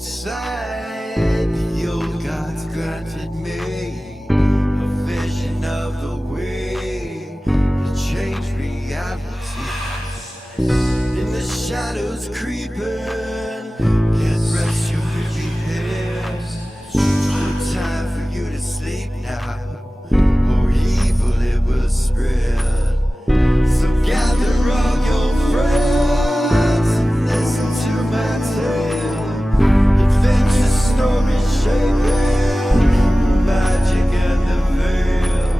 inside. The old gods granted me a vision of the way to change reality. In the shadows creeping, can't rest your weary head. No time for you to sleep now, or evil it will spread. So gather all your friends and listen to my tale. Adventure story shaping the magic and the veil.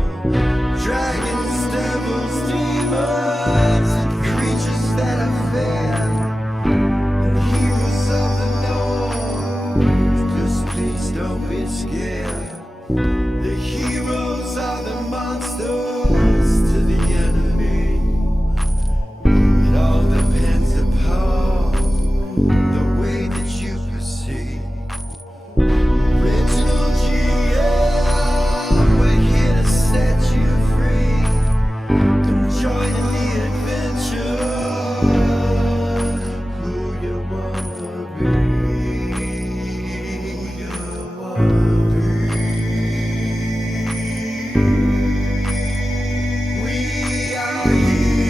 Dragons, devils, demons, and creatures that I fear, and heroes of the north. Just please don't be scared. The heroes are the monsters to the enemy. It all depends upon the way that you proceed. Original GM, we're here to set you free. Come join in the adventure. Who you wanna be? Who you wanna be? We are we are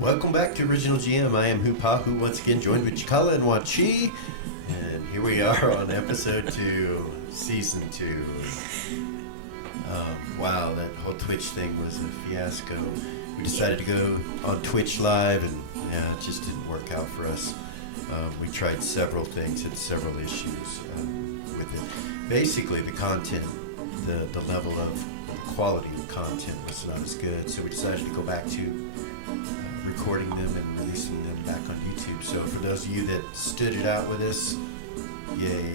Welcome back to Original GM. I am Hoopahu, once again joined with Chikala and Wachi. And here we are on episode 2, season 2. Wow, that whole Twitch thing was a fiasco. We decided to go on Twitch live, and yeah, it just didn't work out for us. We tried several things, had several issues with it. Basically, the content, the level of quality of content was not as good, so we decided to go back to recording them and releasing them back on YouTube. So for those of you that stood it out with us, yay.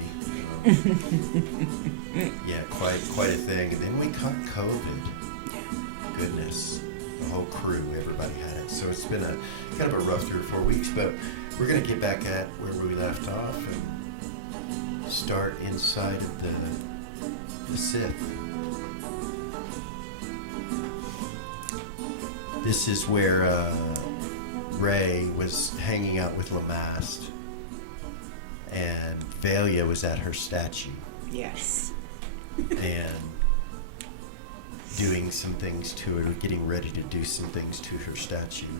Yeah, quite a thing. And then we caught COVID. Goodness, the whole crew, everybody had it. So it's been a kind of a rough 3 or 4 weeks, but we're going to get back at where we left off and start inside of the Sith. This is where Rey was hanging out with Lamast, and Valia was at her statue. Yes. And doing some things to it, or getting ready to do some things to her statue.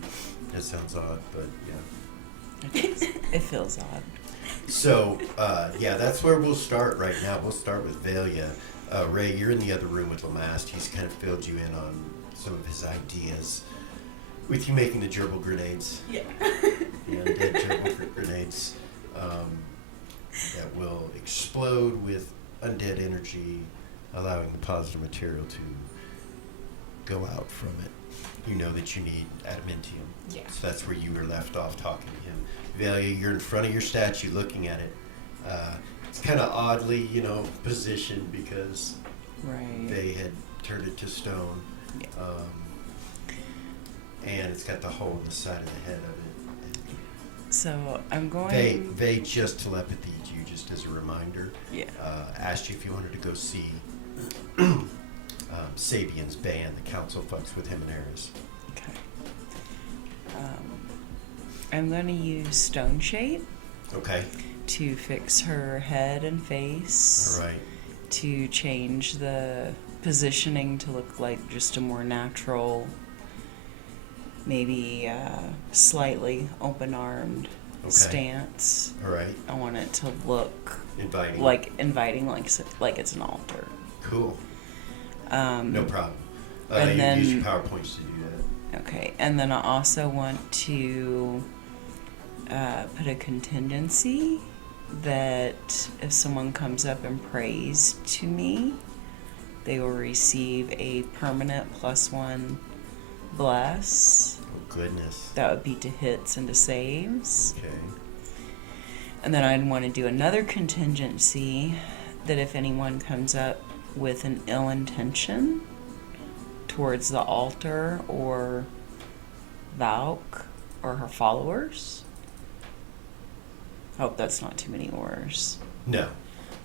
That sounds odd, but yeah. It feels odd. So, yeah, that's where we'll start right now. We'll start with Valia. Rey, you're in the other room with Lamast. He's kind of filled you in on some of his ideas. With you making the gerbil grenades. Yeah. The undead gerbil grenades that will explode with undead energy, allowing the positive material to go out from it. You know that you need adamantium. Yeah. So that's where you were left off talking to him. Valia, you're in front of your statue looking at it. It's kind of oddly, positioned because they had turned it to stone. Yeah. And it's got the hole in the side of the head of it. So I'm going... They just telepathied you, just as a reminder. Yeah. Asked you if you wanted to go see Sabian's band, the Council Fucks with him and Eris. Okay. I'm going to use Stone Shape. Okay. To fix her head and face. All right. To change the positioning to look like just a more natural, maybe slightly open-armed stance. All right. I want it to look inviting, like it's an altar. Cool. No problem. and You then- use your PowerPoints to do that. Okay, and then I also want to put a contingency that if someone comes up and prays to me, they will receive a permanent +1 bless. Oh, goodness. That would be to hits and to saves. Okay. And then I'd want to do another contingency that if anyone comes up with an ill intention towards the altar or Valk or her followers. I hope that's not too many words. No.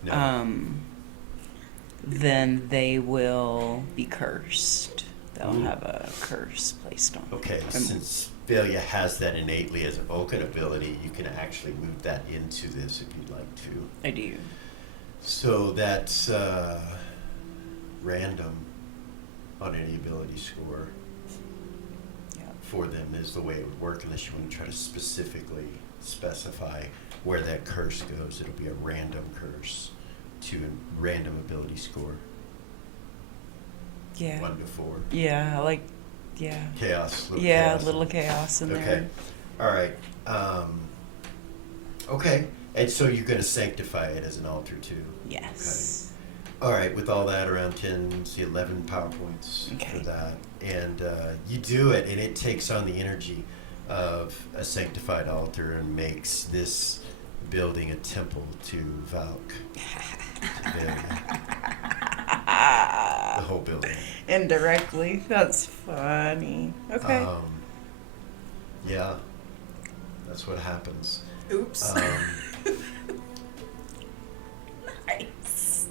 No. Then they will be cursed. They'll have a curse placed on them. Okay, since Velia has that innately as a Vulcan ability, you can actually move that into this if you'd like to. I do. So that's random on any ability score Yeah. for them is the way it would work, unless you want to try to specifically specify where that curse goes. It'll be a random curse to a random ability score. Yeah. 1 to 4. Yeah, like, yeah. Chaos. Yeah, chaos. a little chaos in Okay. there. All right. Okay. And so you're going to sanctify it as an altar too. Yes. All right. With all that, around 10, see 11 PowerPoints Okay. for that, and you do it, and it takes on the energy of a sanctified altar and makes this building a temple to Valk. The whole building. Indirectly. That's funny. Okay. Yeah. That's what happens. Oops. Nice.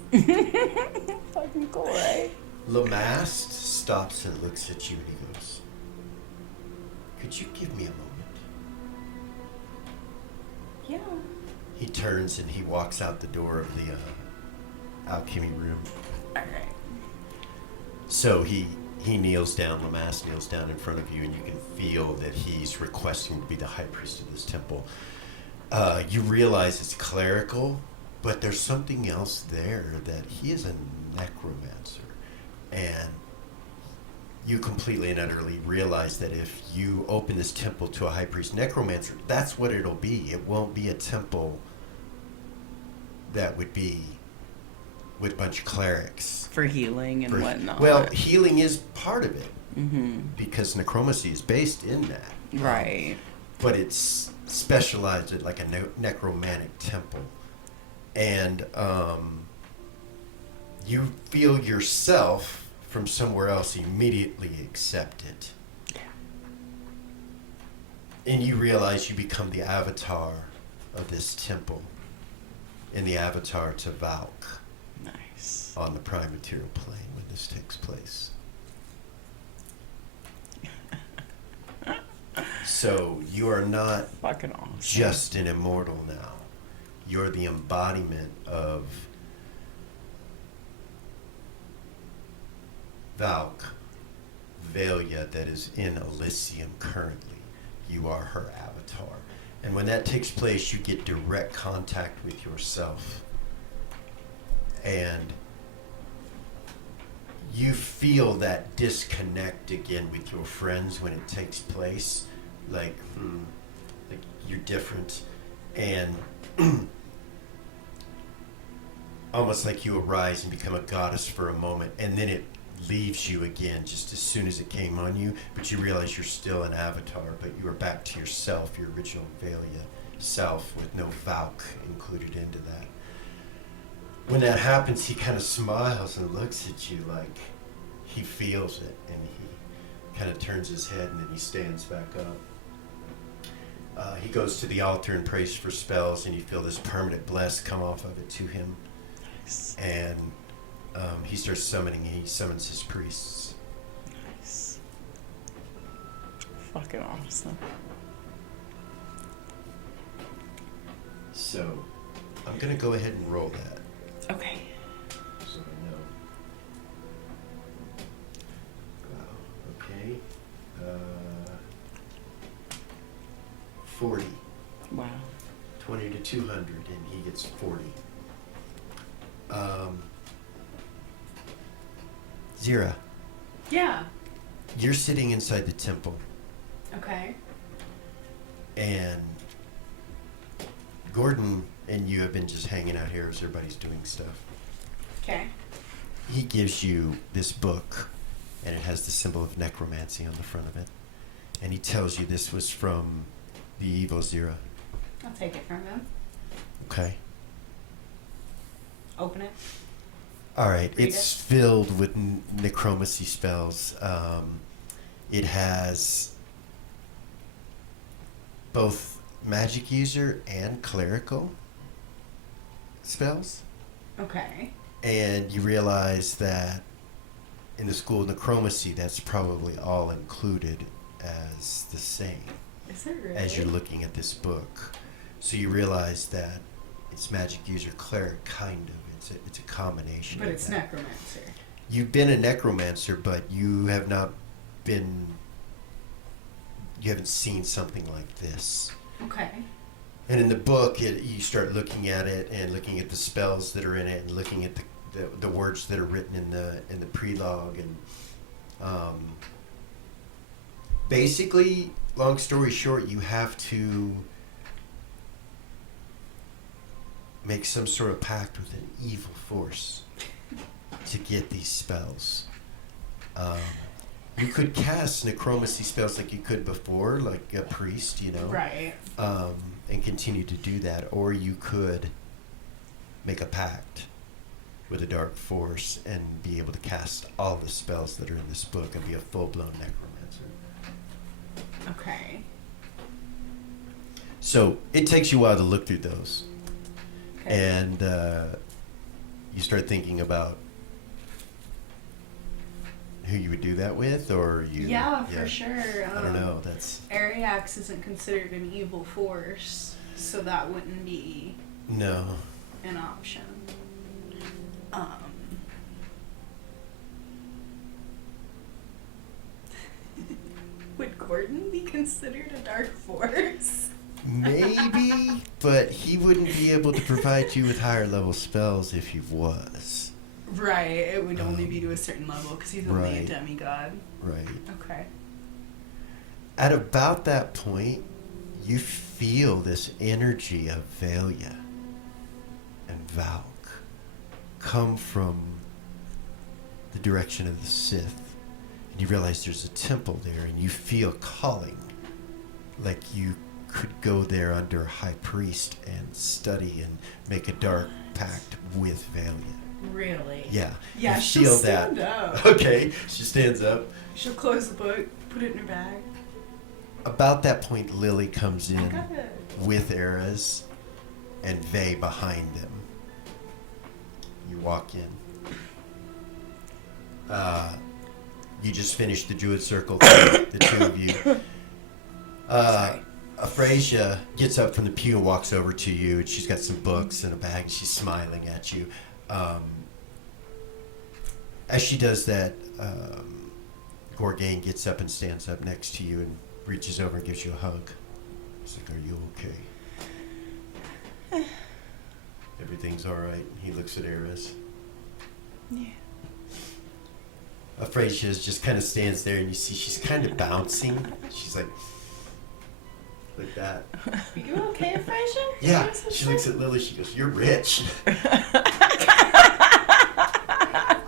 Fucking cool, right? Lamast stops and looks at you and he goes, "Could you give me a moment?" Yeah. He turns and he walks out the door of the alchemy room. Alright. So he kneels down, Lamast kneels down in front of you, and you can feel that he's requesting to be the high priest of this temple. You realize it's clerical, but there's something else there, that he is a necromancer. And you completely and utterly realize that if you open this temple to a high priest necromancer, that's what it'll be. It won't be a temple that would be with a bunch of clerics. For healing and whatnot. Well, healing is part of it, Mm-hmm. because necromancy is based in that. Right. But it's specialized at like a necromantic temple. And you feel yourself from somewhere else immediately accept it. And you realize you become the avatar of this temple, and the avatar to Valk Nice. on the prime material plane when this takes place. So you are not Fucking awesome. just an immortal now. You're the embodiment of Valk, Velia, that is in Elysium currently. You are her avatar. And when that takes place, you get direct contact with yourself. And you feel that disconnect again with your friends when it takes place. Like you're different. And almost like you arise and become a goddess for a moment, and then it leaves you again just as soon as it came on you, but you realize you're still an avatar, but you are back to yourself, your original Velia self, with no Valk included into that. When that happens, he kind of smiles and looks at you like he feels it, and he kind of turns his head, and then he stands back up. He goes to the altar and prays for spells, and you feel this permanent bless come off of it to him. Nice. And he starts summoning. He summons his priests. Nice. Fucking awesome. So I'm going to go ahead and roll that. Okay. So I know. Wow. Okay. 40. Wow. 20 to 200, and he gets 40. Zira, Yeah. you're sitting inside the temple, Okay. and Gordon and you have been just hanging out here as everybody's doing stuff. Okay. He gives you this book, and it has the symbol of necromancy on the front of it. And he tells you this was from the evil Zira. I'll take it from him. Okay. Open it. All right. Read It's filled with necromancy spells. It has both magic user and clerical spells. Okay. And you realize that in the school of necromancy, that's probably all included as the same Is it really? as you're looking at this book. So you realize that it's magic user cleric, kind of. It's a combination. But of it's that. necromancer. You've been a necromancer, but you have not been. You haven't seen something like this. Okay. And in the book, you start looking at it and looking at the spells that are in it, and looking at the words that are written in the prelogue, and basically, long story short, you have to make some sort of pact with an evil force to get these spells. You could cast necromancy spells like you could before, like a priest, you know. Right. And continue to do that, or you could make a pact with a dark force and be able to cast all the spells that are in this book and be a full-blown necromancer. Okay. So it takes you a while to look through those, Okay. and you start thinking about who you would do that with, or you. Yeah, for sure. I don't know. That's Ariax isn't considered an evil force, so that wouldn't be no. an option. Would Gordon be considered a dark force? Maybe, but he wouldn't be able to provide you with higher level spells if he was. Right, it would only be to a certain level because he's only a Right. demigod. Right. Okay. At about that point, you feel this energy of Valia and Valk come from the direction of the Sith. And you realize there's a temple there, and you feel calling, like you could go there under a high priest and study and make a dark pact with Valia. Really? Yeah. Yeah, you she'll feel stand that. up. Okay, she stands up. She'll close the book, put it in her bag. About that point, Lily comes I in got it. with Eras and Vey behind them. You walk in. You just finished the Druid Circle, the two of you. Sorry. Aphrasia gets up from the pew and walks over to you, and she's got some books in a bag, and she's smiling at you. As she does that, Gorgain gets up and stands up next to you and reaches over and gives you a hug. He's like, "Are you okay?" Everything's all right. He looks at Eris. Yeah. Aphrasia just kind of stands there, and you see she's kind of bouncing. She's like that. Are you okay, Fraser? Yeah. She looks at Lily. She goes, "You're rich."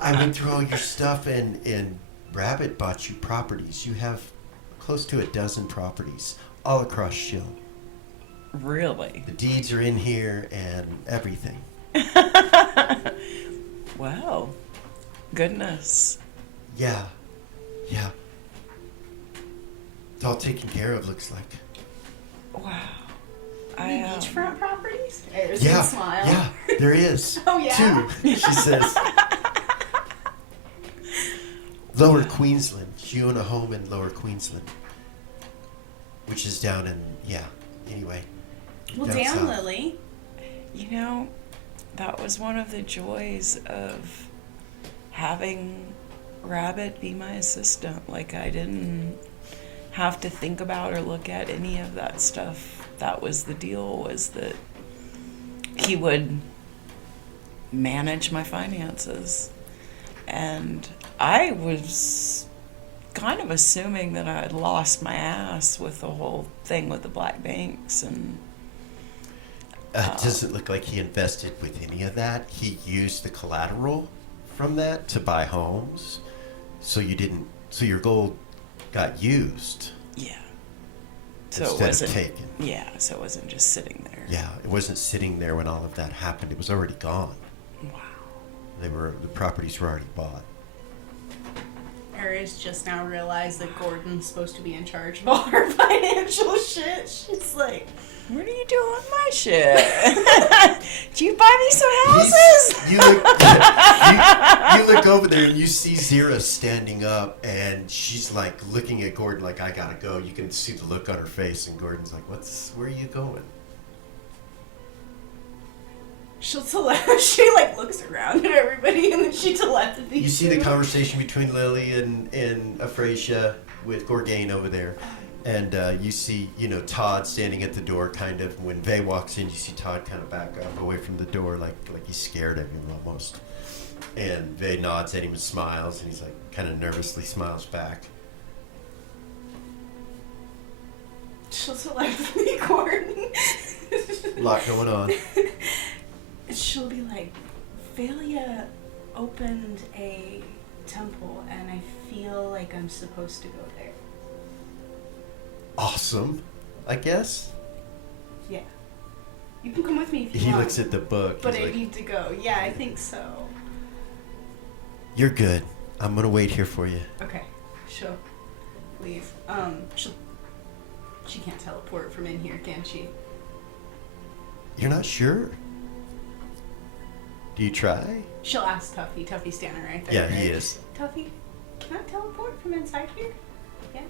I went through all your stuff, and Rabbit bought you properties. You have close to 12 properties all across Shill. Really? The deeds are in here and everything. Wow. Goodness. Yeah. Yeah. It's all taken care of, looks like. Wow. Any beachfront properties? There's Yeah. a smile. Yeah, there is. Oh, yeah? 2, she says. Lower Queensland. She owned a home in Lower Queensland. Which is down in, anyway. Well, down damn, south. Lily. You know, that was one of the joys of having Rabbit be my assistant. Like, I didn't have to think about or look at any of that stuff. That was the deal, was that he would manage my finances. and I was kind of assuming that I had lost my ass with the whole thing with the black banks, and It doesn't look like he invested with any of that. He used the collateral from that to buy homes. So your gold got used yeah. So instead it wasn't of taken. Yeah, so it wasn't just sitting there. Yeah, it wasn't sitting there when all of that happened. It was already gone. Wow. The properties were already bought. Aries just now realized that Gordon's supposed to be in charge of all her financial shit. She's like, What are you doing with my shit? Do you buy me some houses? You look over there and you see Zira standing up, and she's like looking at Gordon like, I gotta go. You can see the look on her face, and Gordon's like, where are you going? she like looks around at everybody and then she telepathy. You see the conversation between Lily and Afrasia with Gorgain over there. And you see, Todd standing at the door, kind of. When Vay walks in, you see Todd kind of back up away from the door, like he's scared of him almost. And Vay nods at him and smiles, and he's like kind of nervously smiles back. She'll telepathy Gordon. A lot going on. She'll be like, Valia opened a temple and I feel like I'm supposed to go there. Awesome, I guess. Yeah. You can come with me if you He want. looks at the book. But He's I like, need to go. Yeah, I think so. You're good. I'm gonna wait here for you. Okay. She'll leave. She can't teleport from in here, can she? You're not sure? Do you try? She'll ask Tuffy. Tuffy's standing right there. Yeah, right? he is. Tuffy, can I teleport from inside here? Yeah.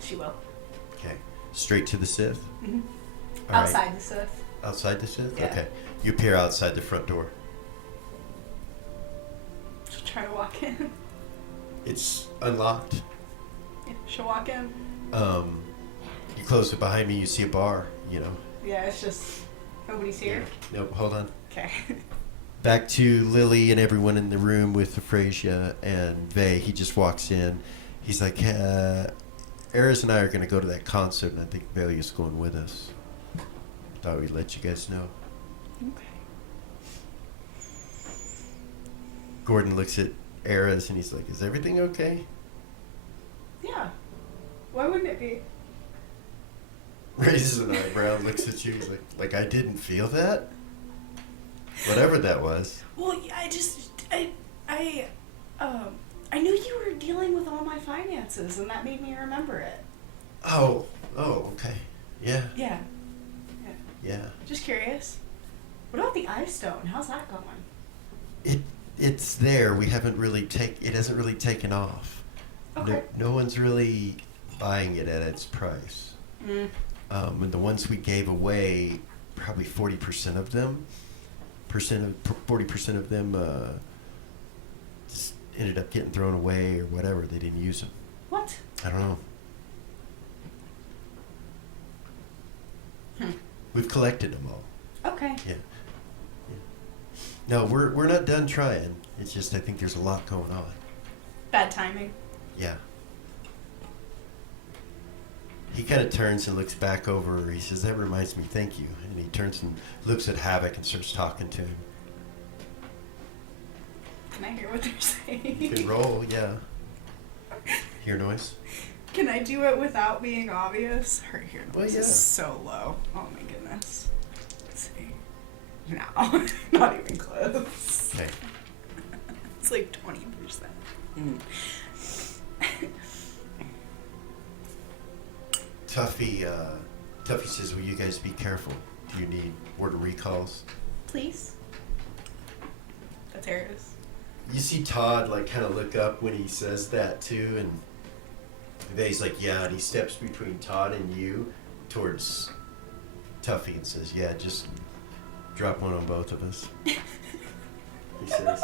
She will. Okay. Straight to the Sith? Mm-hmm. All right. Outside the Sith. Outside the Sith? Yeah. Okay. You appear outside the front door. She'll try to walk in. It's unlocked. Yeah, she'll walk in. You close it behind me, you see a bar, Yeah, it's just nobody's here. Nope, hold on. Okay. Back to Lily and everyone in the room with Afrasia and Vay. He just walks in. He's like, Eris and I are going to go to that concert, and I think Valia's going with us. Thought we'd let you guys know. Okay. Gordon looks at Eris, and he's like, is everything okay? Yeah. Why wouldn't it be? Raises an eyebrow, looks at you. He's like I didn't feel that? Whatever that was. Well, yeah, I knew you were dealing with all my finances, and that made me remember it. Oh, okay. Yeah. Yeah. Yeah. Just curious. What about the Ice Stone? How's that going? It's there. We haven't really it hasn't really taken off. Okay. No one's really buying it at its price. Mm. And the ones we gave away, probably 40% of them, 40% of them just ended up getting thrown away or whatever. They didn't use them. What? I don't know. We've collected them all. Okay. Yeah. No, we're not done trying. It's just I think there's a lot going on. Bad timing. Yeah. He kind of turns and looks back over her. He says, that reminds me, thank you. And he turns and looks at Havoc and starts talking to him. Can I hear what they're saying? You can roll, yeah. Hear noise? Can I do it without being obvious? Her hear noise Well, yeah. is so low. Oh my goodness. Let's see. No, not even close. Okay. It's like 20%. Mm. Tuffy says, will you guys be careful? Do you need order recalls? Please. That's Eris. You see Todd kind of look up when he says that too, and Vay's like, yeah, and he steps between Todd and you towards Tuffy and says, yeah, just drop one on both of us. He says.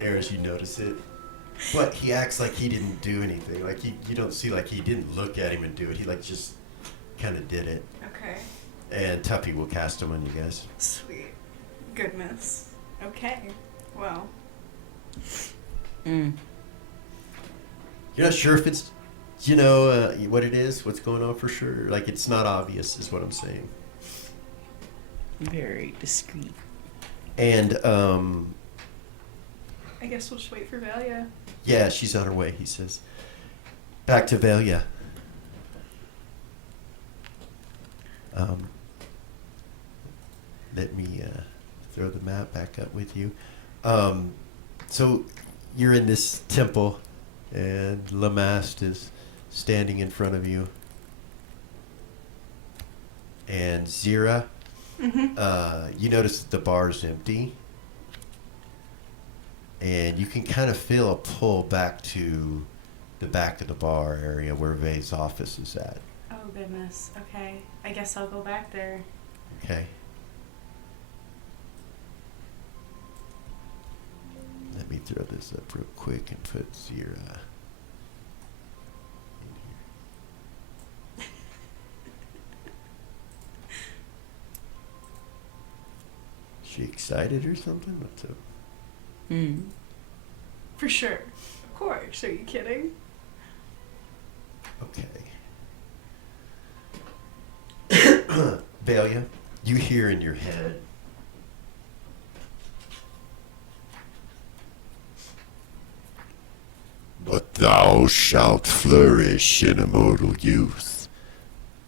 Eris, you notice it. But he acts like he didn't do anything. You don't see he didn't look at him and do it. He just kind of did it. Okay. And Tuffy will cast him on you guys. Sweet. Goodness. Okay. Well, Mm. You're not sure if it's, what it is, what's going on for sure. Like, it's not obvious, is what I'm saying. Very discreet. And, I guess we'll just wait for Valia. yeah, she's on her way, he says. Back to Valia. Let me throw the map back up with you. So you're in this temple, and Lamast is standing in front of you. And Zira, you notice that the bar's empty. And you can kind of feel a pull back to the back of the bar area where Vay's office is at. Oh, goodness. Okay. I guess I'll go back there. Okay. Let me throw this up real quick and put Zira in here. She excited or something? What's up? Mm. For sure. Of course. Are you kidding? Okay. Valia, you hear in your head. But thou shalt flourish in immortal youth,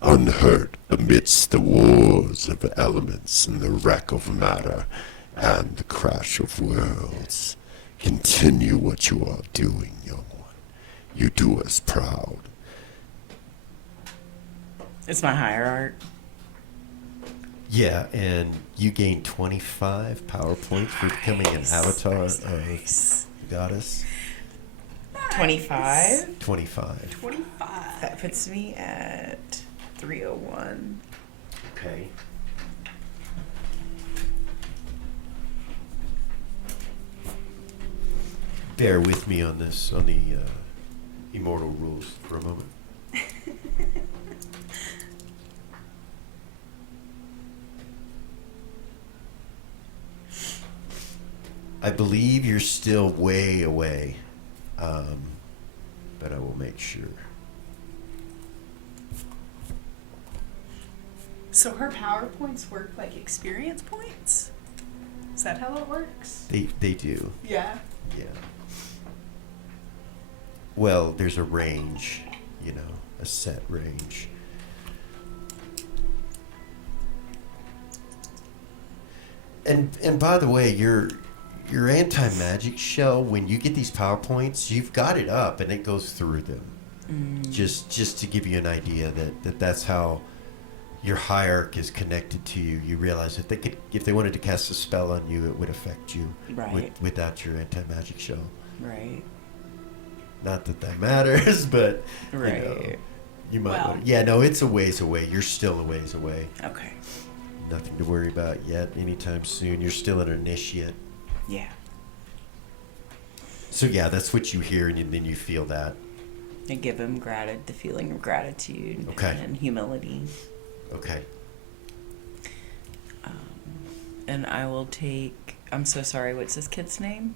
unhurt amidst the wars of elements and the wreck of matter and the crash of worlds. Continue what you are doing, young one. You do us proud. It's my higher art. Yeah, and you gain 25 power points for becoming an avatar of goddess. 25. 25. 25. That puts me at 301. Okay. Bear with me on this, on the immortal rules for a moment. I believe you're still way away, but I will make sure. So her power points work like experience points? Is that how it works? They do, Yeah. yeah. Well, there's a range, a set range. And by the way, your anti-magic shell, when you get these power points, you've got it up and it goes through them. Just to give you an idea that's how your hierarch is connected to you. You realize that if they wanted to cast a spell on you, it would affect you Right. without your anti-magic shell. Right. Not that matters, but Right. you might. Well. Want yeah, no, it's a ways away. You're still a ways away. Okay. Nothing to worry about yet. Anytime soon. You're still an initiate. Yeah. So yeah, that's what you hear, and then you feel that. And give him the feeling of gratitude Okay. and humility. Okay. And I will take. I'm so sorry. What's this kid's name?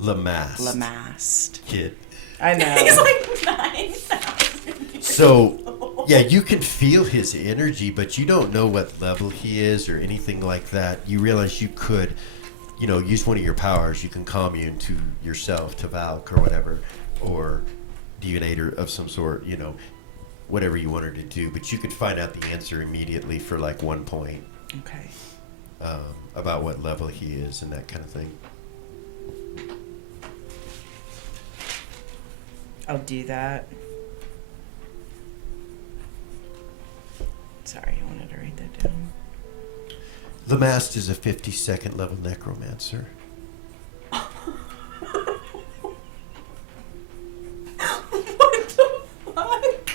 Lamast. Lamast. Kid. I He's know. like 9,000 years So, old. yeah, you can feel his energy, but you don't know what level he is or anything like that. You realize you could, use one of your powers. You can commune to yourself, to Valk or whatever, or Divinator of some sort, whatever you wanted to do. But you could find out the answer immediately for like 1 point Okay. about what level he is and that kind of thing. I'll do that. Sorry, I wanted to write that down. Lamast is a 52nd level necromancer. What the fuck?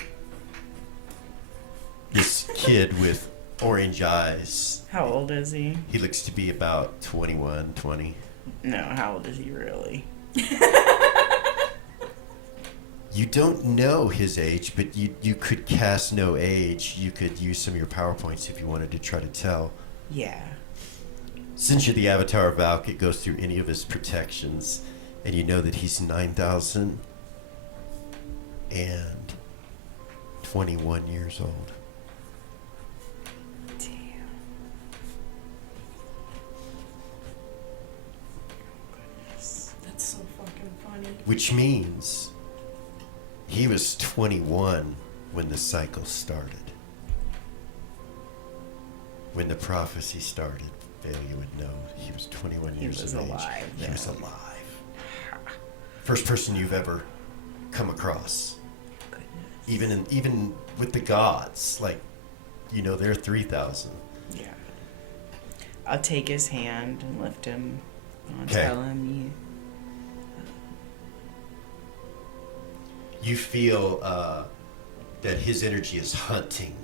This kid with orange eyes. How old is he? He looks to be about 21, 20. No, how old is he really? You don't know his age, but you could cast no age. You could use some of your power points if you wanted to try to tell. Yeah. Since you're the avatar of Valk, it goes through any of his protections, and you know that he's 9,021 years old. Damn. That's so fucking funny. Which means he was 21 when the cycle started. When the prophecy started, Valia would know he was 21 He years was of age. alive He was then. alive. First person you've ever come across. Goodness. Even with the gods, like, you know, they're 3,000. Yeah. I'll take his hand and lift him. I'll 'Kay. tell him You feel that his energy is hunting,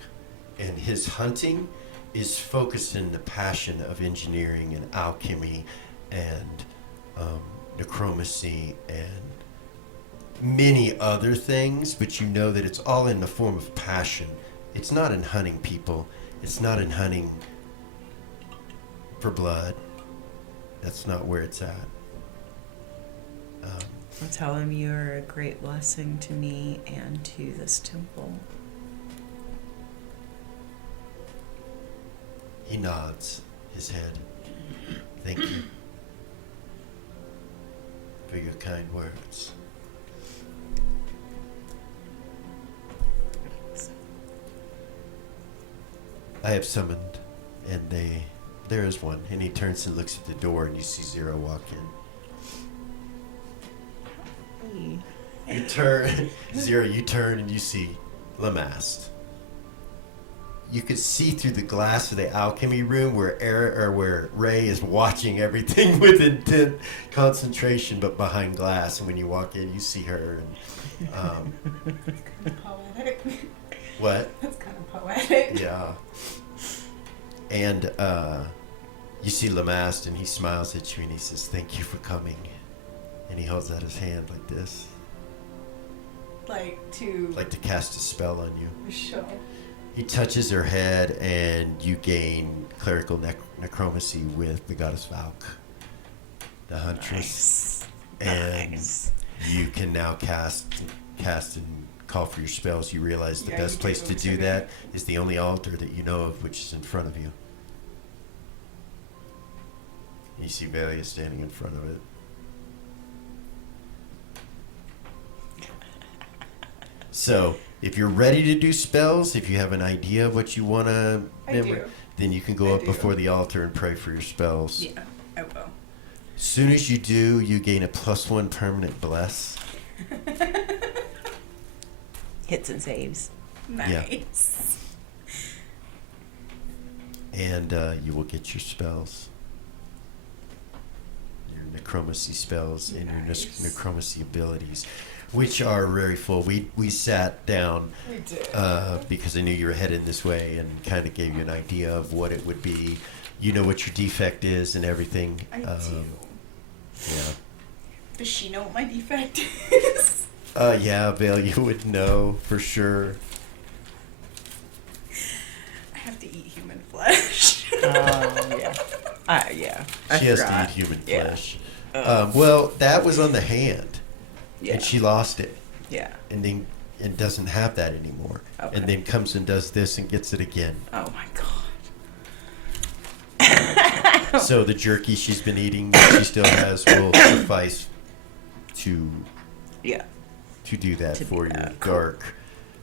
and his hunting is focused in the passion of engineering and alchemy and necromancy and many other things, but you know that it's all in the form of passion. It's not in hunting people. It's not in hunting for blood. That's not where it's at. I'll tell him you're a great blessing to me and to this temple. He nods his head. Thank you for your kind words. I have summoned, and there is one. And he turns and looks at the door, and you see Zero walk in. You turn, Zero, you turn and you see Lamast. You could see through the glass of the alchemy room where Ray is watching everything with intent concentration, but behind glass. And when you walk in, you see her. And, That's kind of poetic. what? That's kind of poetic. Yeah. And you see Lamast, and he smiles at you, and he says, "Thank you for coming." And he holds out his hand like this, Like to cast a spell on you. show. He touches her head, and you gain clerical necromancy with the goddess Valk, the huntress. Nice. And Nice. you can now cast and call for your spells. You realize the Yeah, best you place do. to do that is the only altar that you know of, which is in front of you. You see Valia standing in front of it. So, if you're ready to do spells, if you have an idea of what you want to I do. then you can go I up do. before the altar and pray for your spells. Yeah, I will. As soon as you do, you gain a +1 permanent bless. Hits and saves. Nice. And you will get your spells. Your necromancy spells and your Nice. necromancy abilities, which are very full. We sat down We did. because I knew you were heading this way and kind of gave you an idea of what it would be. You know what your defect is and everything. I do. Yeah. Does she know what my defect is? Yeah, Vale, you would know for sure. I have to eat human flesh. Yeah. Yeah. I She has to forgot. eat human Yeah. flesh. Well, that was on the hand, Yeah. and she lost it, Yeah. and doesn't have that anymore, Okay. and then comes and does this and gets it again. Oh my god. So the jerky she's been eating, that she still has, will suffice to Yeah. do that To do for your that. Cool.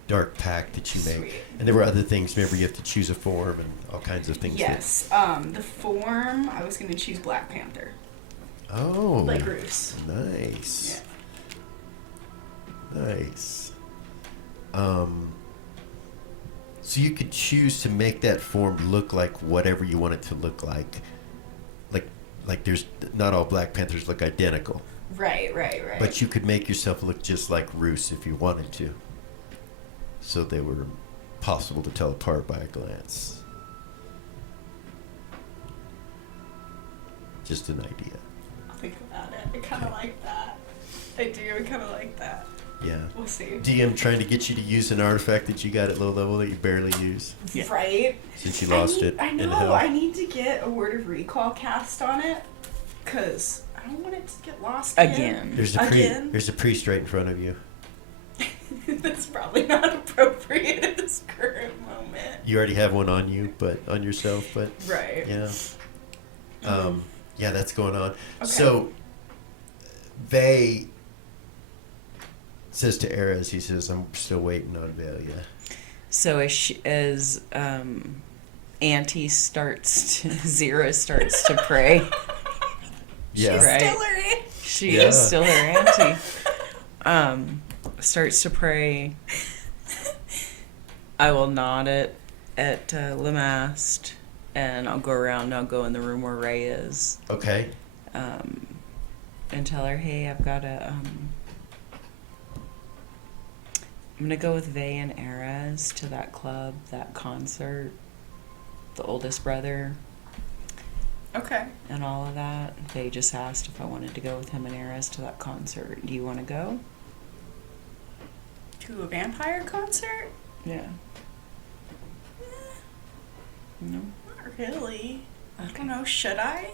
dark pact that you make. Sweet. And there were other things. Remember, you have to choose a form and all kinds of things. Yes. The form, I was going to choose Black Panther. Oh. Like Bruce. Nice. Yeah. Nice. So you could choose to make that form look like whatever you want it to look like. Like there's not all Black Panthers look identical, Right. but you could make yourself look just like Roos if you wanted to. So they were possible to tell apart by a glance. Just an idea. I'll think about it. I kind of like that. I do. I kind of like that. Yeah. We'll see. DM trying to get you to use an artifact that you got at low level that you barely use Yeah. Right? since you lost it I in know. hell. I need to get a word of recall cast on it, cause I don't want it to get lost Again. There's Again? there's a priest right in front of you. That's probably not appropriate at this current moment. You already have one on you, but on yourself, but Right. yeah. Yeah, that's going on. Okay. So Vay says to Erez, he says, I'm still waiting on Velia. So as Auntie Zira starts to pray. Yeah. She's Right. still her. She Yeah. is still her auntie. Starts to pray. I will nod it at Lamast, and I'll go around and I'll go in the room where Ray is, Okay. and tell her, hey, I've got I'm gonna go with Vay and Erez to that club, that concert, the oldest brother, Okay. and all of that. Vay just asked if I wanted to go with him and Erez to that concert. Do you want to go? To a vampire concert? Yeah. No? Not really. I Okay. don't know. Should I?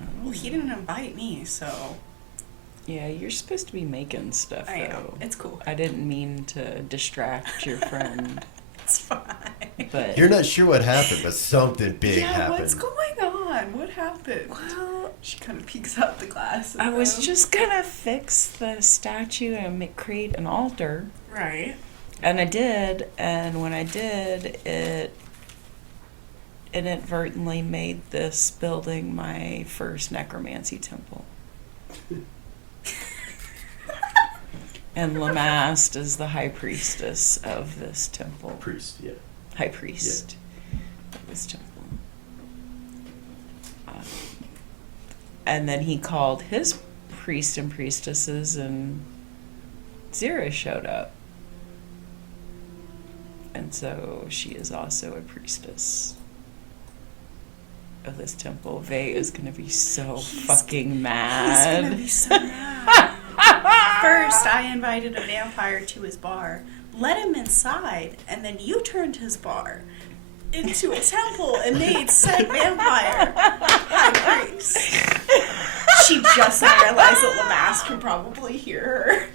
I don't Well, he know. didn't invite me, so Yeah, you're supposed to be making stuff, I though. am. It's cool. I didn't mean to distract your friend, It's fine. but... You're not sure what happened, but something big yeah, happened. what's going on? What happened? Well, She kind of peeks out the glass. I was just gonna fix the statue and create an altar. right. And I did, and when I did, it inadvertently made this building my first necromancy temple. And Lamast is the high priestess of this temple. Priest, yeah. High priest of this temple. And then he called his priest and priestesses, and Zira showed up. And so she is also a priestess of this temple. Vay is going to be so fucking mad. He's gonna be so mad. First, I invited a vampire to his bar, let him inside, and then you turned his bar into a temple and made said vampire high priest. She just now realized that Lamask can probably hear her.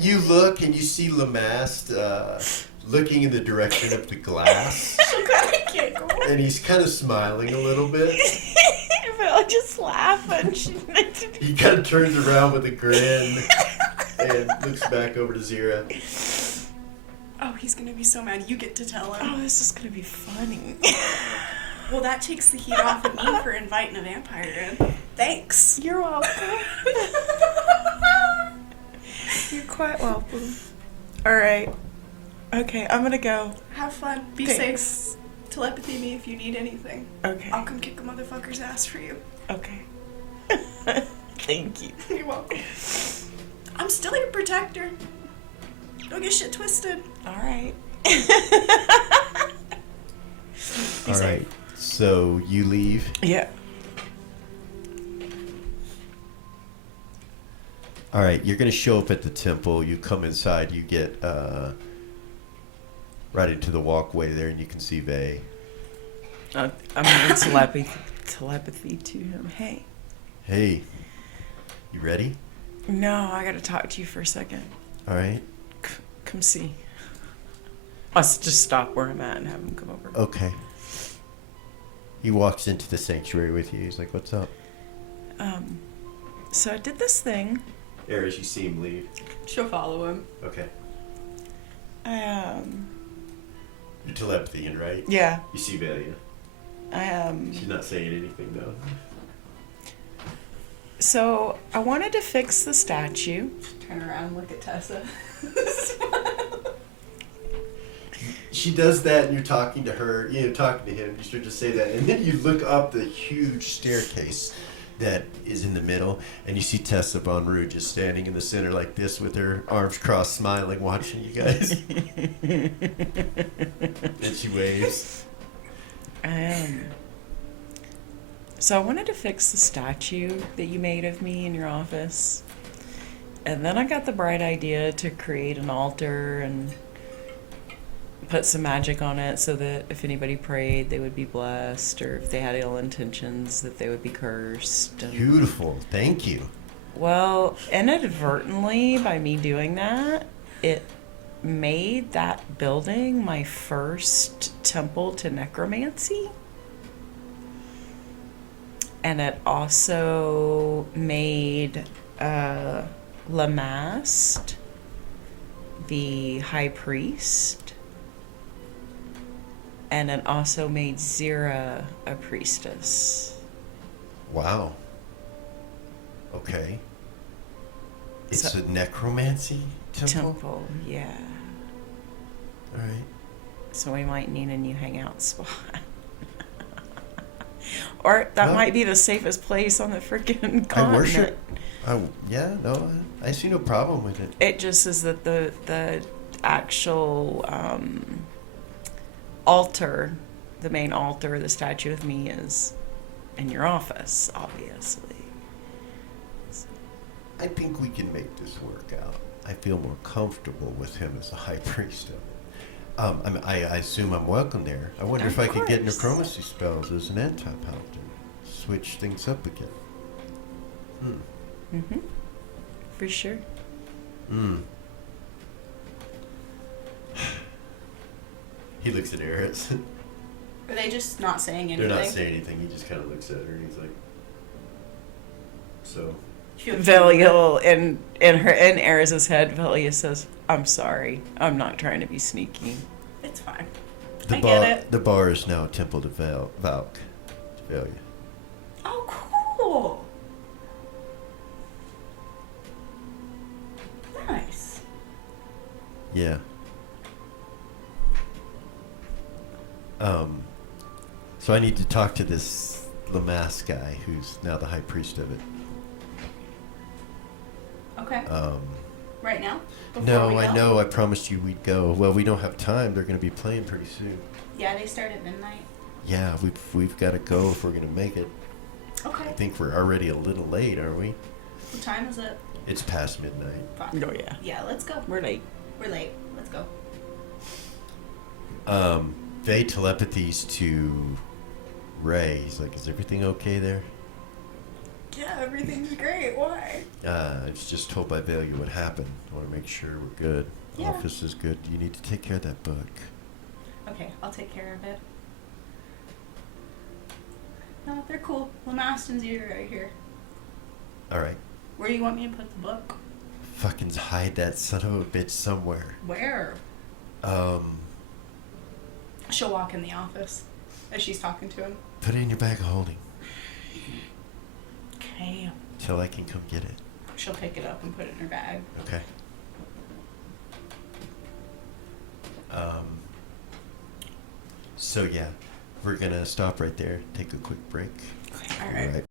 You look and you see Lamast looking in the direction of the glass, She kind of giggled. and he's kind of smiling a little bit. I'll just laugh and she... He kind of turns around with a grin and looks back over to Zira. Oh, he's gonna be so mad. You get to tell him. Oh, this is going to be funny. Well, that takes the heat off of me for inviting a vampire in. Thanks. You're welcome. You're quite welcome. All right. Okay, I'm going to go. Have fun. Be Thanks. safe. Telepathy me if you need anything. Okay. I'll come kick a motherfucker's ass for you. Okay. Thank you. You're welcome. I'm still your protector. Don't get shit twisted. All right. All right, so you leave. Yeah. All right, you're going to show up at the temple. You come inside. You get right into the walkway there, and you can see Vay. I'm going to telepathy to him. Hey. Hey, you ready? No, I got to talk to you for a second. All right. Come see. I'll just stop where I'm at and have him come over. Okay. He walks into the sanctuary with you. He's like, "What's up?" So I did this thing. Eris, you see him leave. She'll follow him. Okay. You're telepathying, right? Yeah. You see Velia. She's not saying anything though. So I wanted to fix the statue. Turn around and look at Tessa. She does that, and you're talking to her. Talking to him. You start to say that, and then you look up the huge staircase that is in the middle, and you see Tessa Von Rue just standing in the center like this with her arms crossed, smiling, watching you guys. And she waves. So I wanted to fix the statue that you made of me in your office. And then I got the bright idea to create an altar and put some magic on it so that if anybody prayed, they would be blessed, or if they had ill intentions, that they would be cursed. And, Beautiful. Thank you. well, inadvertently, by me doing that, it made that building my first temple to necromancy. And it also made Lamast the high priest. And it also made Zira a priestess. Wow. Okay. It's So- a necromancy temple? Yeah. All right. So we might need a new hangout spot. Or that Well, might be the safest place on the freaking continent. I worship. Yeah, no, I see no problem with it. It just is that the actual altar, the main altar, the statue of me is in your office, obviously. I think we can make this work out. I feel more comfortable with him as a high priest of it. I assume I'm welcome there. I wonder if Of I could get course. necromancy spells as an anti-paladin. Switch things up again. Mm-hmm. For sure. He looks at Eris. Are they just not saying anything? They're not saying anything. He just kind of looks at her and he's like, so. Velia in Eris's head, Velia says, "I'm sorry. I'm not trying to be sneaky." It's fine. The I bar, get it. The bar is now Temple to Valk. Velia. Oh, cool. Nice. Yeah. So I need to talk to this Lamass guy who's now the high priest of it. Okay. Right now? Before No, we I go? know. I promised you we'd go. Well, we don't have time. They're going to be playing pretty soon. Yeah, they start at midnight. Yeah, we've got to go if we're going to make it. Okay. I think we're already a little late, aren't we? What time is it? It's past midnight. Fuck. Oh yeah, Yeah, let's go. we're late. We're late. Let's go. They telepathies to Ray. He's like, "Is everything okay there?" Yeah, everything's great. Why? I was just told by Velia what happened. I want to make sure we're good. Yeah. Office is good. You need to take care of that book. Okay, I'll take care of it. No, they're cool. Lamast and Zero right here. All right. Where do you want me to put the book? Fucking hide that son of a bitch somewhere. Where? Um, She'll walk in the office as she's talking to him. put it in your bag of holding Okay. till I can come get it. She'll pick it up and put it in her bag. Okay. So yeah, we're gonna stop right there. Take a quick break. All right. Right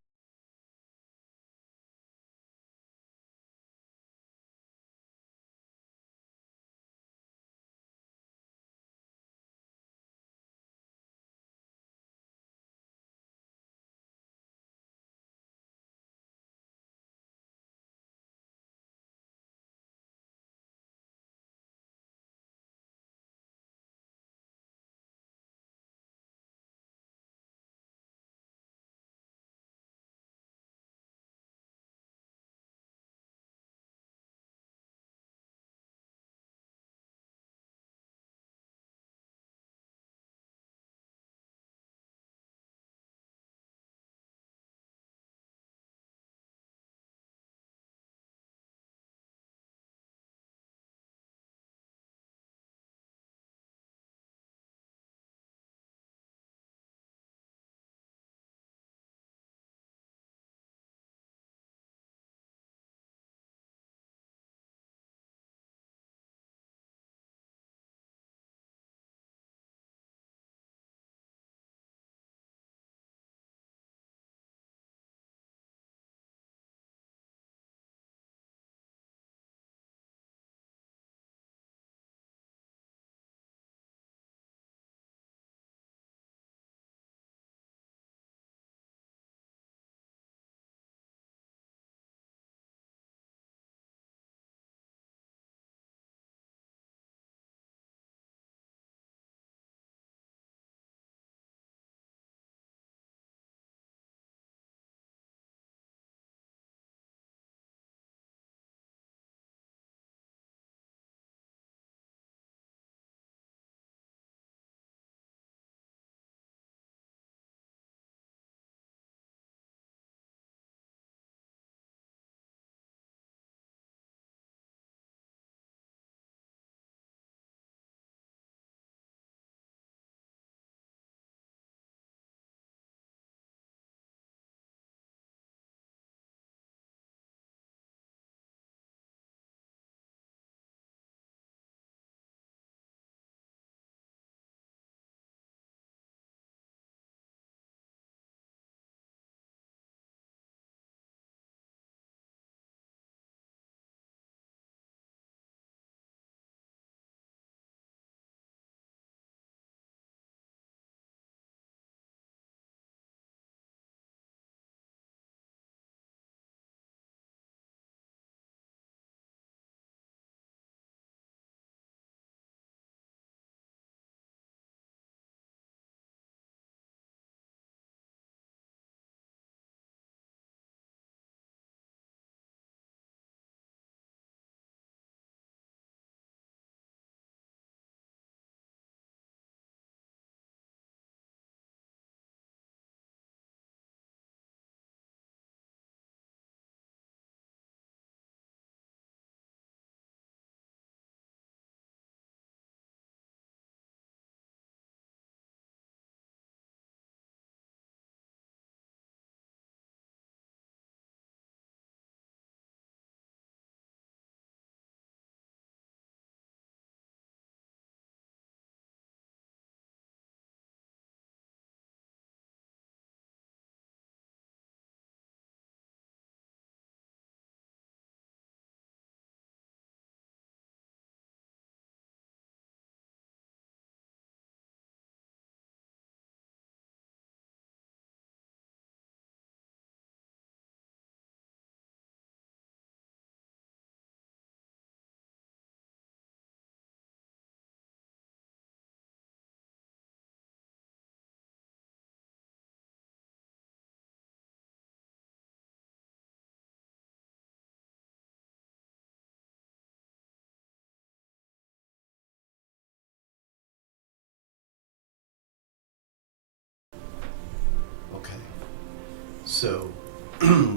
So,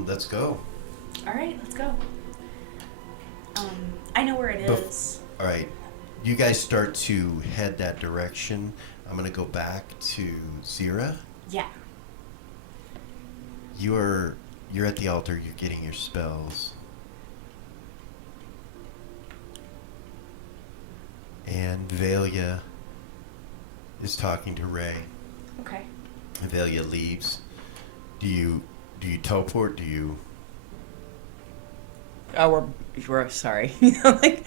let's go. All right, let's go. I know where it is. All right. You guys start to head that direction. I'm going to go back to Zira. Yeah. You're at the altar. You're getting your spells. And Velia is talking to Ray. Okay. Velia leaves. Do you teleport? Do you? Oh, we're sorry. Like,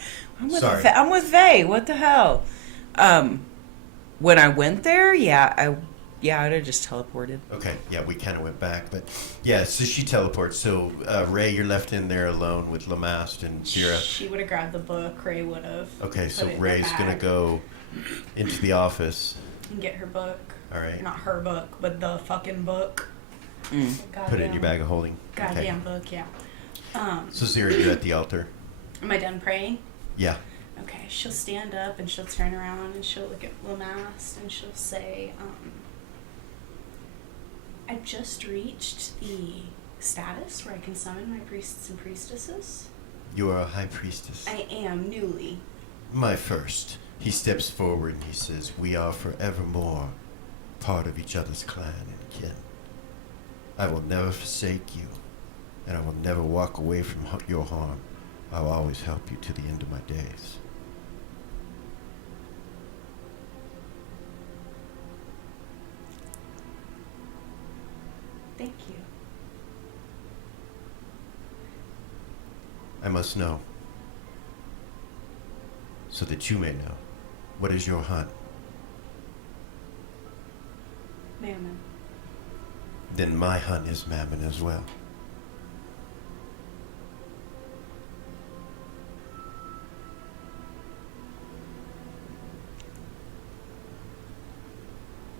Sorry. I'm with Vay. What the hell? When I went there, I'd have just teleported. Okay, yeah, we kind of went back, but yeah, so she teleports. So Ray, you're left in there alone with Lamast and Zira. She would have grabbed the book. Ray would have. Okay, put so it in Ray's her gonna bag go into the office. and get her book. All right, Not her book, but the fucking book. put it in your bag of holding. Goddamn book, yeah. So Zira, you're at the altar. Am I done praying? Yeah. Okay, she'll stand up and she'll turn around and she'll look at Lamast and she'll say, I've just reached the status where I can summon my priests and priestesses. You are a high priestess. I am newly. My first. He steps forward and he says, "We are forevermore part of each other's clan and kin. I will never forsake you, and I will never walk away from your harm. I will always help you to the end of my days." Thank you. I must know, so that you may know. What is your hunt? Mammon. Then my hunt is mammon as well.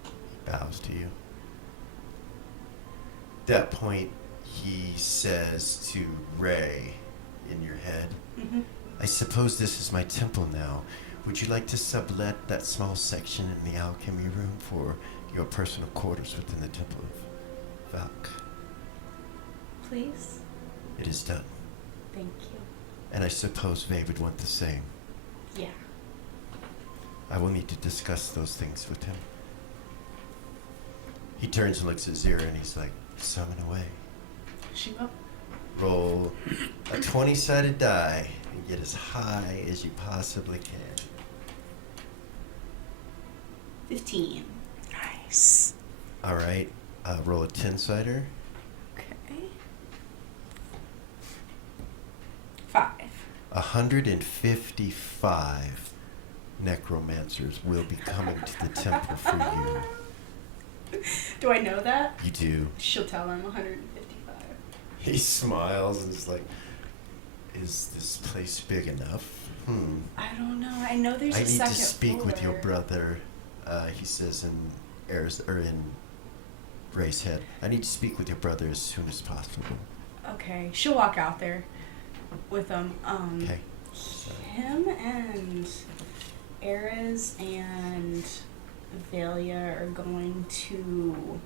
He bows to you. At that point, he says to Ray in your head, Mm-hmm. "I suppose this is my temple now. Would you like to sublet that small section in the alchemy room for your personal quarters within the Temple of Valk?" Please. It is done. Thank you. And I suppose Vay would want the same. Yeah. I will need to discuss those things with him. He turns and looks at Zira and he's like, "Summon away. She will. Roll a 20-sided die and get as high as you possibly can." 15. Nice. All right. Roll a 10-sider. Okay. 5. 155 necromancers will be coming to the temple for you. Do I know that? You do. She'll tell them 155. He smiles and is like, "Is this place big enough? I don't know. I know there's I a need second to speak with your floor. brother," he says in in Ray's head. "I need to speak with your brother as soon as possible." Okay. She'll walk out there with them. Okay. Him and Erez and Velia are going to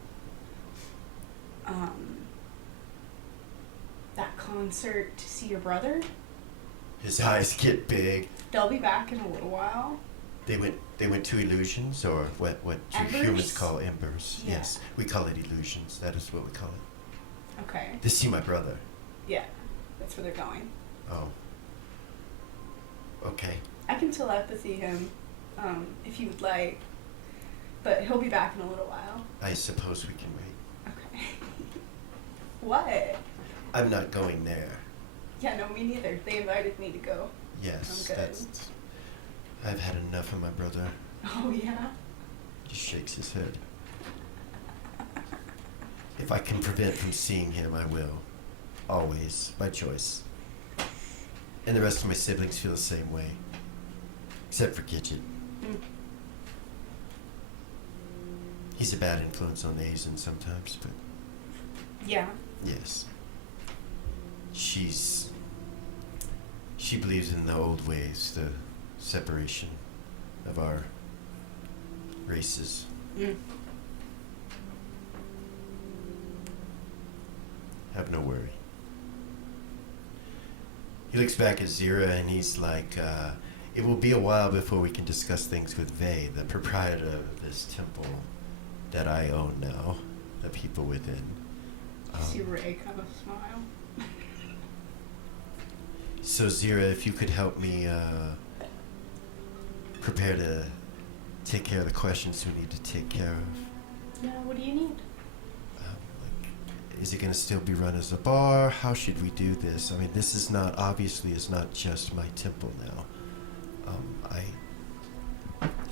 that concert to see your brother. His eyes get big. They'll be back in a little while. They went to illusions, or what you Embers? humans call embers. Yeah. Yes, we call it illusions. That is what we call it. Okay. To see my brother. Yeah, that's where they're going. Oh. Okay. I can telepathy him, if you would like, but he'll be back in a little while. I suppose we can wait. Okay. What? I'm not going there. Yeah, no, me neither. They invited me to go. Yes, I'm good. that's. I've had enough of my brother. Oh, yeah? He shakes his head. If I can prevent from seeing him, I will. Always, by choice. And the rest of my siblings feel the same way. Except for Gidget. Mm. He's a bad influence on Azen sometimes, but Yeah. yes. She believes in the old ways, the separation of our races. Mm. Have no worry. He looks back at Zira and he's like, it will be a while before we can discuss things with Vey, the proprietor of this temple that I own now, the people within. See Ray kind of smile. So Zira, if you could help me prepare to take care of the questions we need to take care of. Yeah, what do you need? Is it going to still be run as a bar? How should we do this? I mean, this is not, obviously, it's not just my temple now.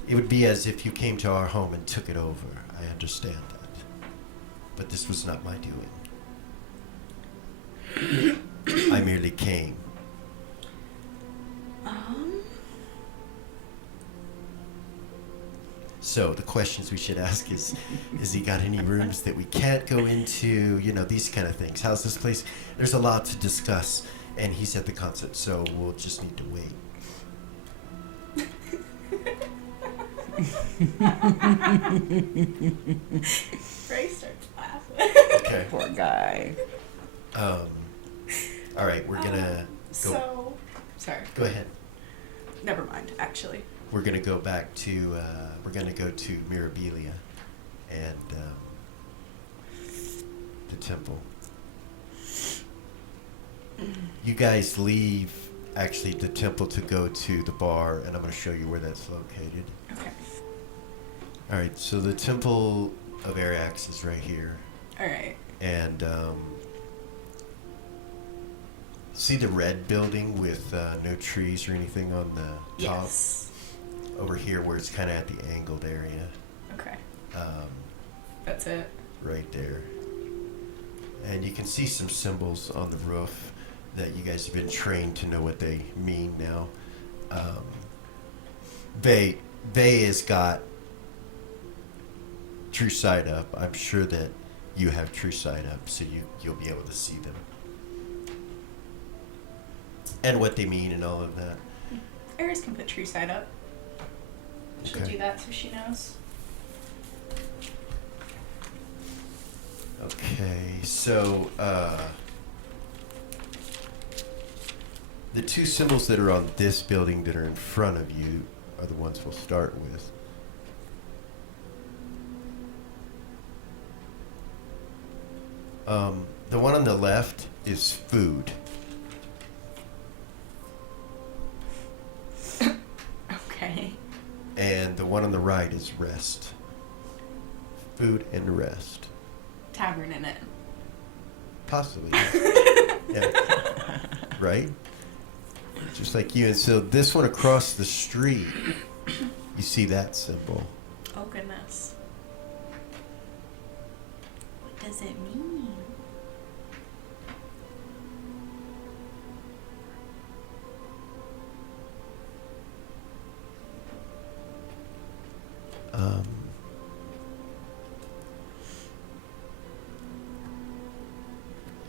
It would be as if you came to our home and took it over. I understand that. But this was not my doing. I merely came. So the questions we should ask is he got any rooms that we can't go into? You know, these kind of things. How's this place? There's a lot to discuss, and he's at the concert, so we'll just need to wait. Ray starts laughing. Okay. Poor guy. All right, we're gonna go. So, sorry. Go ahead. Never mind, actually. We're gonna go back to. We're gonna go to Mirabilia, and the temple. You guys leave actually the temple to go to the bar, and I'm gonna show you where that's located. Okay. All right, so the temple of Arax is right here, All right. and see the red building with no trees or anything on the top. Yes. Over here, where it's kind of at the angled area, Okay. That's it. right there, and you can see some symbols on the roof that you guys have been trained to know what they mean now. Vey has got True Sight Up. I'm sure that you have True Sight Up, so you'll be able to see them and what they mean and all of that. Eris can put True Sight up. She'll Okay. do that so she knows. Okay, so the two symbols that are on this building that are in front of you are the ones we'll start with. The one on the left is food. Okay. And the one on the right is rest. Food and rest. Tavern in it. Possibly. Yeah. Right? Just like you. And so this one across the street, you see that symbol. Oh, goodness. What does it mean?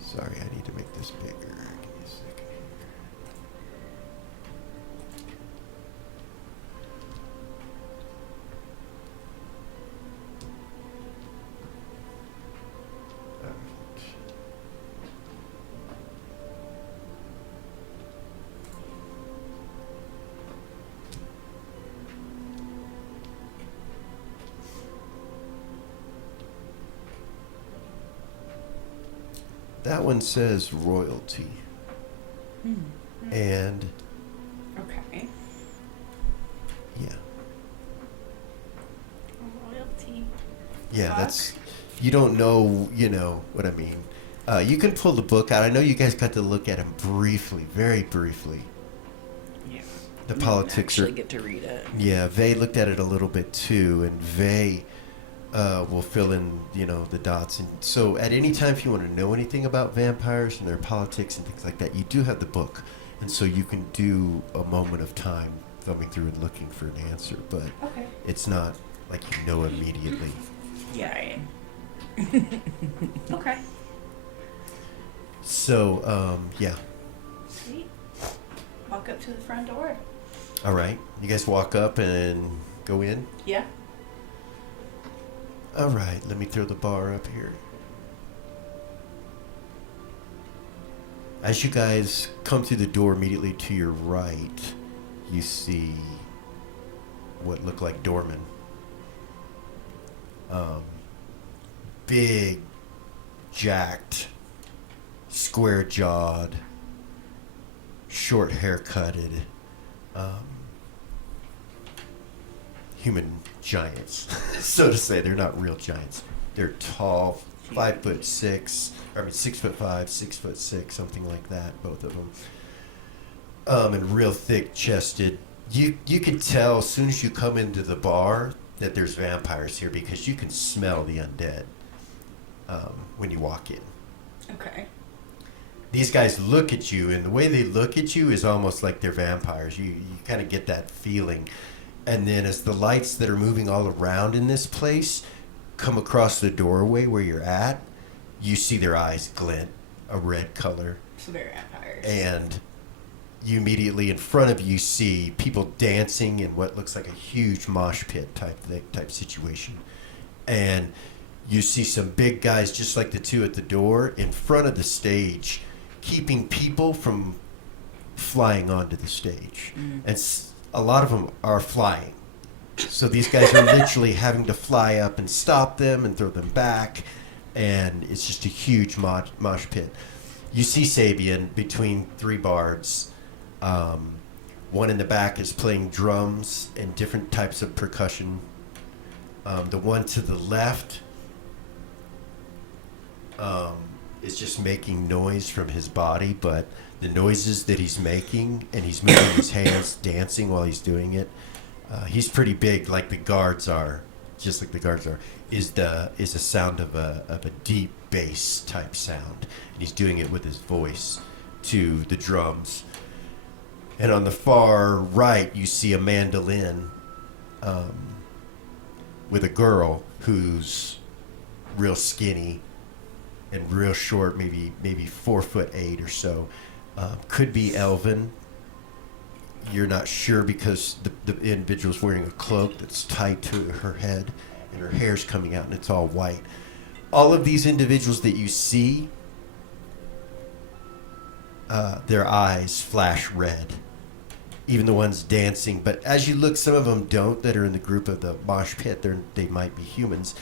Sorry, I need to make this bigger. Give me a second here. Alright. That one says royalty. And Okay. yeah. Royalty. Yeah, Fuck. that's, you don't know, you know what I mean. You can pull the book out. I know you guys got to look at him briefly, very briefly. Yeah. The You politics actually are, get to read it. yeah, Vey looked at it a little bit too, and Vey will fill in, you know, the dots. And so at any time, if you want to know anything about vampires and their politics and things like that, you do have the book. And so you can do a moment of time thumbing through and looking for an answer, but Okay. it's not like you know immediately. Yeah. Okay. So, yeah. Sweet. Walk up to the front door. All right. You guys walk up and go in. Yeah. All right. Let me throw the bar up here. As you guys come through the door immediately to your right, you see what look like doormen. Big, jacked, square-jawed, short haircutted, human giants, so to say. They're not real giants. They're tall, 5'6", 6'5", 6'6", something like that. Both of them, and real thick-chested. You could tell as soon as you come into the bar that there's vampires here because you can smell the undead when you walk in. Okay. These guys look at you, and the way they look at you is almost like they're vampires. You kind of get that feeling. And then as the lights that are moving all around in this place come across the doorway where you're at, you see their eyes glint a red color. So they're vampires. And you immediately in front of you see people dancing in what looks like a huge mosh pit type situation. And you see some big guys just like the two at the door in front of the stage, keeping people from flying onto the stage. And a lot of them are flying. So these guys are literally having to fly up and stop them and throw them back. And it's just a huge mosh pit. You see Sabian between three bards. One in the back is playing drums and different types of percussion. The one to the left is just making noise from his body, but the noises that he's making, and he's moving his hands, dancing while he's doing it. He's pretty big, like the guards are, just like the guards are. Is a sound of a deep bass type sound, and he's doing it with his voice to the drums. And on the far right, you see a mandolin with a girl who's real skinny and real short, maybe 4'8" or so. Could be elven. You're not sure because the individual's wearing a cloak that's tied to her head, and her hair's coming out, and it's all white. All of these individuals that you see, their eyes flash red. Even the ones dancing. But as you look, some of them don't, that are in the group of the mosh pit. They might be humans.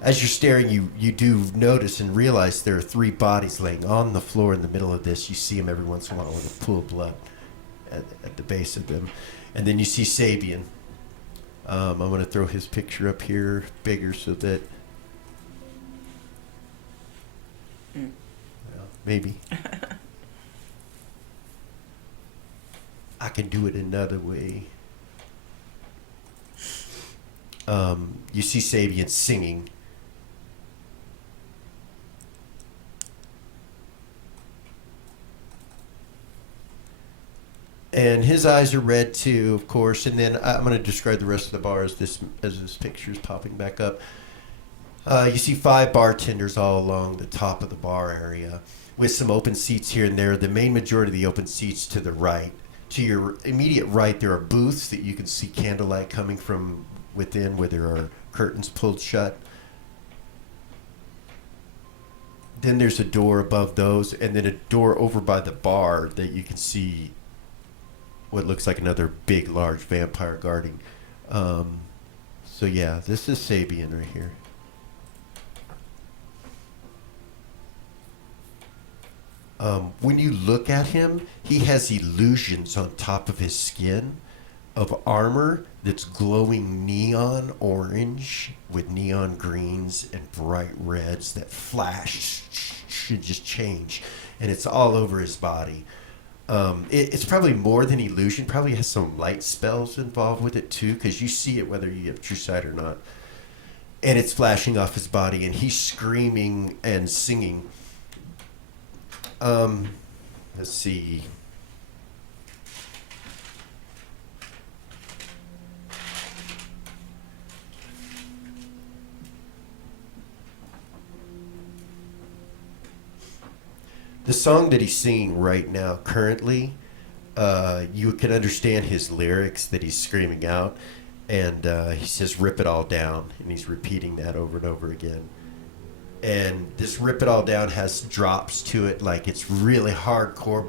As you're staring, you do notice and realize there are three bodies laying on the floor in the middle of this. You see them every once in a while with a pool of blood at the base of them. And then you see Sabian. I'm going to throw his picture up here bigger so that... Well, maybe. I can do it another way. You see Sabian singing. And his eyes are red too, of course. And then I'm going to describe the rest of the bar as this picture is popping back up. You see 5 bartenders all along the top of the bar area with some open seats here and there. The main majority of the open seats to the right. To your immediate right, there are booths that you can see candlelight coming from within where there are curtains pulled shut. Then there's a door above those, and then a door over by the bar that you can see what looks like another big, large vampire guarding. So yeah, this is Sabian right here. When you look at him, he has illusions on top of his skin of armor that's glowing neon orange with neon greens and bright reds that flash, should just change, and it's all over his body. It's probably more than illusion, probably has some light spells involved with it too, because you see it whether you have true sight or not. And it's flashing off his body, and he's screaming and singing. Let's see. The song that he's singing right now, currently, you can understand his lyrics that he's screaming out, and he says, "Rip it all down," and he's repeating that over and over again. And this Rip It All Down has drops to it, like it's really hardcore.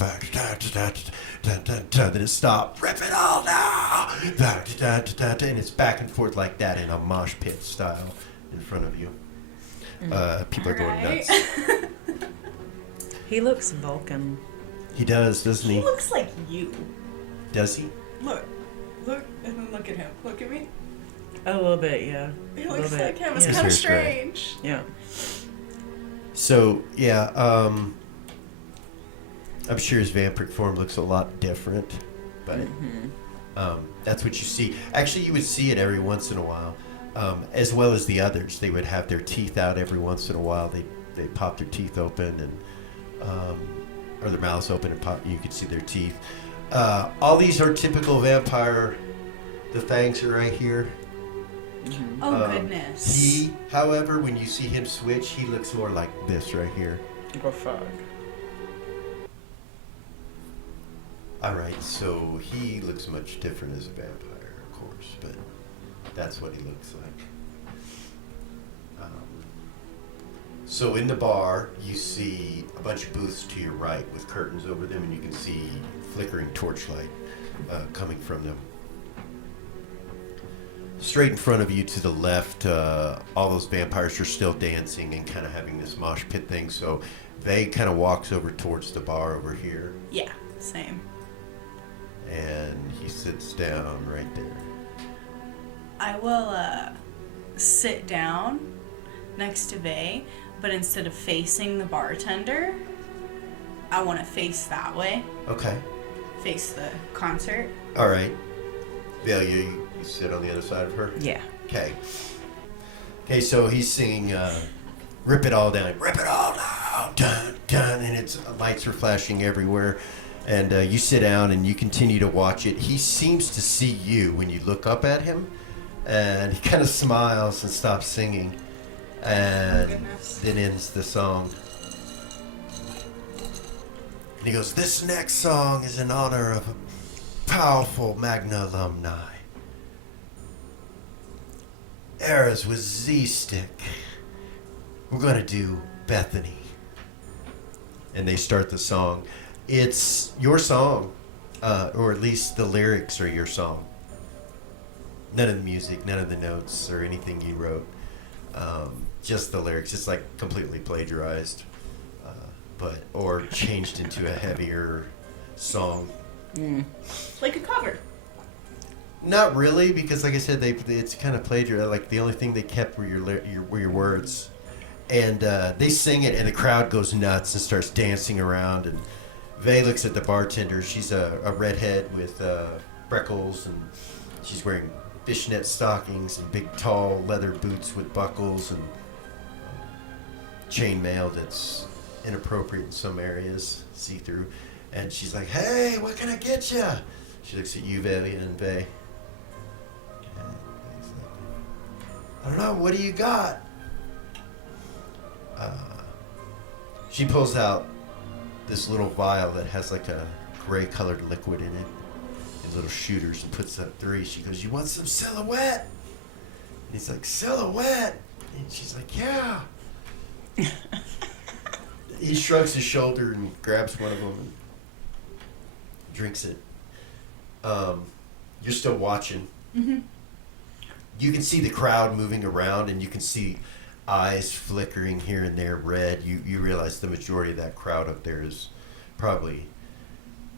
Then it stops. Rip it all down. And it's back and forth like that in a mosh pit style in front of you. People are going nuts. He looks Vulcan. He does, doesn't He he? looks like you. Does he? Look, and then look at him. Look at me. A little bit, yeah. He A looks little like bit. him. It's Yeah. kind of His hair's gray. strange. Yeah. So, yeah, I'm sure his vampiric form looks a lot different, but that's what you see. Actually, you would see it every once in a while, as well as the others. They would have their teeth out every once in a while. They pop their teeth open and or their mouths open and pop. You could see their teeth. All these are typical vampire. The fangs are right here. Oh, goodness. He, however, when you see him switch, he looks more like this right here. Go fuck. All right, so he looks much different as a vampire, of course, but that's what he looks like. So in the bar, you see a bunch of booths to your right with curtains over them, and you can see flickering torchlight coming from them. Straight in front of you to the left, all those vampires are still dancing and kind of having this mosh pit thing, so they kind of walks over towards the bar over here. Yeah, same. And he sits down right there. I will sit down next to Vay, but instead of facing the bartender, I want to face that way. Okay. Face the concert. All right. Velia, you sit on the other side of her? Yeah. Okay. Okay, so he's singing Rip It All Down. Rip it all down. Dun, dun. And it's lights are flashing everywhere. And you sit down and you continue to watch it. He seems to see you when you look up at him. And he kind of smiles and stops singing. And then ends the song. And he goes, "This next song is in honor of a powerful Magna alumni. Eras with Z-Stick. We're going to do Bethany." And they start the song. It's your song, or at least the lyrics are your song. None of the music, none of the notes or anything you wrote. Just the lyrics. It's like completely plagiarized, or changed into a heavier song. Like a cover. Not really, because like I said, it's kind of plagiarized. Like the only thing they kept were your words, and they sing it, and the crowd goes nuts and starts dancing around. And Vay looks at the bartender. She's a redhead with freckles, and she's wearing fishnet stockings and big tall leather boots with buckles and chainmail that's inappropriate in some areas, see through. And she's like, "Hey, what can I get you?" She looks at you, Velia, and Vay. "I don't know. What do you got?" She pulls out this little vial that has like a gray-colored liquid in it, and little shooters, and puts up 3. She goes, "You want some Silhouette?" And he's like, "Silhouette?" And she's like, "Yeah." He shrugs his shoulder and grabs one of them and drinks it. You're still watching. Mm-hmm. You can see the crowd moving around, and you can see eyes flickering here and there red. You realize the majority of that crowd up there is probably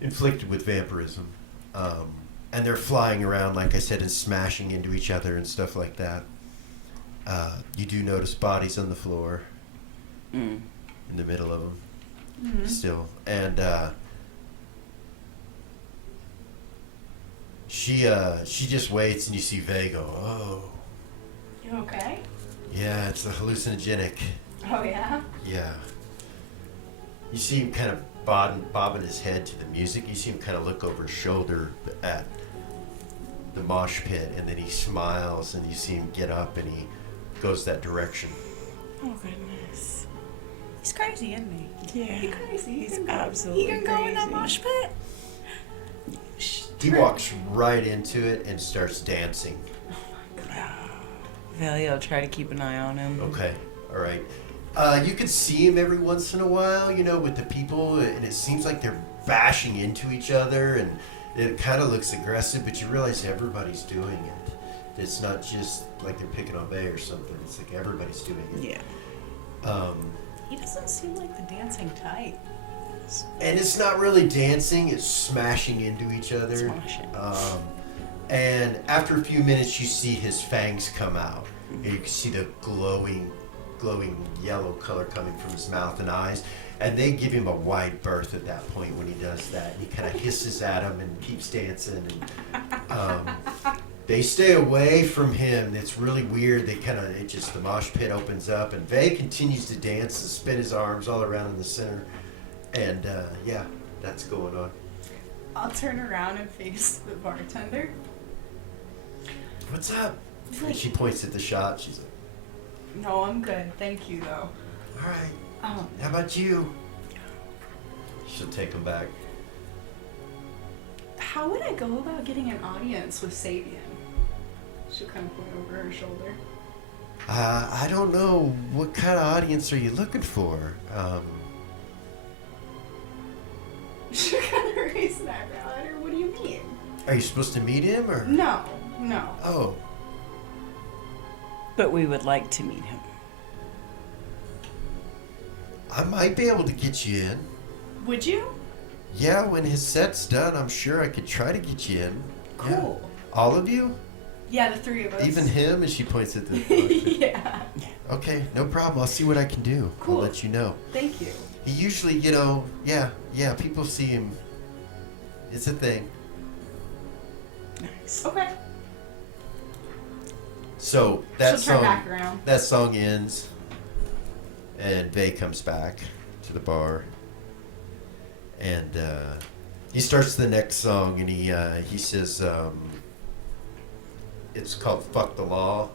inflicted with vampirism. And they're flying around, like I said, and smashing into each other and stuff like that. You do notice bodies on the floor in the middle of them still. And she just waits, and you see Vay go, "Oh, You okay? yeah, it's a hallucinogenic." Oh, yeah? Yeah. You see him kind of bobbing his head to the music. You see him kind of look over his shoulder at the mosh pit, and then he smiles, and you see him get up, and he goes that direction. Oh, goodness. He's crazy, isn't he? Yeah. He's crazy. He's absolutely He can go in that crazy. mosh pit? He walks right into it and starts dancing. Velia will try to keep an eye on him. Okay, all right. You could see him every once in a while, you know, with the people, and it seems like they're bashing into each other, and it kind of looks aggressive, but you realize everybody's doing it. It's not just like they're picking on Bay or something. It's like everybody's doing it. Yeah. He doesn't seem like the dancing type. And it's not really dancing, it's smashing into each other. Smashing. And after a few minutes, you see his fangs come out. And you can see the glowing yellow color coming from his mouth and eyes. And they give him a wide berth at that point when he does that. And he kind of hisses at him and keeps dancing. And they stay away from him. It's really weird. The mosh pit opens up, and Vay continues to dance and spin his arms all around in the center. And yeah, that's going on. I'll turn around and face the bartender. What's up? And she points at the shot. She's like, No, I'm good. Thank you, though. all right. How about you? She'll take him back. How would I go about getting an audience with Sabian? She'll kind of point over her shoulder. I don't know. What kind of audience are you looking for? She kind of raised an eyebrow at her. What do you mean? Are you supposed to meet him or? No. Oh, But we would like to meet him. I might be able to get you in. Would you? Yeah, when his set's done, I'm sure I could try to get you in. Cool. Yeah. All of you? Yeah, the three of us. Even him? And she points at the. Yeah. Okay, no problem. I'll see what I can do. Cool. I'll let you know. Thank you. He usually, yeah, people see him. It's a thing. Nice. Okay. So that She'll turn song, back around. that song ends, and Vay comes back to the bar, and he starts the next song, and he says, it's called "Fuck the Law,"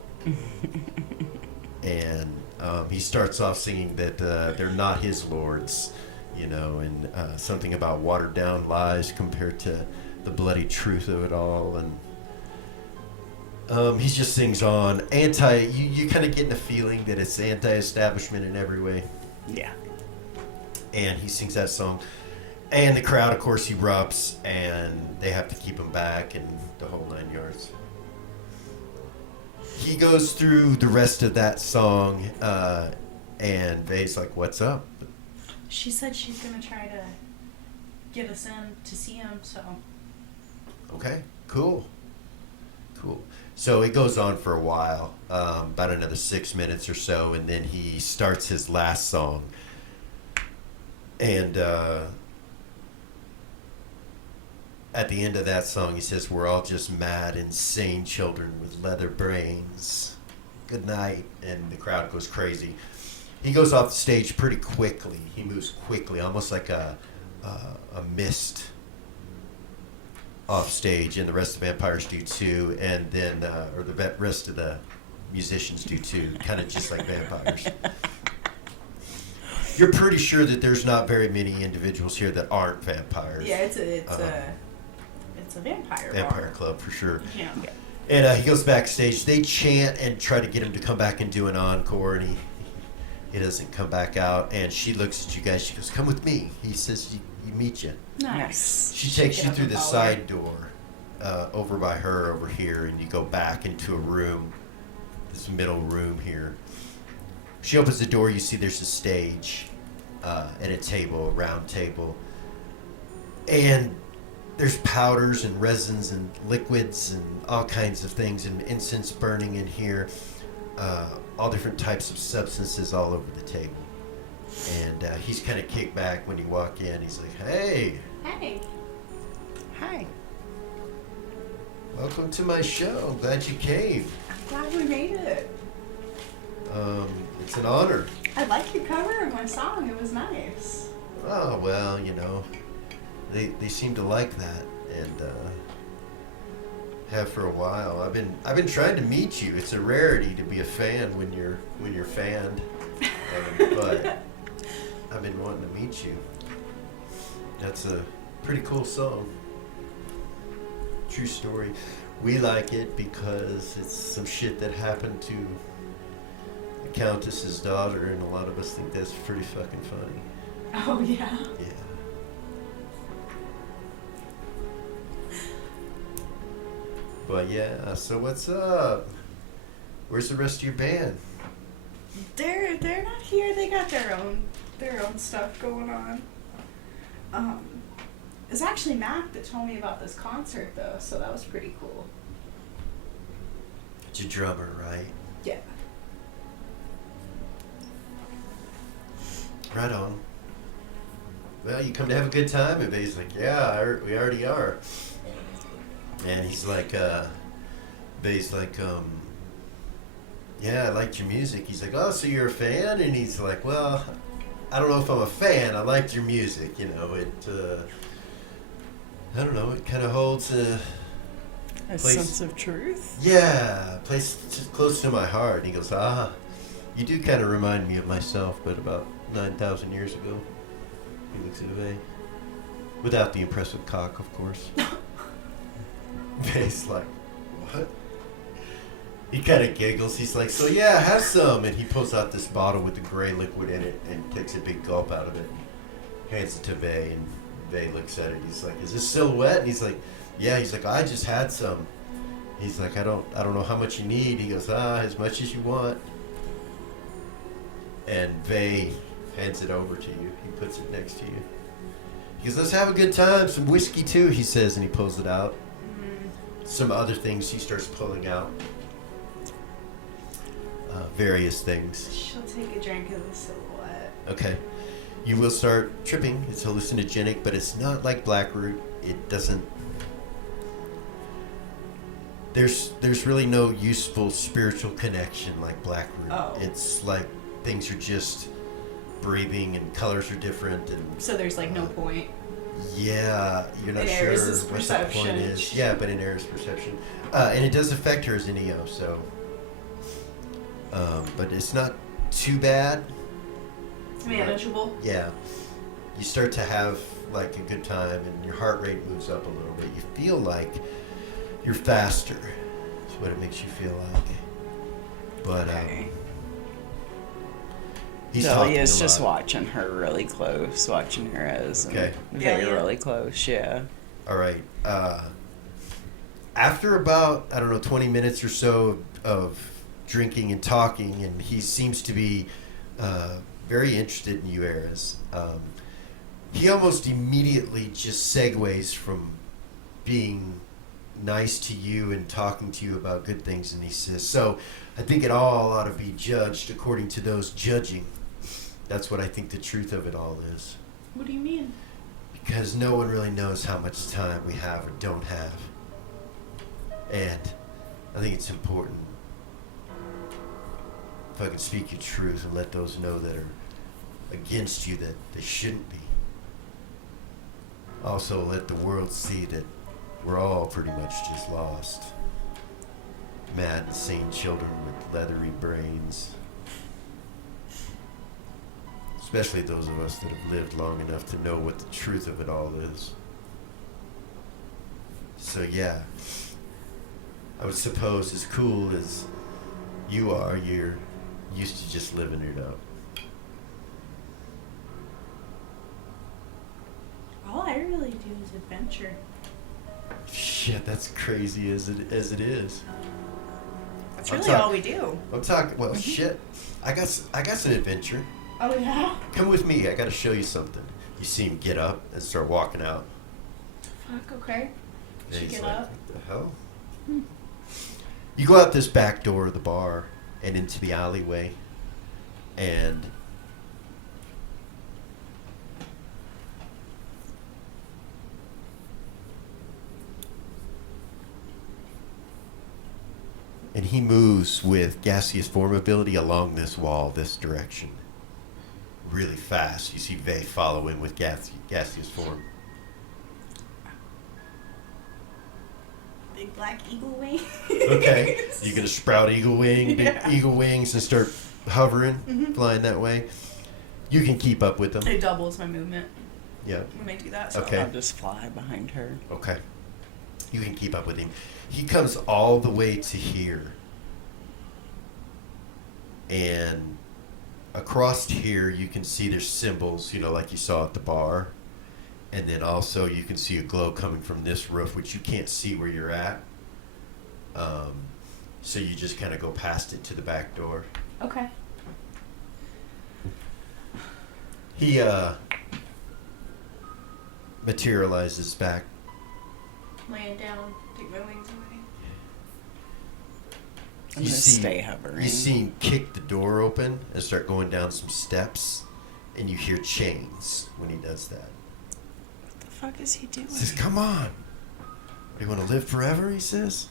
and he starts off singing that they're not his lords, you know, and something about watered down lies compared to the bloody truth of it all, and. He just sings on. You kind of getting a feeling that it's anti-establishment in every way. Yeah. And he sings that song. And the crowd, of course, erupts, and they have to keep him back and the whole 9 yards. He goes through the rest of that song, and Vay's like, what's up? She said she's gonna try to get us in to see him, so. Okay, cool. So it goes on for a while, about another 6 minutes or so, and then he starts his last song. And at the end of that song, he says, we're all just mad, insane children with leather brains. Good night. And the crowd goes crazy. He goes off the stage pretty quickly. He moves quickly, almost like a mist off stage, and the rest of the vampires do too, and then or the rest of the musicians do too, kind of just like vampires. You're pretty sure that there's not very many individuals here that aren't vampires. Yeah, it's a vampire bar. club for sure. Yeah. And he goes backstage. They chant and try to get him to come back and do an encore, and he doesn't come back out. And she looks at you guys. She goes, "Come with me." He says, "You meet you." Nice. She takes Shake it you up through and the follow side door, over by her over here, and you go back into a room, this middle room here. She opens the door, you see there's a stage, and a table, a round table. And there's powders and resins and liquids and all kinds of things, and incense burning in here, all different types of substances all over the table. And he's kind of kicked back when you walk in. He's like, "Hey, Hey. Hi. welcome to my show. Glad you came. I'm glad we made it. It's an honor." I like your cover of my song. It was nice. Oh, well, you know, they seem to like that, and have for a while. I've been trying to meet you. It's a rarity to be a fan when you're fanned, but I've been wanting to meet you. That's a pretty cool song. True story. We like it because it's some shit that happened to the Countess's daughter, and a lot of us think that's pretty fucking funny. Oh, yeah. Yeah. But yeah, so what's up? Where's the rest of your band? They're not here. They got their own stuff going on. It's actually Mac that told me about this concert though, so that was pretty cool. It's your drummer, right? Yeah. Right on. Well, you come to have a good time, and Bay's like, yeah, we already are. And he's like, Bay's like, yeah, I liked your music. He's like, oh, so you're a fan? And he's like, well, I don't know if I'm a fan. I liked your music. You know, I don't know, it kind of holds a sense of truth? Yeah, place just close to my heart. And he goes, you do kind of remind me of myself, but about 9,000 years ago. He looks at Bay. Without the impressive cock, of course. Bay's like, what? He kind of giggles. He's like, so yeah, have some. And he pulls out this bottle with the gray liquid in it and takes a big gulp out of it and hands it to Bay. And Bay looks at it. He's like, is this still wet? And he's like, yeah. He's like, I just had some. He's like, I don't know how much you need. He goes, as much as you want. And Bay hands it over to you. He puts it next to you. He goes, let's have a good time. Some whiskey too, he says, and he pulls it out. Some other things he starts pulling out. Various things. She'll take a drink of the silhouette. Okay. You will start tripping. It's hallucinogenic, but it's not like Blackroot. It doesn't... There's really no useful spiritual connection like Blackroot. Oh. It's like things are just breathing and colors are different and... So there's like no point. Yeah, you're not In sure Eris's what the point perception. is. Yeah, but in Eris' perception. And it does affect her as an EO, so... but it's not too bad. It's manageable. Yeah. You start to have like a good time and your heart rate moves up a little bit. You feel like you're faster. That's what it makes you feel like. But he's talking Delia's a just lot. watching her really close, watching her as Okay. very Yeah. really close, yeah. All right. After about, 20 minutes or so of drinking and talking, and he seems to be very interested in you, Eris. He almost immediately just segues from being nice to you and talking to you about good things, and he says, so I think it all ought to be judged according to those judging. That's what I think the truth of it all is. What do you mean? Because no one really knows how much time we have or don't have. And I think it's important if I can speak your truth and let those know that are against you that they shouldn't be. Also let the world see that we're all pretty much just lost. Mad, insane children with leathery brains. Especially those of us that have lived long enough to know what the truth of it all is. So yeah, I would suppose as cool as you are, you're used to just living it up. All I really do is adventure. Shit, that's crazy as it is. That's I'm really all we do. I'm talking. Well, shit. I got some adventure. Oh yeah? Come with me. I got to show you something. You see him get up and start walking out. Fuck, okay. And She he's get like, up? What the hell? You go out this back door of the bar and into the alleyway, and he moves with gaseous form ability along this wall, this direction. Really fast. You see Vay follow in with gaseous form. Big black eagle wing. Okay. You're going to sprout eagle wings and start hovering, Mhm. flying that way. You can keep up with them. It doubles my movement Yeah. when I do that. So. Okay. I'll just fly behind her. Okay. You can keep up with him. He comes all the way to here. And across here, you can see there's symbols, like you saw at the bar. And then also you can see a glow coming from this roof, which you can't see where you're at. So you just kind of go past it to the back door. Okay. He materializes back. Laying down, take my wings away. I'm gonna stay hovering. You see him kick the door open and start going down some steps, and you hear chains when he does that. What the fuck is he doing? He says, "Come on. You want to live forever?" He says.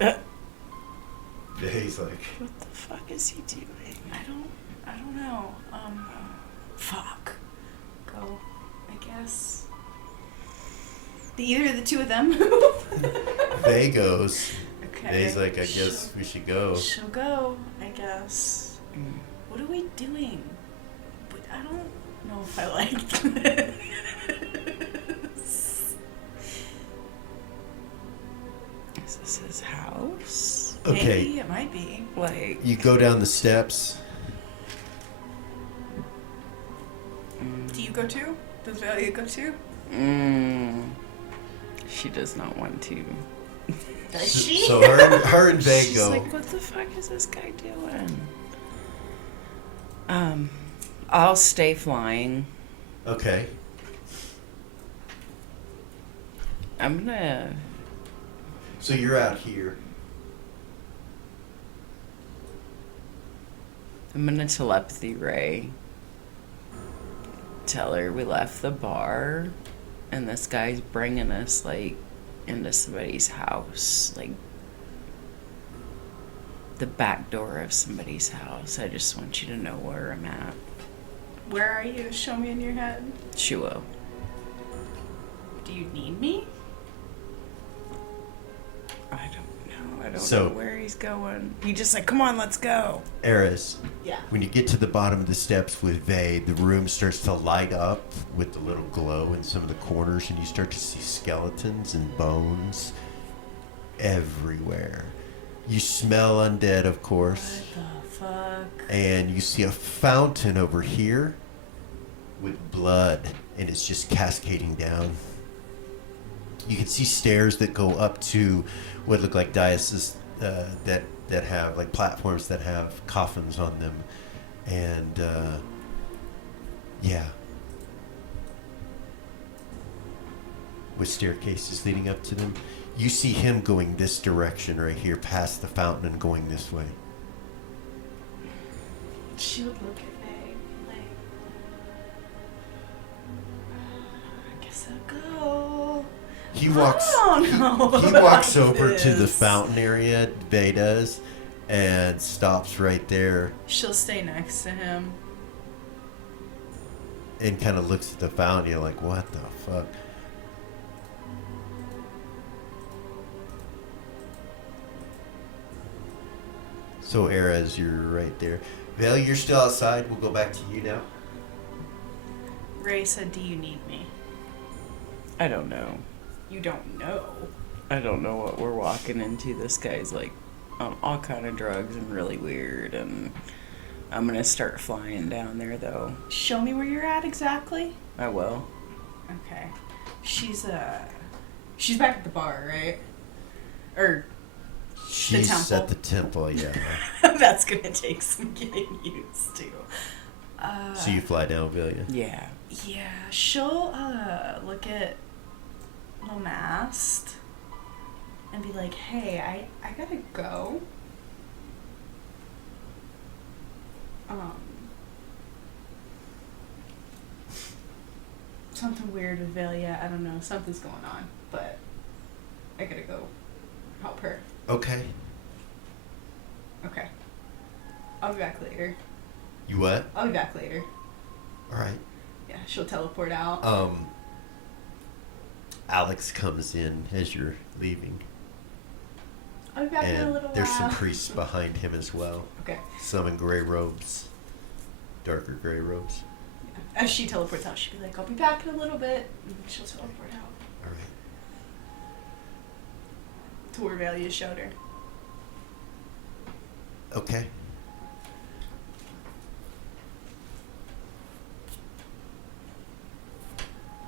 Yeah, he's like, What the fuck is he doing? I don't know. Fuck. Go, I guess. Either of the two of them. Vay goes. Okay. Vay's like, I guess we should go. She'll go, I guess. What are we doing? But I don't know if I like this. Is this his house? Okay. Maybe it might be. Like, You go down the steps. Do you go too? Does Valia go too? she does not want to. Does she? So her and Vay She's go. like, what the fuck is this guy doing? I'll stay flying. Okay. I'm gonna. So you're out here. I'm gonna telepathy Ray. Tell her we left the bar, and this guy's bringing us like into somebody's house, like the back door of somebody's house. I just want you to know where I'm at. Where are you? Show me in your head. She will. Do you need me? I don't know. I don't So- know where he's going. He just like, come on, let's go. Eris, Yeah. when you get to the bottom of the steps with Vay, the room starts to light up with the little glow in some of the corners, and you start to see skeletons and bones everywhere. You smell undead, of course, What the fuck? and you see a fountain over here with blood, and it's just cascading down. You can see stairs that go up to what look like dioceses that have like platforms that have coffins on them, and yeah, with staircases leading up to them. You see him going this direction right here, past the fountain, and going this way. She would look at me like, I guess I'll go. He walks. I don't know He about walks over to the this. fountain area. Vay does, and stops right there She'll stay next to him. and kind of looks at the fountain. You're like, what the fuck? So, Erez, you're right there. Vale, you're still outside. We'll go back to you now. Ray said, do you need me? I don't know. You don't know. I don't know what we're walking into. This guy's like on all kind of drugs and really weird, and I'm gonna start flying down there though. Show me where you're at exactly. I will. Okay. She's back at the bar, right? Or She's temple. at the temple, yeah. that's gonna take some getting used to. So you fly down, Velia. Yeah. Yeah, she'll look at Lomast and be like, hey, I gotta go. Something weird with Velia, I don't know, something's going on, but I gotta go help her. Okay. Okay. I'll be back later. You what? I'll be back later. All right. Yeah, she'll teleport out. Alex comes in as you're leaving, I'll be back in a and little there's while. some priests behind him as well. Okay. Some in gray robes, darker gray robes. Yeah. As she teleports out, she'll be like, I'll be back in a little bit. And she'll teleport out All right. to where Valia showed her. Okay.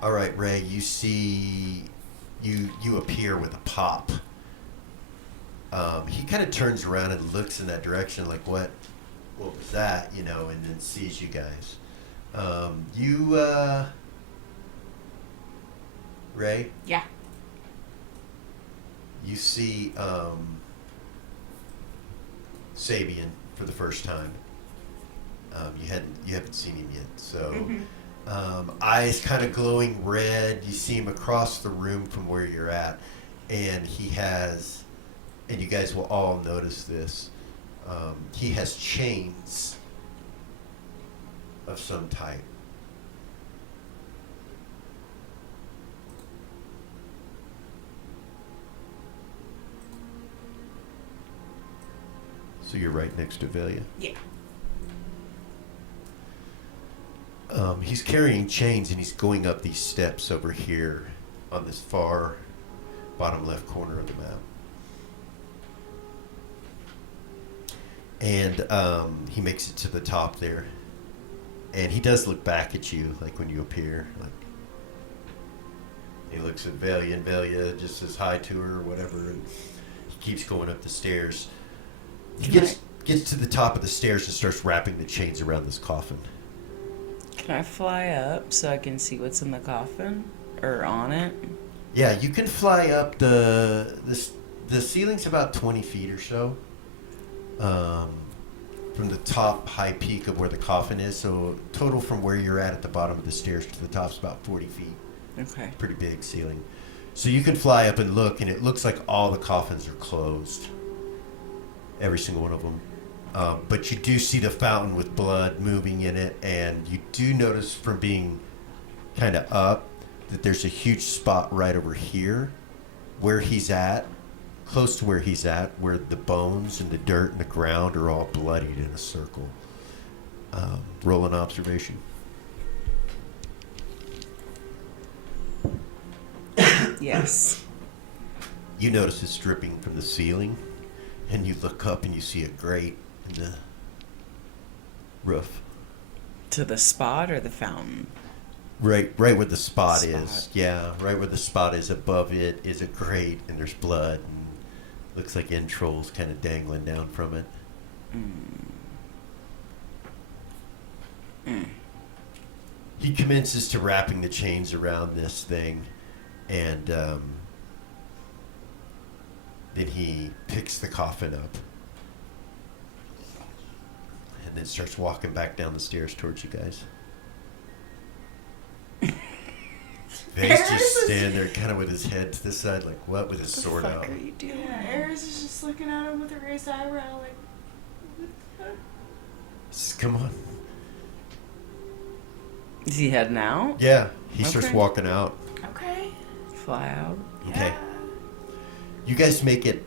All right, Ray, you see, you appear with a pop. He kind of turns around and looks in that direction, like what was that, and then sees you guys. Ray, Yeah. you see Sabian for the first time. You haven't seen him yet, so eyes kind of glowing red. You see him across the room from where you're at, and and you guys will all notice this. He has chains of some type. So you're right next to Velia. Yeah. He's carrying chains and he's going up these steps over here on this far bottom left corner of the map. And he makes it to the top there. And he does look back at you, like when you appear. Like he looks at Velia, and Velia just says hi to her or whatever. And he keeps going up the stairs. He gets to the top of the stairs and starts wrapping the chains around this coffin. Can I fly up so I can see what's in the coffin or on it? Yeah, you can fly up the ceiling's about 20 feet or so from the top high peak of where the coffin is. So total from where you're at the bottom of the stairs to the top is about 40 feet. Okay. Pretty big ceiling. So you can fly up and look, and it looks like all the coffins are closed. Every single one of them. But you do see the fountain with blood moving in it, and you do notice from being kind of up that there's a huge spot right over here where he's at, close to where he's at, where the bones and the dirt and the ground are all bloodied in a circle. Roll an observation. Yes. You notice it's dripping from the ceiling, and you look up and you see a grate in the roof. To the spot or the fountain? Right where the spot Spot. is. Yeah, right where the spot is. Above it is a grate, and there's blood, and looks like entrails kind of dangling down from it. He commences to wrapping the chains around this thing, and then he picks the coffin up, and then starts walking back down the stairs towards you guys. Vance just standing there kind of with his head to the side, like, what, with his sword out. What are you doing? Yeah, Eris is just looking at him with a raised eyebrow, like, what the fuck? He says, come on. Is he heading out? Yeah, he starts Okay. walking out. Okay. Fly out? Okay. Yeah. You guys make it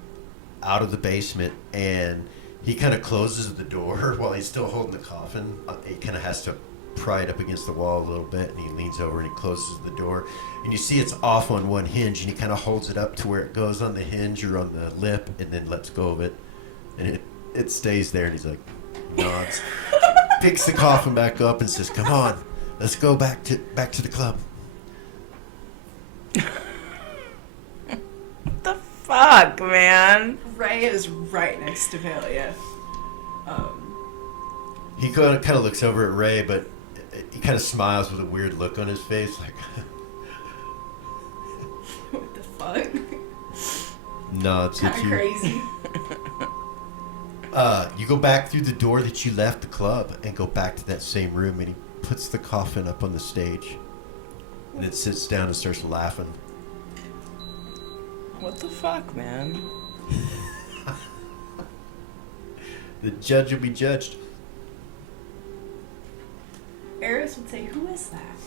out of the basement, and he kind of closes the door while he's still holding the coffin. He kind of has to pry it up against the wall a little bit, and he leans over and he closes the door. And you see it's off on one hinge, and he kind of holds it up to where it goes on the hinge or on the lip, and then lets go of it. And it stays there, and he's like, nods. Picks the coffin back up and says, come on, let's go back to the club. What the fuck, man? Ray is right next to Velia. He kind of looks over at Ray, but he kind of smiles with a weird look on his face, like What the fuck? nods at Kind of you. crazy. You go back through the door that you left the club and go back to that same room, and he puts the coffin up on the stage, and then sits down and starts laughing. What the fuck, man? The judge will be judged. Eris would say, who is that?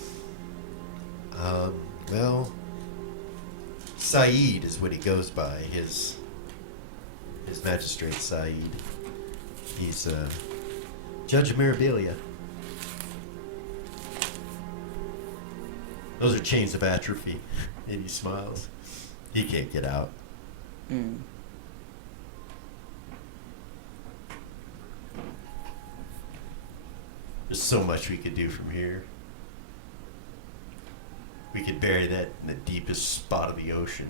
Well, Saeed is what he goes by. His magistrate, Saeed. He's Judge of Mirabilia. Those are chains of atrophy. And he smiles. He can't get out. Mm. There's so much we could do from here. We could bury that in the deepest spot of the ocean.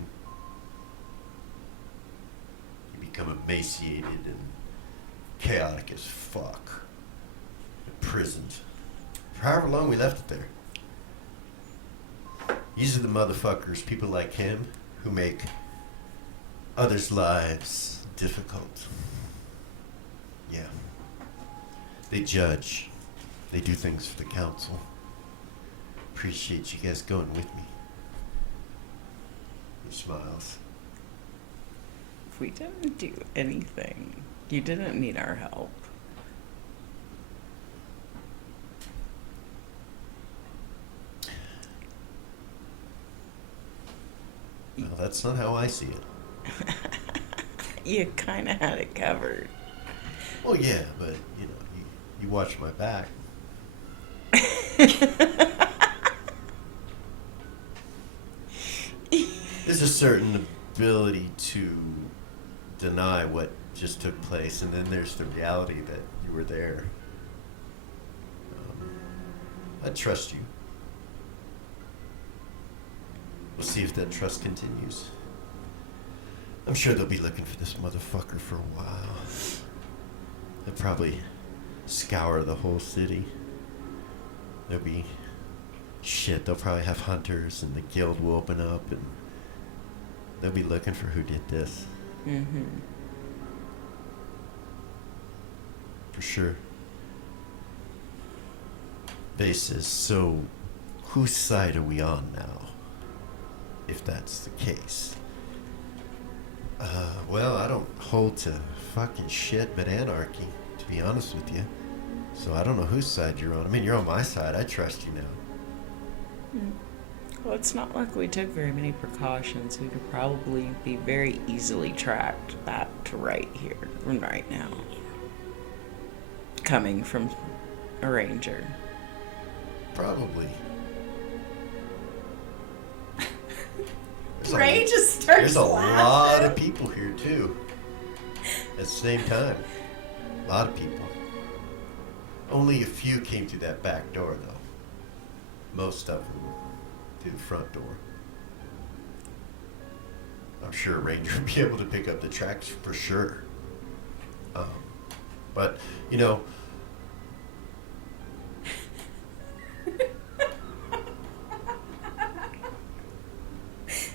You become emaciated and chaotic as fuck. Imprisoned. For however long we left it there. These are the motherfuckers, people like him, who make others' lives difficult. Yeah. They judge. They do things for the council. Appreciate you guys going with me. He smiles. We didn't do anything. You didn't need our help. Well, that's not how I see it. You kind of had it covered. Well, yeah, but, you know, you watch my back. There's a certain ability to deny what just took place, and then there's the reality that you were there. I trust you. We'll see if that trust continues. I'm sure they'll be looking for this motherfucker for a while. They'll probably scour the whole city. There'll be shit. They'll probably have hunters, and the guild will open up, and they'll be looking for who did this. Mm-hmm. For sure. Basis. So, whose side are we on now? If that's the case. Well, I don't hold to fucking shit but anarchy, to be honest with you. So I don't know whose side you're on. I mean, you're on my side. I trust you now. Well, it's not like we took very many precautions. We could probably be very easily tracked back to right here, right now. Coming from a ranger. Probably. Ray just starts There's a laughing. lot of people here, too. At the same time. A lot of people. Only a few came through that back door, though. Most of them through the front door. I'm sure a ranger would be able to pick up the tracks for sure. But, you know...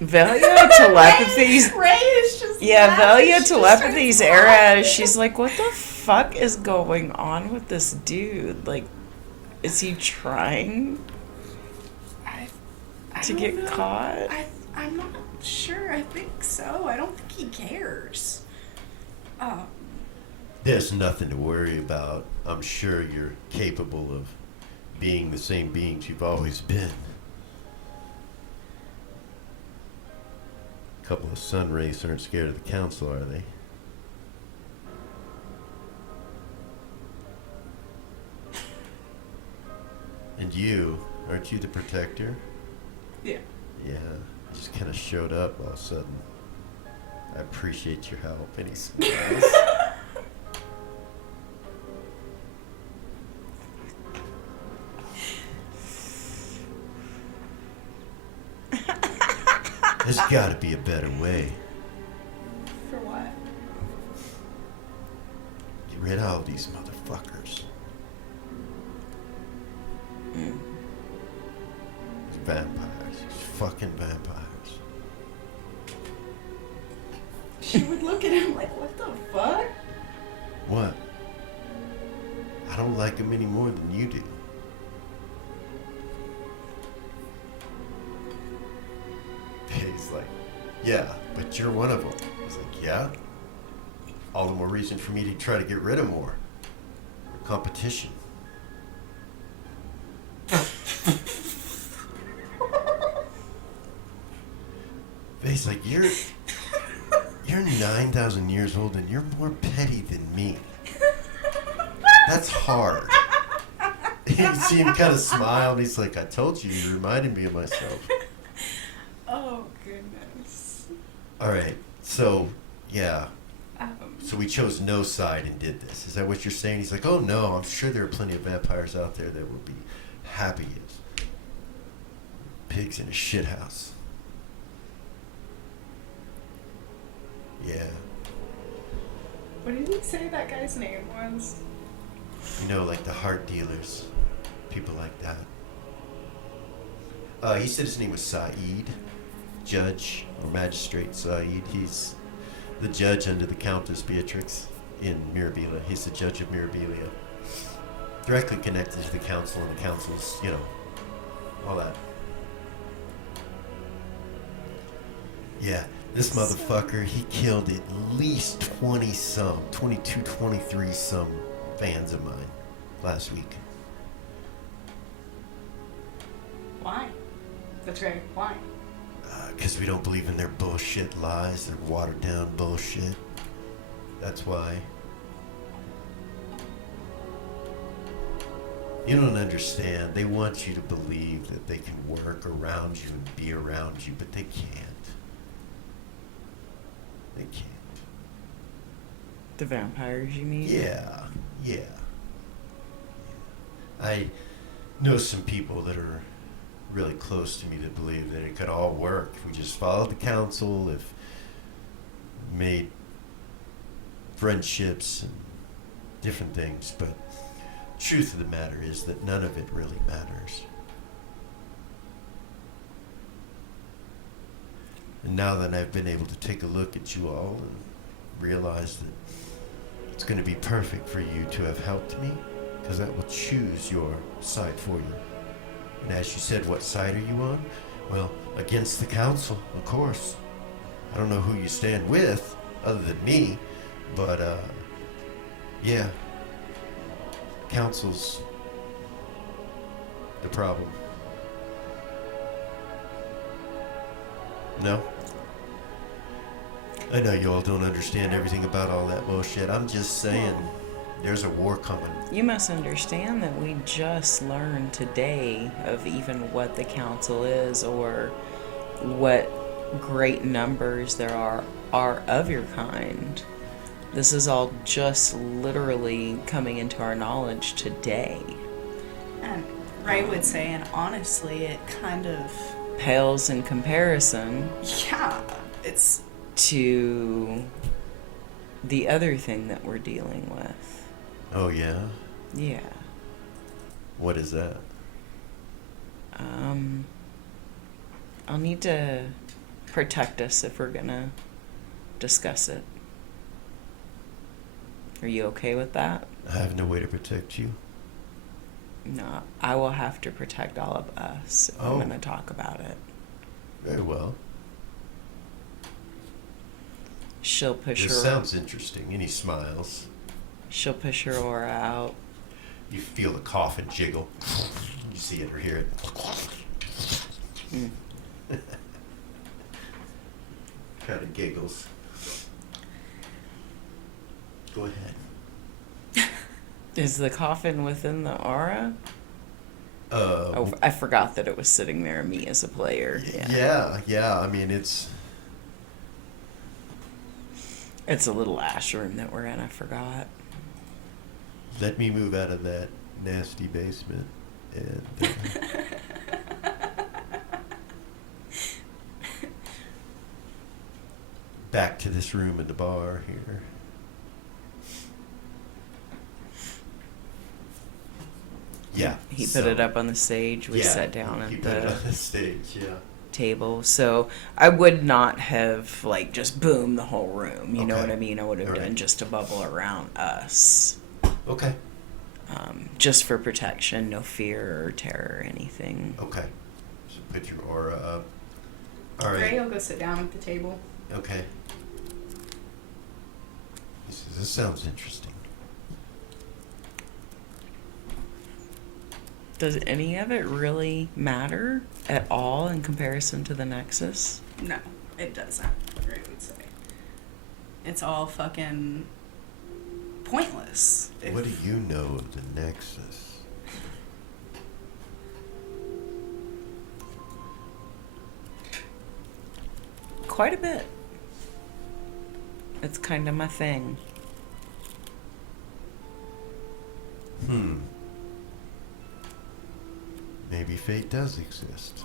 Velia telepathy's. Ray is just Yeah, laughing. Velia She just telepathy's starts era. laughing. She's like, what the fuck is going on with this dude? Like, is he trying I to don't get know. caught? I'm not sure. I think so. I don't think he cares. There's nothing to worry about. I'm sure you're capable of being the same beings you've always been. A couple of sun rays aren't scared of the council, are they? And you, aren't you the protector? Yeah. Yeah, you just kind of showed up all of a sudden. I appreciate your help. And he smiles. There's got to be a better way. For what? Get rid of all these motherfuckers. These vampires. These fucking vampires. She would look at him like, what the fuck? What? I don't like them any more than you do. He's like, yeah, but you're one of them. He's like, yeah? All the more reason for me to try to get rid of more. Competition. He's like, you're 9,000 years old and you're more petty than me. That's hard. You see him kind of smile and he's like, I told you, you reminded me of myself. Oh, goodness. All right, so, yeah. So we chose no side and did this. Is that what you're saying? He's like, oh no, I'm sure there are plenty of vampires out there that would be happy as pigs in a shit house. Yeah. What did he say that guy's name was? You know, like the heart dealers. People like that. He said his name was Saeed. Judge or Magistrate Saeed. He's the judge under the Countess Beatrix in Mirabilia. He's the judge of Mirabilia. Directly connected to the council and the council's, you know, all that. Yeah, this motherfucker, he killed at least 22, 23 some fans of mine last week. Why? That's right. Why? Because we don't believe in their bullshit lies, their watered down bullshit. That's why. You don't understand. They want you to believe that they can work around you and be around you, but they can't. They can't. The vampires, you mean? Yeah. I know some people that are really close to me that believe that it could all work if we just followed the council, if made friendships and different things, but truth of the matter is that none of it really matters. And now that I've been able to take a look at you all and realize that it's going to be perfect for you to have helped me, because that will choose your side for you. And as you said, what side are you on? Well, against the council, of course. I don't know who you stand with, other than me, but, yeah. Council's the problem. No? I know you all don't understand everything about all that bullshit. I'm just saying, there's a war coming. You must understand that we just learned today of even what the council is, or what great numbers there are of your kind. This is all just literally coming into our knowledge today. And Ray would say, and honestly, it kind of, Pales in comparison yeah, it's, to the other thing that we're dealing with. Oh, yeah? Yeah. What is that? I'll need to protect us if we're gonna discuss it. Are you okay with that? I have no way to protect you. No, I will have to protect all of us if I'm Oh. gonna talk about it. Very well. She'll push This her. sounds interesting. And he smiles. She'll push her aura out. You feel the coffin jiggle. You see it or hear it. Mm. Kind of giggles. Go ahead. Is the coffin within the aura? Uh, Oh, I forgot that it was sitting there. Me as a player. yeah. I mean, it's It's a little ash room that we're in. I forgot. let me move out of that nasty basement and back to this room in the bar here. Yeah. He put it up on the stage. We yeah, sat down he at put it the on the stage. Yeah. table. So I would not have like just boom the whole room. You know Okay. what I mean? I would have All done right. just a bubble around us. Okay. Just for protection, no fear or terror or anything. Okay. So put your aura up. All Ray right. will go sit down at the table. Okay. He says, this sounds interesting. Does any of it really matter at all in comparison to the Nexus? no, it doesn't, Ray would say. It's all fucking pointless. What do you know of the Nexus? Quite a bit. It's kind of my thing. Maybe fate does exist.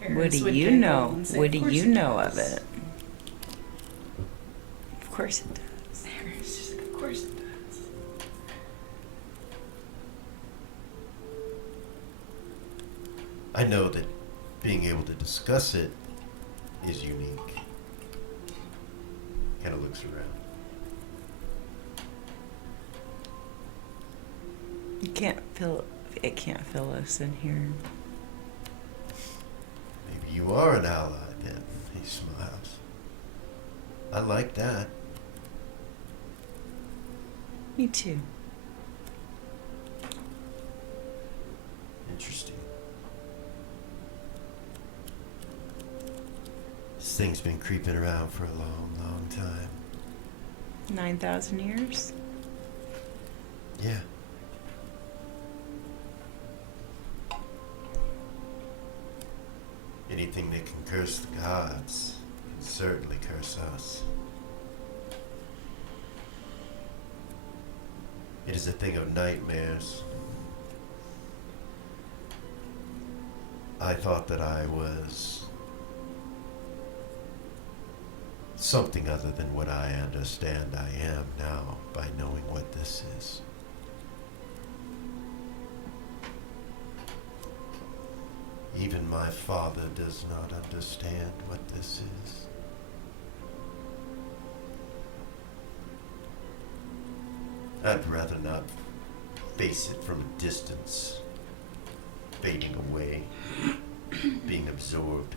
What Harris do would you giggle know? and say, What do "Of course you it know of does." it? Of course it does. Harris just, of course it does. I know that being able to discuss it is unique. Kind of looks around. You can't feel it. Can't feel us in here. Maybe you are an ally then. He smiles. I like that. Me too. Interesting. This thing's been creeping around for a long, long time. 9,000 years. Yeah. Anything that can curse the gods can certainly curse us. It is a thing of nightmares. I thought that I was something other than what I understand I am now by knowing what this is. Even my father does not understand what this is. I'd rather not face it from a distance, fading away, being absorbed.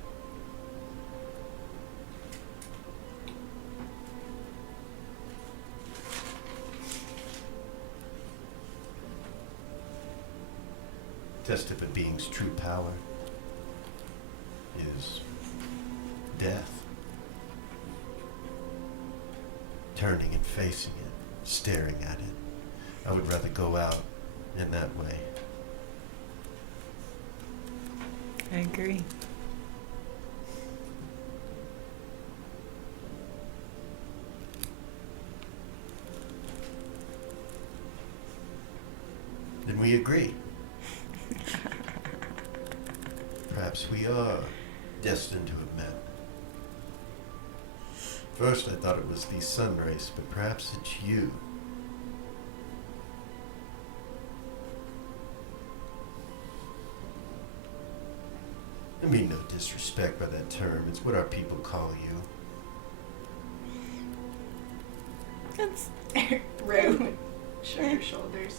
Test of a being's true power is death. Turning and facing it, staring at it. I would rather go out in that way. I agree. Then we agree. Perhaps we are destined to have met. First I thought it was the sun race, but perhaps it's you. I mean no disrespect by that term, it's what our people call you. That's Ray would shrug her shoulders.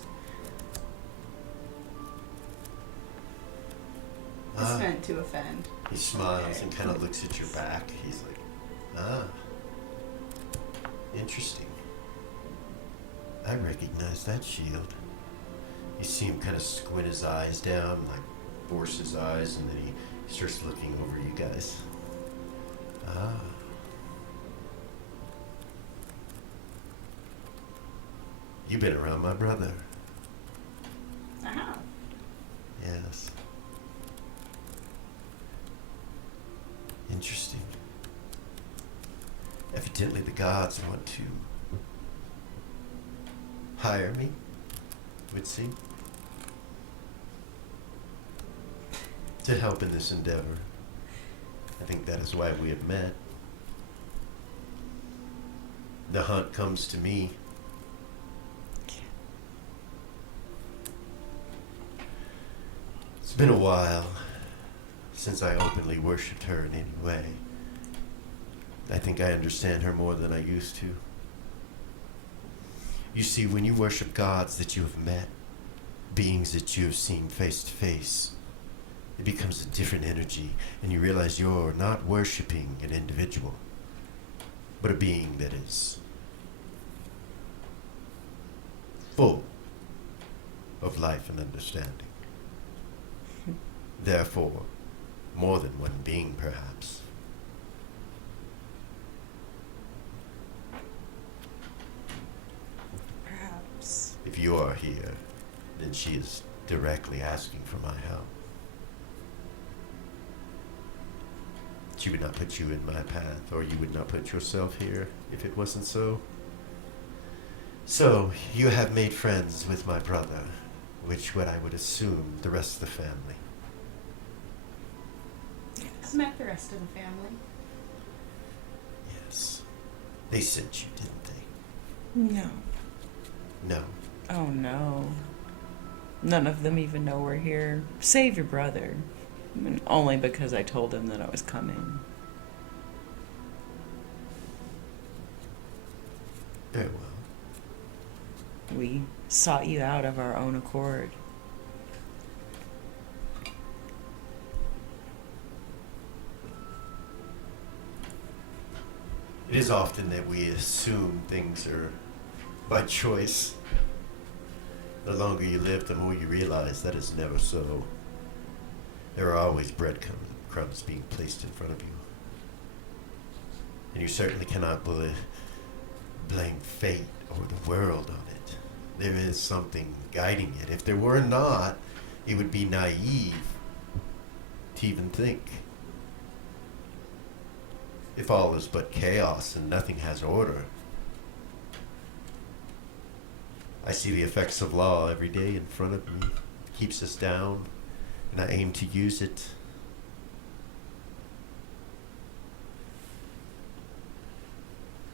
It's Ah. meant to offend. He smiles Okay. and kind of looks at your back. He's like, ah, interesting. I recognize that shield. You see him kind of squint his eyes down, like force his eyes, and then he starts looking over you guys. Ah. You've been around my brother. Uh-huh. Yes. Interesting. Evidently the gods want to hire me, it would seem, to help in this endeavor. I think that is why we have met. The hunt comes to me. It's been a while since I openly worshipped her in any way. I think I understand her more than I used to. You see, when you worship gods that you have met, beings that you have seen face to face, it becomes a different energy, and you realize you're not worshiping an individual, but a being that is full of life and understanding. Therefore, more than one being, perhaps. perhaps. If you are here, then she is directly asking for my help. She would not put you in my path, or you would not put yourself here if it wasn't so. So, you have made friends with my brother, which what I would assume the rest of the family. Yes. Met the rest of the family. Yes. They sent you, didn't they? No. No. Oh no. None of them even know we're here. Save your brother. I mean, only because I told him that I was coming. Very well. We sought you out of our own accord. It is often that we assume things are by choice. The longer you live, the more you realize that is never so. There are always breadcrumbs being placed in front of you. And you certainly cannot blame fate or the world on it. There is something guiding it. If there were not, it would be naive to even think. If all is but chaos and nothing has order. I see the effects of law every day in front of me. It keeps us down, and I aim to use it.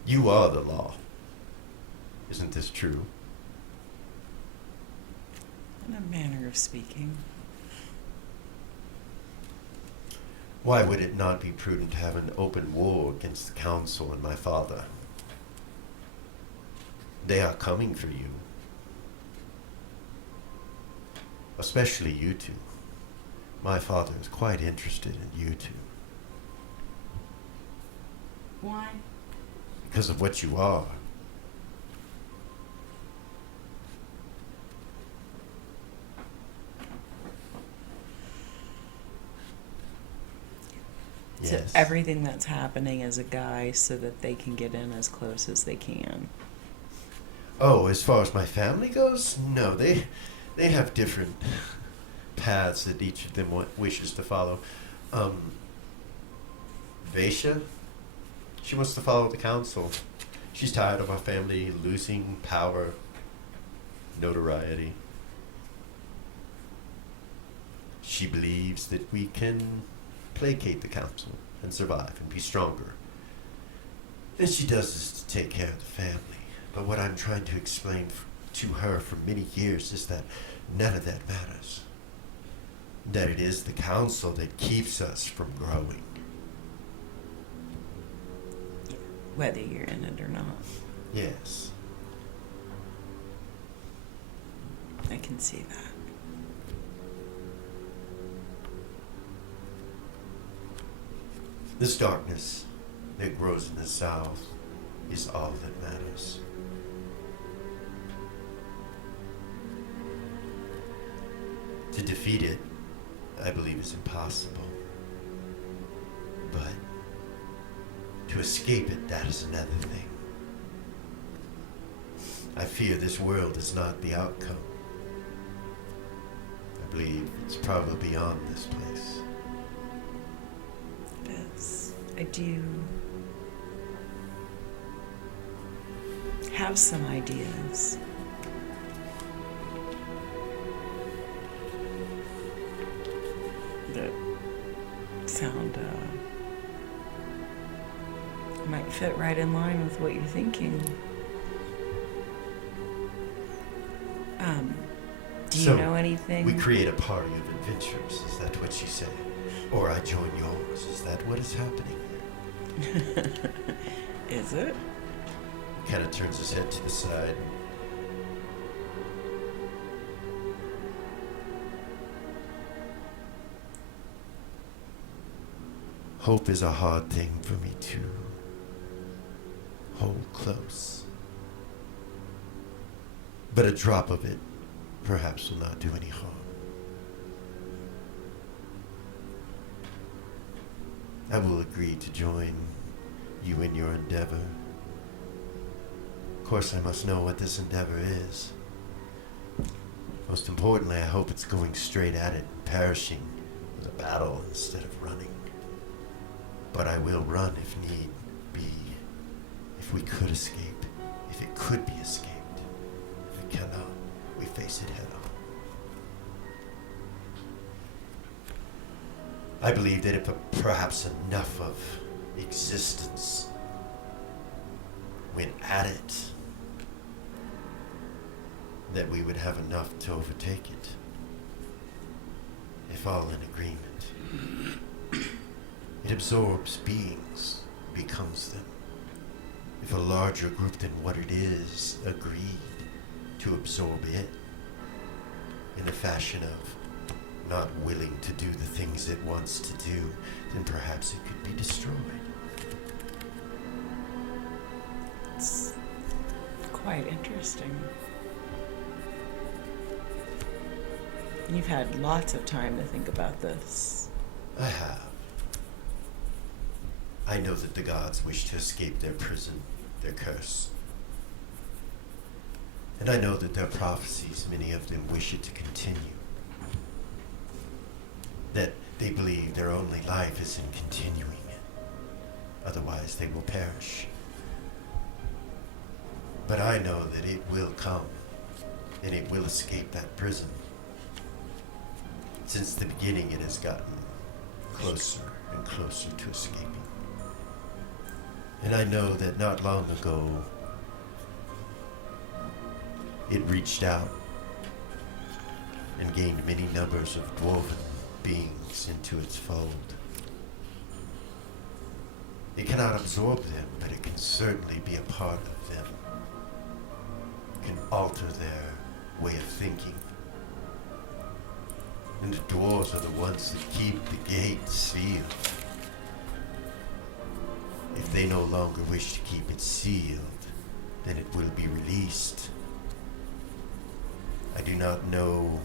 You are the law. Isn't this true? In a manner of speaking. Why would it not be prudent to have an open war against the council and my father? They are coming for you. Especially you two. My father is quite interested in you two. Why? Because of what you are. So Yes. everything that's happening is a guise so that they can get in as close as they can. Oh, as far as my family goes, no, they have different paths that each of them wishes to follow. Vaisha, she wants to follow the council. She's tired of our family losing power, notoriety. She believes that we can placate the council and survive and be stronger. And she does this to take care of the family. But what I'm trying to explain to her for many years is that none of that matters. That it is the council that keeps us from growing. Whether you're in it or not. Yes. I can see that. This darkness that grows in the south is all that matters. To defeat it, I believe, is impossible. But to escape it, that is another thing. I fear this world is not the outcome. I believe it's probably beyond this place. It is. I do have some ideas. That sound might fit right in line with what you're thinking. Do you So, know anything? We create a party of adventurers, is that what you say? Or I join yours, is that what is happening here? Is it? He kind of turns his head to the side. Hope is a hard thing for me to hold close. But a drop of it perhaps will not do any harm. I will agree to join you in your endeavor. Of course, I must know what this endeavor is. Most importantly, I hope it's going straight at it and perishing with a battle instead of running. But I will run if need be. If we could escape, if it could be escaped. If it cannot, we face it head on. I believe that if perhaps enough of existence went at it, that we would have enough to overtake it. If all in agreement. It absorbs beings, becomes them. If a larger group than what it is agreed to absorb it in a fashion of not willing to do the things it wants to do, then perhaps it could be destroyed. It's quite interesting. You've had lots of time to think about this. I have. I know that the gods wish to escape their prison, their curse. And I know that their prophecies, many of them wish it to continue. That they believe their only life is in continuing it. Otherwise they will perish. But I know that it will come, and it will escape that prison. Since the beginning, it has gotten closer and closer to escaping. And I know that not long ago, it reached out and gained many numbers of dwarven beings into its fold. It cannot absorb them, but it can certainly be a part of them. It can alter their way of thinking. And the dwarves are the ones that keep the gates sealed. If they no longer wish to keep it sealed, then it will be released. I do not know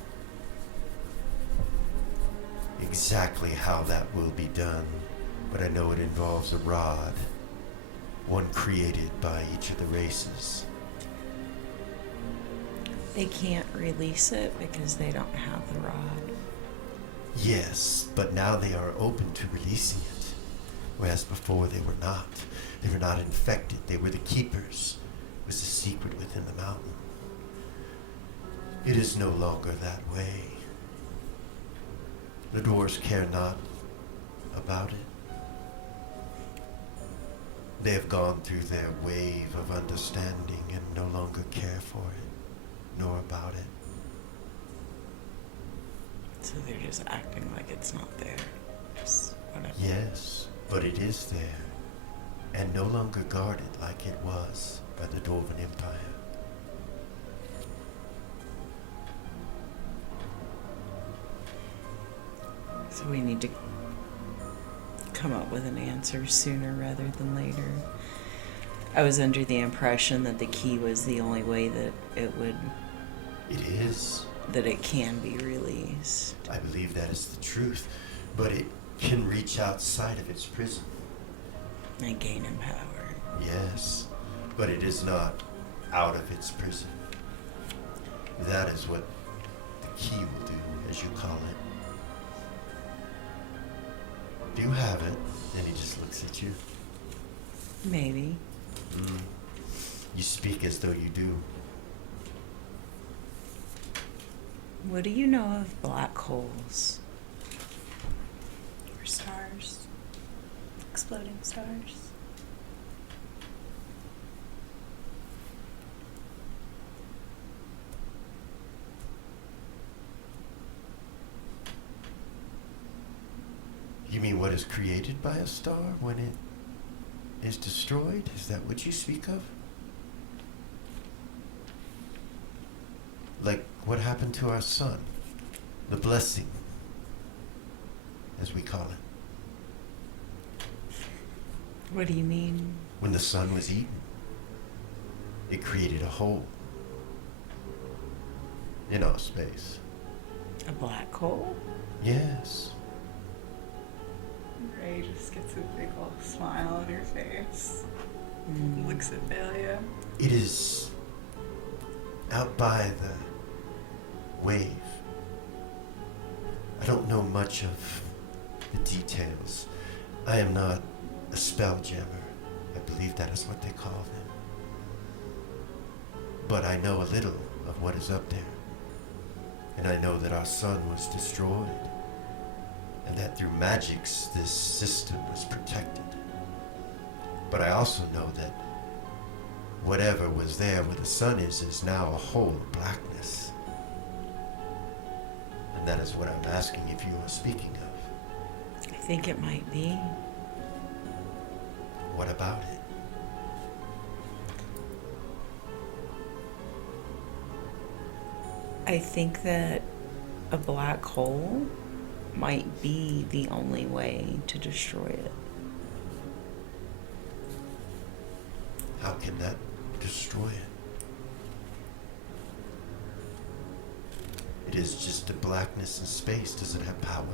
exactly how that will be done, but I know it involves a rod, one created by each of the races. They can't release it because they don't have the rod. Yes, but now they are open to releasing it, whereas before they were not. They were not infected. They were the keepers. It was a secret within the mountain. It is no longer that way. The dwarves care not about it. They have gone through their wave of understanding and no longer care for it, nor about it. So they're just acting like it's not there. Just whatever. Yes, but it is there, and no longer guarded like it was by the Dwarven Empire. So we need to come up with an answer sooner rather than later. I was under the impression that the key was the only way that it would, It is. that it can be released. I believe that is the truth, but it can reach outside of its prison. And gain in power. Yes, but it is not out of its prison. That is what the key will do, as you call it. Do you have it? And he just looks at you. Maybe. You speak as though you do. What do you know of black holes? Or stars. Exploding stars. You mean what is created by a star when it is destroyed? Is that what you speak of? Like what happened to our sun? The blessing, as we call it. What do you mean? When the sun was eaten, it created a hole in our space. A black hole? Yes. Ray just gets a big old smile on her face. Mm. Looks at Thalia. It is out by the wave. I don't know much of the details. I am not a spelljammer. I believe that is what they call them. But I know a little of what is up there. And I know that our sun was destroyed and that through magics this system was protected. But I also know that whatever was there where the sun is now a hole of blackness. And that is what I'm asking if you are speaking of. I think it might be. What about it? I think that a black hole might be the only way to destroy it. How can that destroy it? It is just a blackness in space. Does it have power?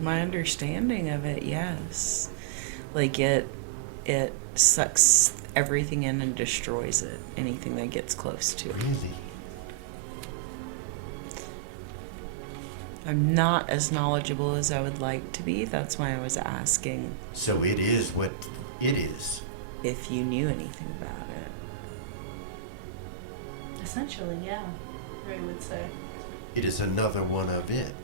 My understanding of it, yes. Like it sucks everything in and destroys it, anything that gets close to it. Really? I'm not as knowledgeable as I would like to be. That's why I was asking So it is what it is. if you knew anything about it. Essentially, yeah, Ray would say. It is another one of it.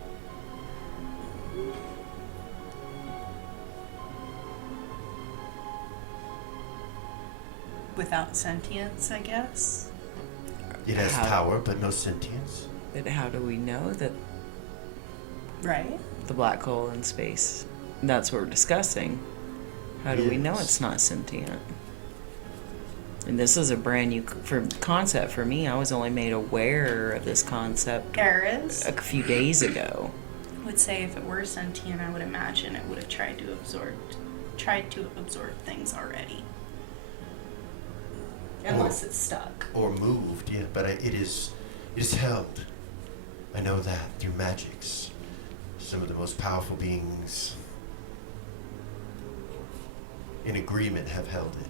Without sentience, I guess. It has How- power, but no sentience. But how do we know that Right? the black hole in space, that's what we're discussing? How do we know Yes. it's not sentient? And this is a brand new concept for me. I was only made aware of this concept Eris a few days ago. would say if it were sentient, I would imagine it would have tried to absorb things already. Unless it's stuck. Or moved, yeah, but it is held. I know that through magics. Some of the most powerful beings in agreement have held it.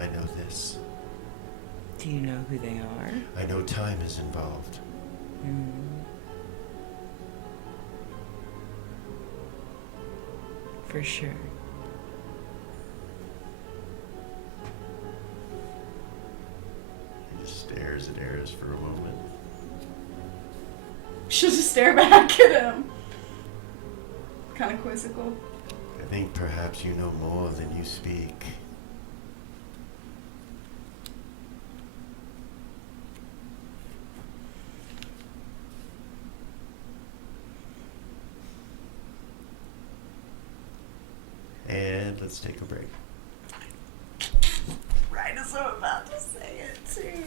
I know this. Do you know who they are? I know time is involved. For sure. He just stares at Eris for a moment. She'll just stare back at him. Kind of quizzical. I think perhaps you know more than you speak. And let's take a break. Right as I'm about to say it, too.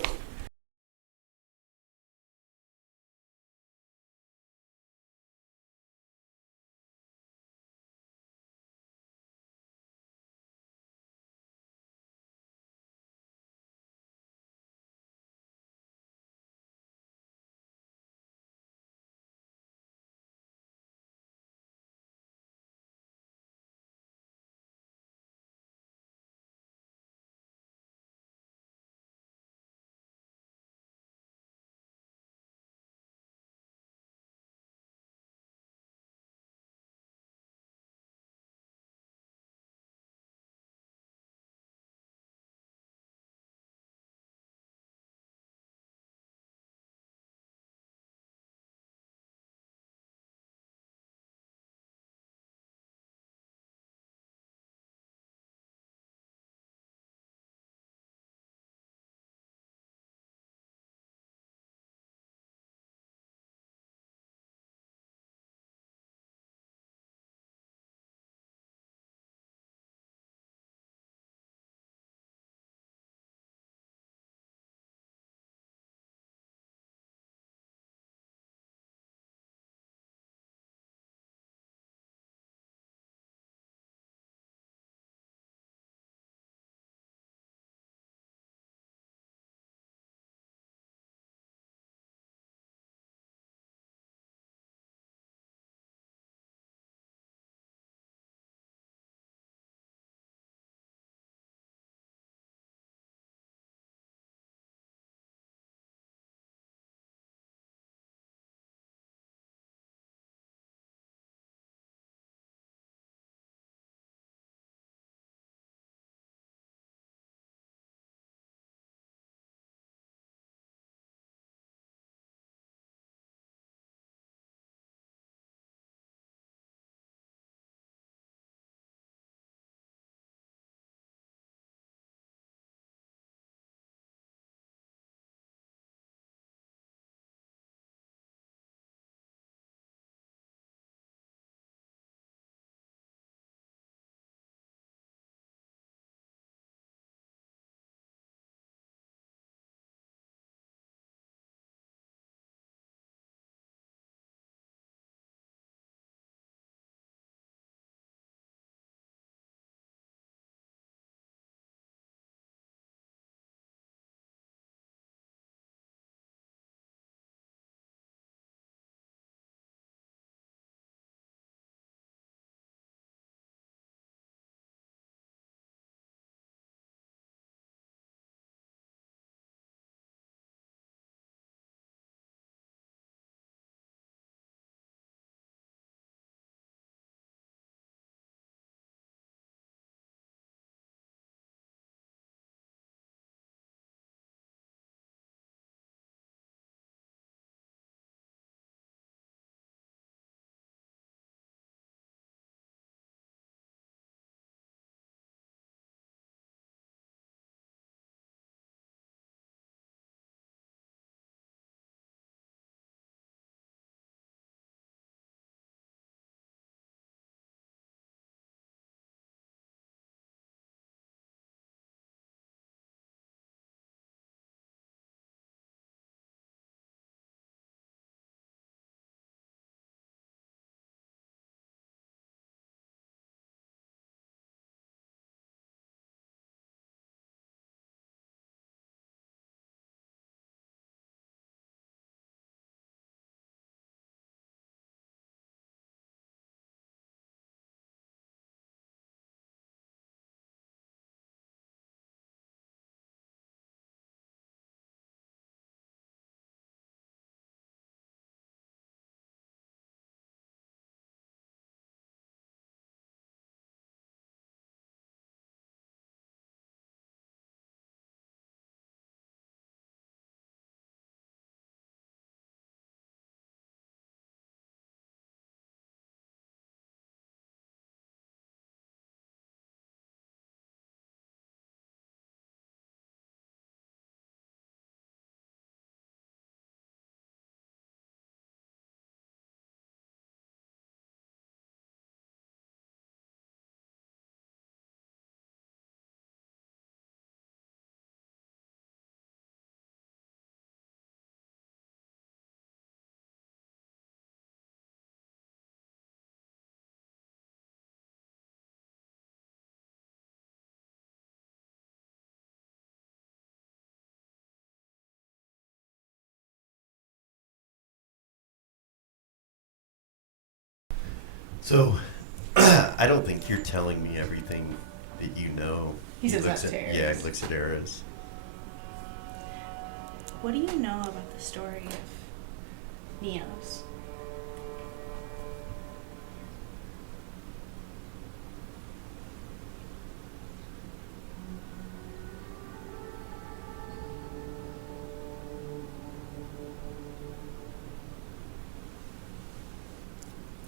So, I don't think you're telling me everything that you know. He says looks that's at, Eris. Yeah, he looks at Eris. What do you know about the story of Neos?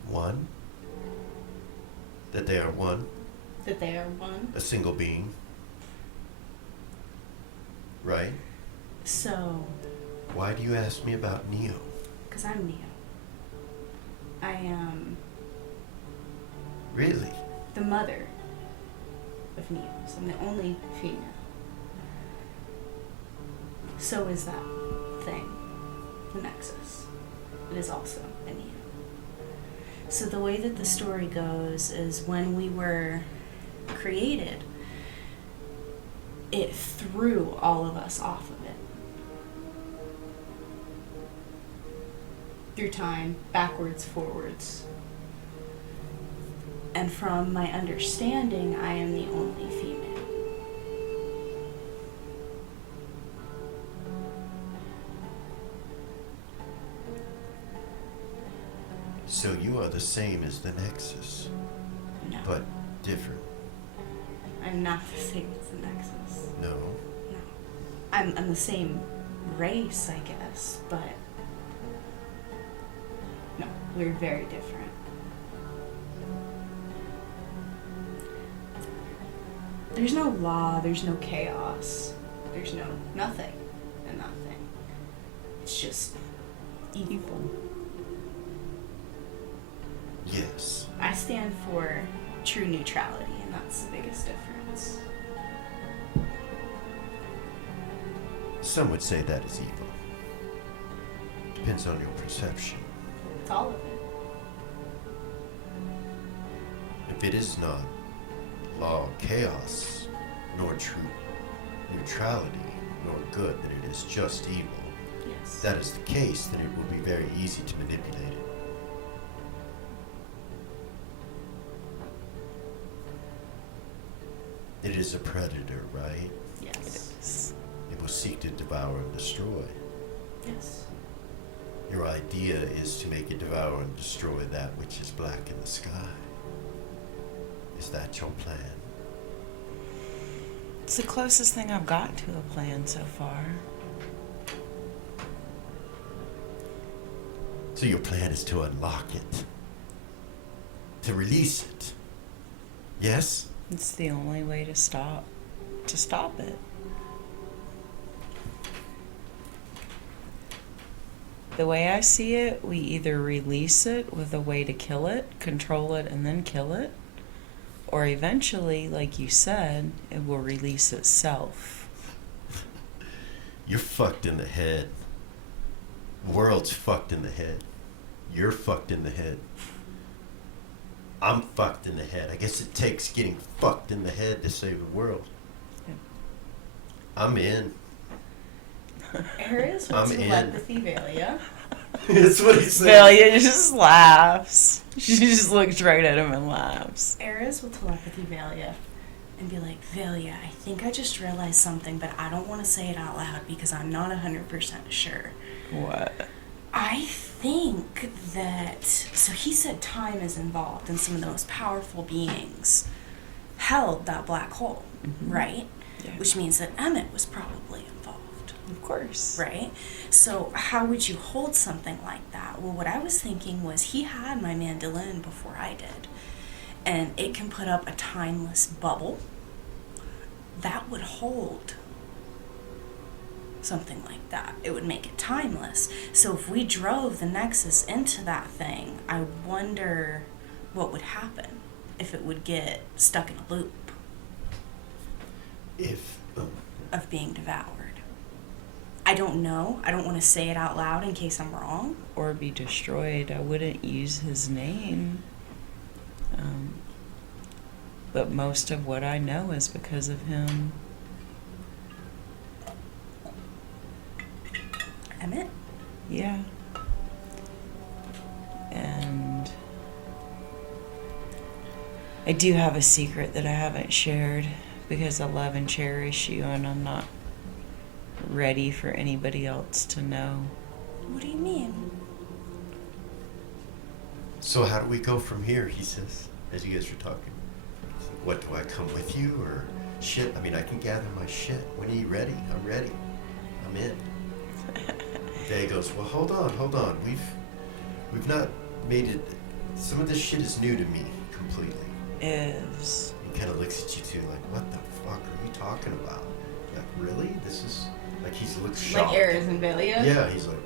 One, that they are one, That they are one. a single being. Right? So, Why do you ask me about Neo? because I'm Neo. I am Really? the mother of Neos. I'm the only female. So is that thing, the Nexus. It is also a Neo. So the way that the story goes is when we were created, it threw all of us off of it. Through time, backwards, forwards. And from my understanding, I am the only female. So you are the same as the Nexus, No. but different. I'm not the same as the Nexus. No. No. I'm the same race, I guess, but no, we're very different. There's no law, there's no chaos, there's no nothing and nothing. It's just evil. Yes. I stand for true neutrality, and that's the biggest difference. Some would say that is evil. Depends on your perception. It's all of it. If it is not law, chaos, nor true neutrality, nor good, then it is just evil. Yes. If that is the case, then it will be very easy to manipulate it. It is a predator, right? Yes. It will seek to devour and destroy. Yes. Your idea is to make it devour and destroy that which is black in the sky. Is that your plan? It's the closest thing I've got to a plan so far. So your plan is to unlock it. To release it. Yes? It's the only way to stop it. The way I see it, we either release it with a way to kill it, control it, and then kill it, or eventually, like you said, it will release itself. You're fucked in the head. The world's fucked in the head. You're fucked in the head. I'm fucked in the head. I guess it takes getting fucked in the head to save the world. Yeah. I'm in. Ares I'm with in. telepathy, Velia. That's what he said. Velia just laughs. She just looks right at him and laughs. Ares will telepathy Velia and be like, Velia, I think I just realized something, but I don't want to say it out loud because I'm not 100% sure. What? I think that, so he said time is involved and some of the most powerful beings held that black hole, right? Yeah. Which means that Emmett was probably involved, Of course. right? So how would you hold something like that? Well, what I was thinking was he had my mandolin before I did, and it can put up a timeless bubble that would hold something like that. It would make it timeless. So if we drove the Nexus into that thing, I wonder what would happen if it would get stuck in a loop If of being devoured. I don't know. I don't want to say it out loud in case I'm wrong. Or be destroyed. I wouldn't use his name. But most of what I know is because of him. Emmett? Yeah. And I do have a secret that I haven't shared because I love and cherish you, and I'm not ready for anybody else to know. What do you mean? So how do we go from here, he says, as you guys are talking. He's like, what, do I come with you, or shit? I mean, I can gather my shit. When are you ready? I'm ready. I'm in. Day goes, well, hold on. We've not made it. Some of this shit is new to me completely. Is. He kind of looks at you two like, what the fuck are you talking about? Like, really? This is, like, he looks shocked. Like Ares and Velia? Yeah, he's like,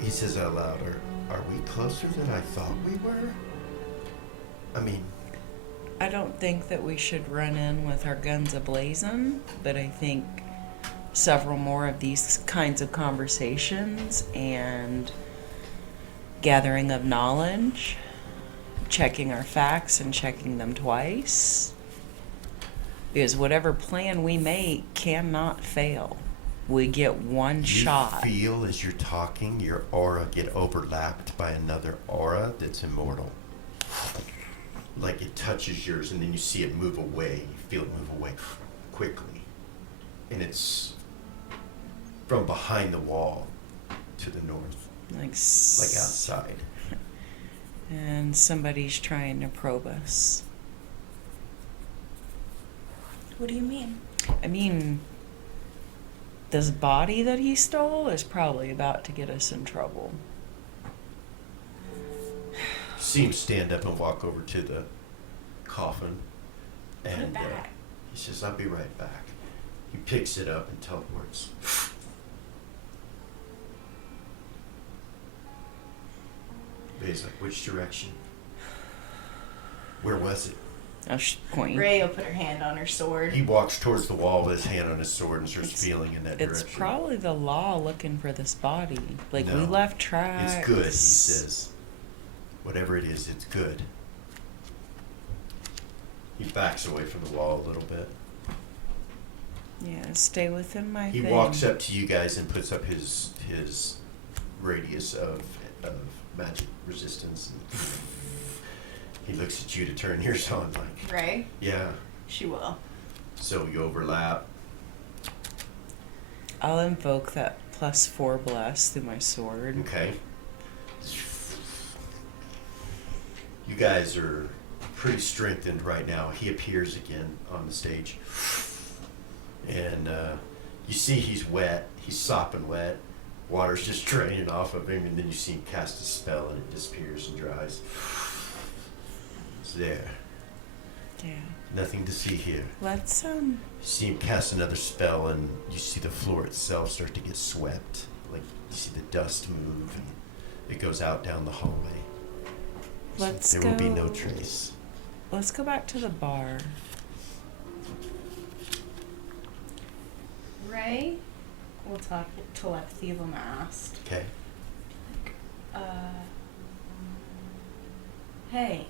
he says out loud, are we closer than I thought we were? I mean, I don't think that we should run in with our guns ablazing, but I think several more of these kinds of conversations and gathering of knowledge, checking our facts and checking them twice, because whatever plan we make cannot fail. We get one shot. You feel as you're talking, your aura get overlapped by another aura that's immortal. Like it touches yours, and then you see it move away. You feel it move away quickly. And it's from behind the wall to the north, like outside. And somebody's trying to probe us. What do you mean? I mean, this body that he stole is probably about to get us in trouble. See him stand up and walk over to the coffin, Put it and back. he says, "I'll be right back." He picks it up and teleports. But he's like, "Which direction? Where was it?" I'll point. Ray will put her hand on her sword. He walks towards the wall with his hand on his sword and starts It's- feeling in that It's direction. probably the law looking for this body. Like, we No. left tracks. It's good, he says. Whatever it is, it's good. He backs away from the wall a little bit. Yeah, stay within my He thing. walks up to you guys and puts up his radius of magic resistance. And he looks at you to turn yours on, like, Ray? yeah. She will. So you overlap. I'll invoke that +4 bless through my sword. Okay. You guys are pretty strengthened right now. He appears again on the stage. And you see he's wet. He's sopping wet. Water's just draining off of him. And then you see him cast a spell and it disappears and dries. It's there. Yeah. Nothing to see here. Let's, You see him cast another spell and you see the floor itself start to get swept. Like you see the dust move and it goes out down the hallway. So Let's there will be no go- trace. let's go back to the bar. Ray will talk telepathy of a mast. Okay. Hey.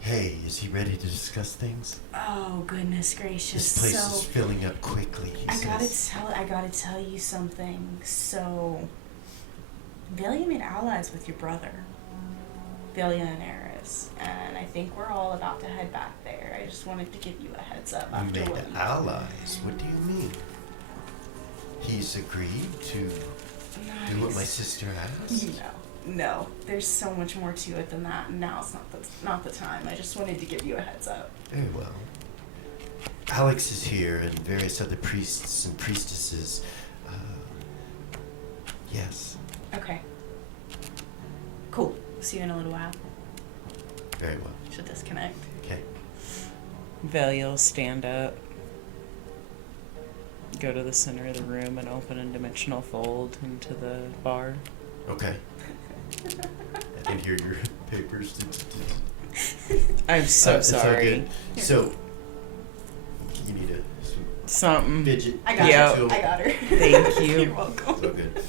Hey, is he ready to discuss things? Oh, goodness gracious. This place so, is filling up quickly, he says. I gotta tell you something. So, Velia made allies with your brother, Velia and Eris, and I think we're all about to head back there. I just wanted to give you a heads up You after made what you allies? What do you mean? He's agreed to do what my sister asked? No. There's so much more to it than that. And now's not the time. I just wanted to give you a heads up. Very well. Alex is here and various other priests and priestesses. Yes. Okay. Cool. See you in a little while. Very well. Should disconnect. Okay. Velia will stand up, go to the center of the room, and open a dimensional fold into the bar. Okay. I can hear your papers. I'm so It's all sorry. good. So, you need Something. fidget. I got Yeah. her. tool. I got her. Thank you. You're welcome. So good.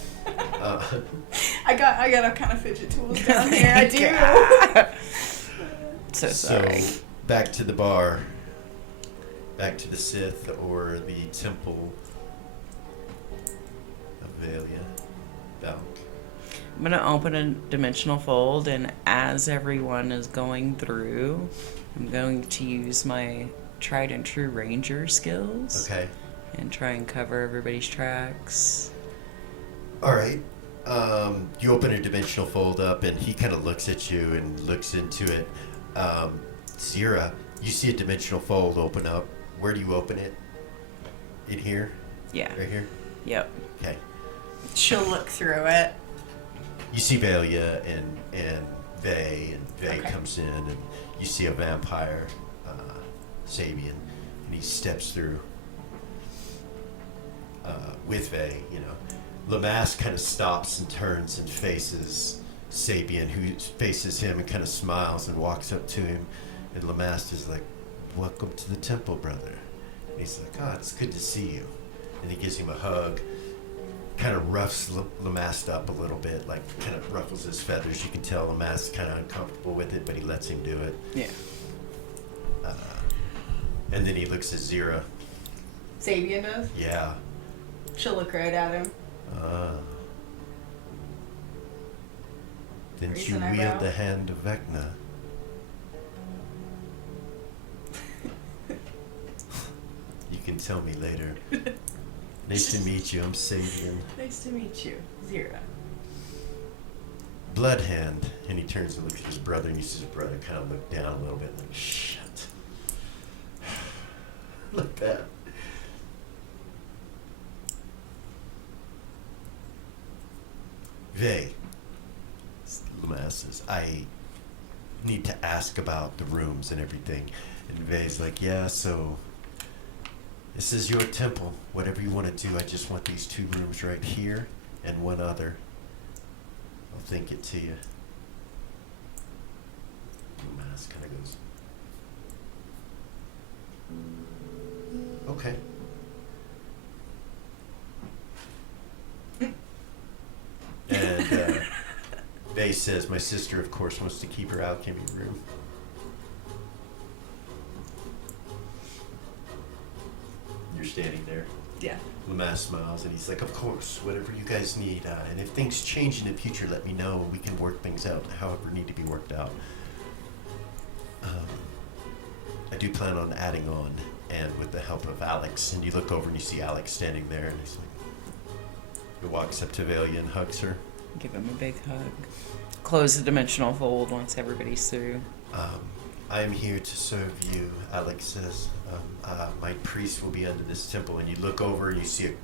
I got all kind of fidget tools down here. I do. So sorry. So, back to the bar. Back to the Sith or the Temple of Valia. Valk. I'm going to open a dimensional fold, and as everyone is going through, I'm going to use my tried and true ranger skills. Okay. And try and cover everybody's tracks. All right. You open a dimensional fold up, and he kind of looks at you and looks into it. Zira, you see a dimensional fold open up. Where do you open it? In here? Yeah. Right here? Yep. Okay. She'll look through it. You see Valia and Vay, and Vay Okay. comes in, and you see a vampire, Sabian, and he steps through with Vay, you know. Lamass kind of stops and turns and faces Sabian, who faces him and kind of smiles and walks up to him. And Lamass is like, "Welcome to the temple, brother." And he's like, "Oh, it's good to see you." And he gives him a hug, kind of roughs Lamass up a little bit, like kind of ruffles his feathers. You can tell Lamass is kind of uncomfortable with it, but he lets him do it. Yeah. And then he looks at Zira. Sabian does. Yeah. She'll look right at him. Didn't Raise you an wield eyebrow. the hand of Vecna? You can tell me later. Nice to meet you. I'm Sabian. Nice to meet you, Zira. Blood hand. And he turns and looks at his brother, and he sees his brother kind of look down a little bit, like, shit. Like that. Vay. Lamass says, "I need to ask about the rooms and everything." And Vay's like, "Yeah, so this is your temple. Whatever you want to do, I just want these 2 rooms right here and one other. I'll think it to you." Lamass kind of goes, "Okay." And Vay says, "My sister, of course, wants to keep her alchemy room." You're standing there. Yeah. Lamass smiles, and he's like, "Of course, whatever you guys need. And if things change in the future, let me know. We can work things out however need to be worked out. I do plan on adding on, and with the help of Alex." And you look over and you see Alex standing there, and he's like, he walks up to Valia and hugs her. Give him a big hug. Close the dimensional fold once everybody's through. "I am here to serve you," Alex says. "My priest will be under this temple." And you look over and you see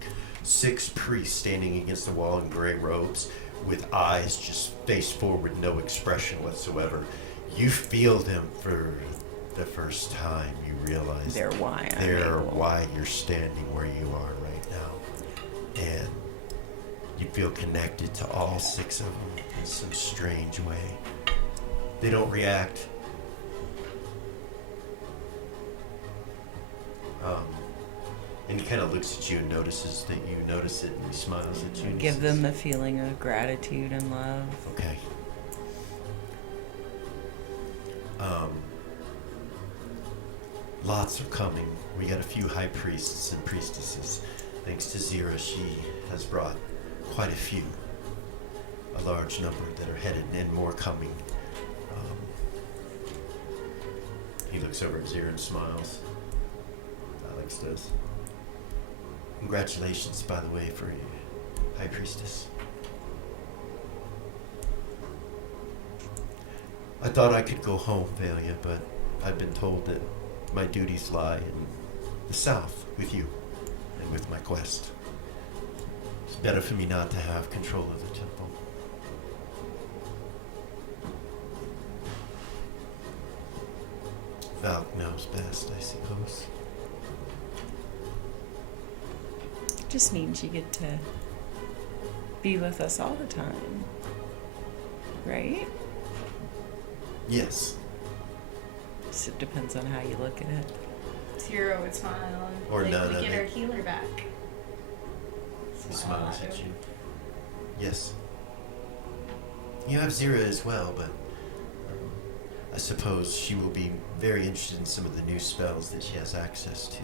6 priests standing against the wall in gray robes with eyes just face forward, no expression whatsoever. You feel them for the first time. You realize They're why I'm they're able. why you're standing where you are right now. And you feel connected to all 6 of them in some strange way. They don't react. And he kind of looks at you and notices that you notice it, and he smiles at you. And he Give says, them the feeling of gratitude and love. "Okay." Lots are coming. We got a few high priests and priestesses. Thanks to Zira, she has brought quite a few. A large number that are headed and more coming. He looks over at Zira and smiles. Alex does. "Congratulations, by the way, for your high priestess." "I thought I could go home, Valia, but I've been told that my duties lie in the south with you and with my quest. It's better for me not to have control of the temple." Valk knows best, I suppose. Just means you get to be with us all the time. Right? Yes. It depends on how you look at it. Zira would smile and Or like, none we of get it. our healer back. He Smile smiles at at him. you. Yes. You have Zira as well, but I suppose she will be very interested in some of the new spells that she has access to.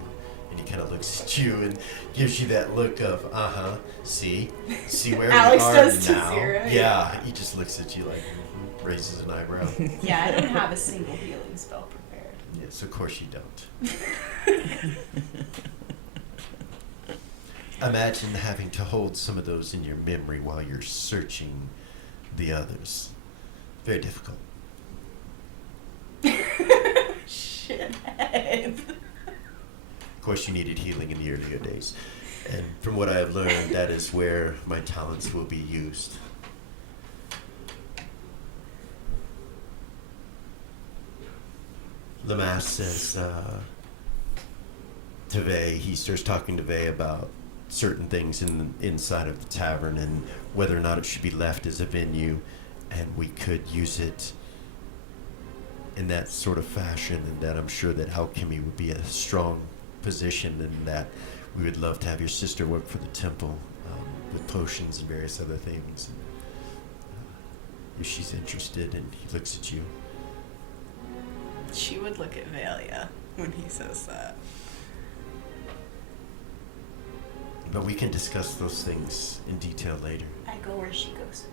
And he kind of looks at you and gives you that look of, see where Alex we are does to now. Zira. Yeah, he just looks at you like, raises an eyebrow. Yeah, I don't have a single healing spell prepared. Yes, of course you don't. Imagine having to hold some of those in your memory while you're searching the others. Very difficult. Shithead. Of course, you needed healing in the earlier days. And from what I have learned, that is where my talents will be used. Lamass says to Vey, he starts talking to Vey about certain things inside of the tavern and whether or not it should be left as a venue, and we could use it in that sort of fashion, and that I'm sure that alchemy would be a strong position, and that we would love to have your sister work for the temple with potions and various other things. And, if she's interested, and he looks at you. She would look at Valia when he says that. But we can discuss those things in detail later. I go where she goes.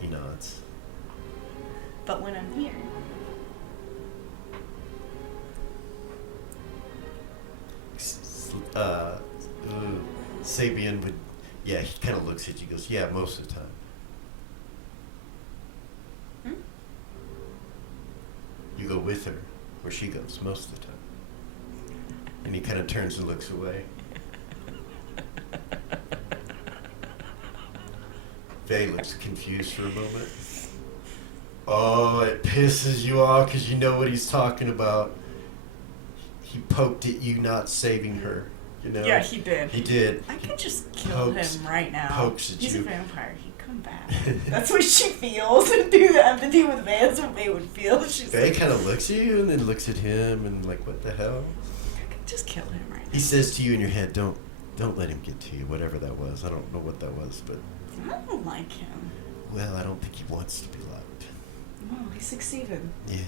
He nods. But when I'm here, Sabian would, yeah, he kind of looks at you, goes, yeah, most of the time. You go with her where she goes most of the time. And he kind of turns and looks away. Vey looks confused for a moment. Oh, it pisses you off because you know what he's talking about. He poked at you not saving her, you know? Yeah, he did. He did. I could just kill him right now. Pokes at He's you. a vampire. He'd come back. that's what she feels. And do the empathy with Vey. That's what Vey would feel. She's Vey kind of looks at you and then looks at him and like, what the hell? I could just kill him right now. He says to you in your head, don't let him get to you, whatever that was. I don't know what that was, but... I don't like him. Well, I don't think he wants to be liked. No, he succeeded. Yeah.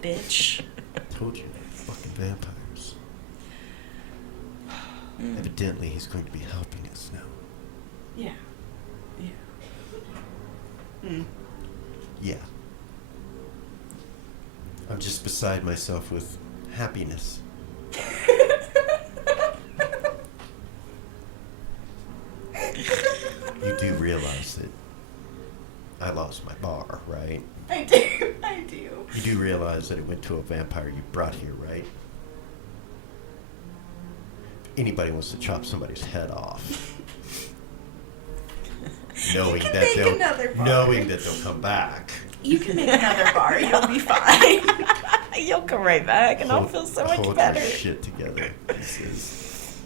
Bitch. Told you, fucking vampires. Evidently, he's going to be helping us now. Yeah. Yeah. I'm just beside myself with happiness. You do realize that I lost my bar, right? I do. You do realize that it went to a vampire you brought here, right? Anybody wants to chop somebody's head off, knowing can that make another bar. knowing that they'll come back. You can make another bar. You'll be fine. You'll come right back, and I'll feel so much hold better. your shit together. This is.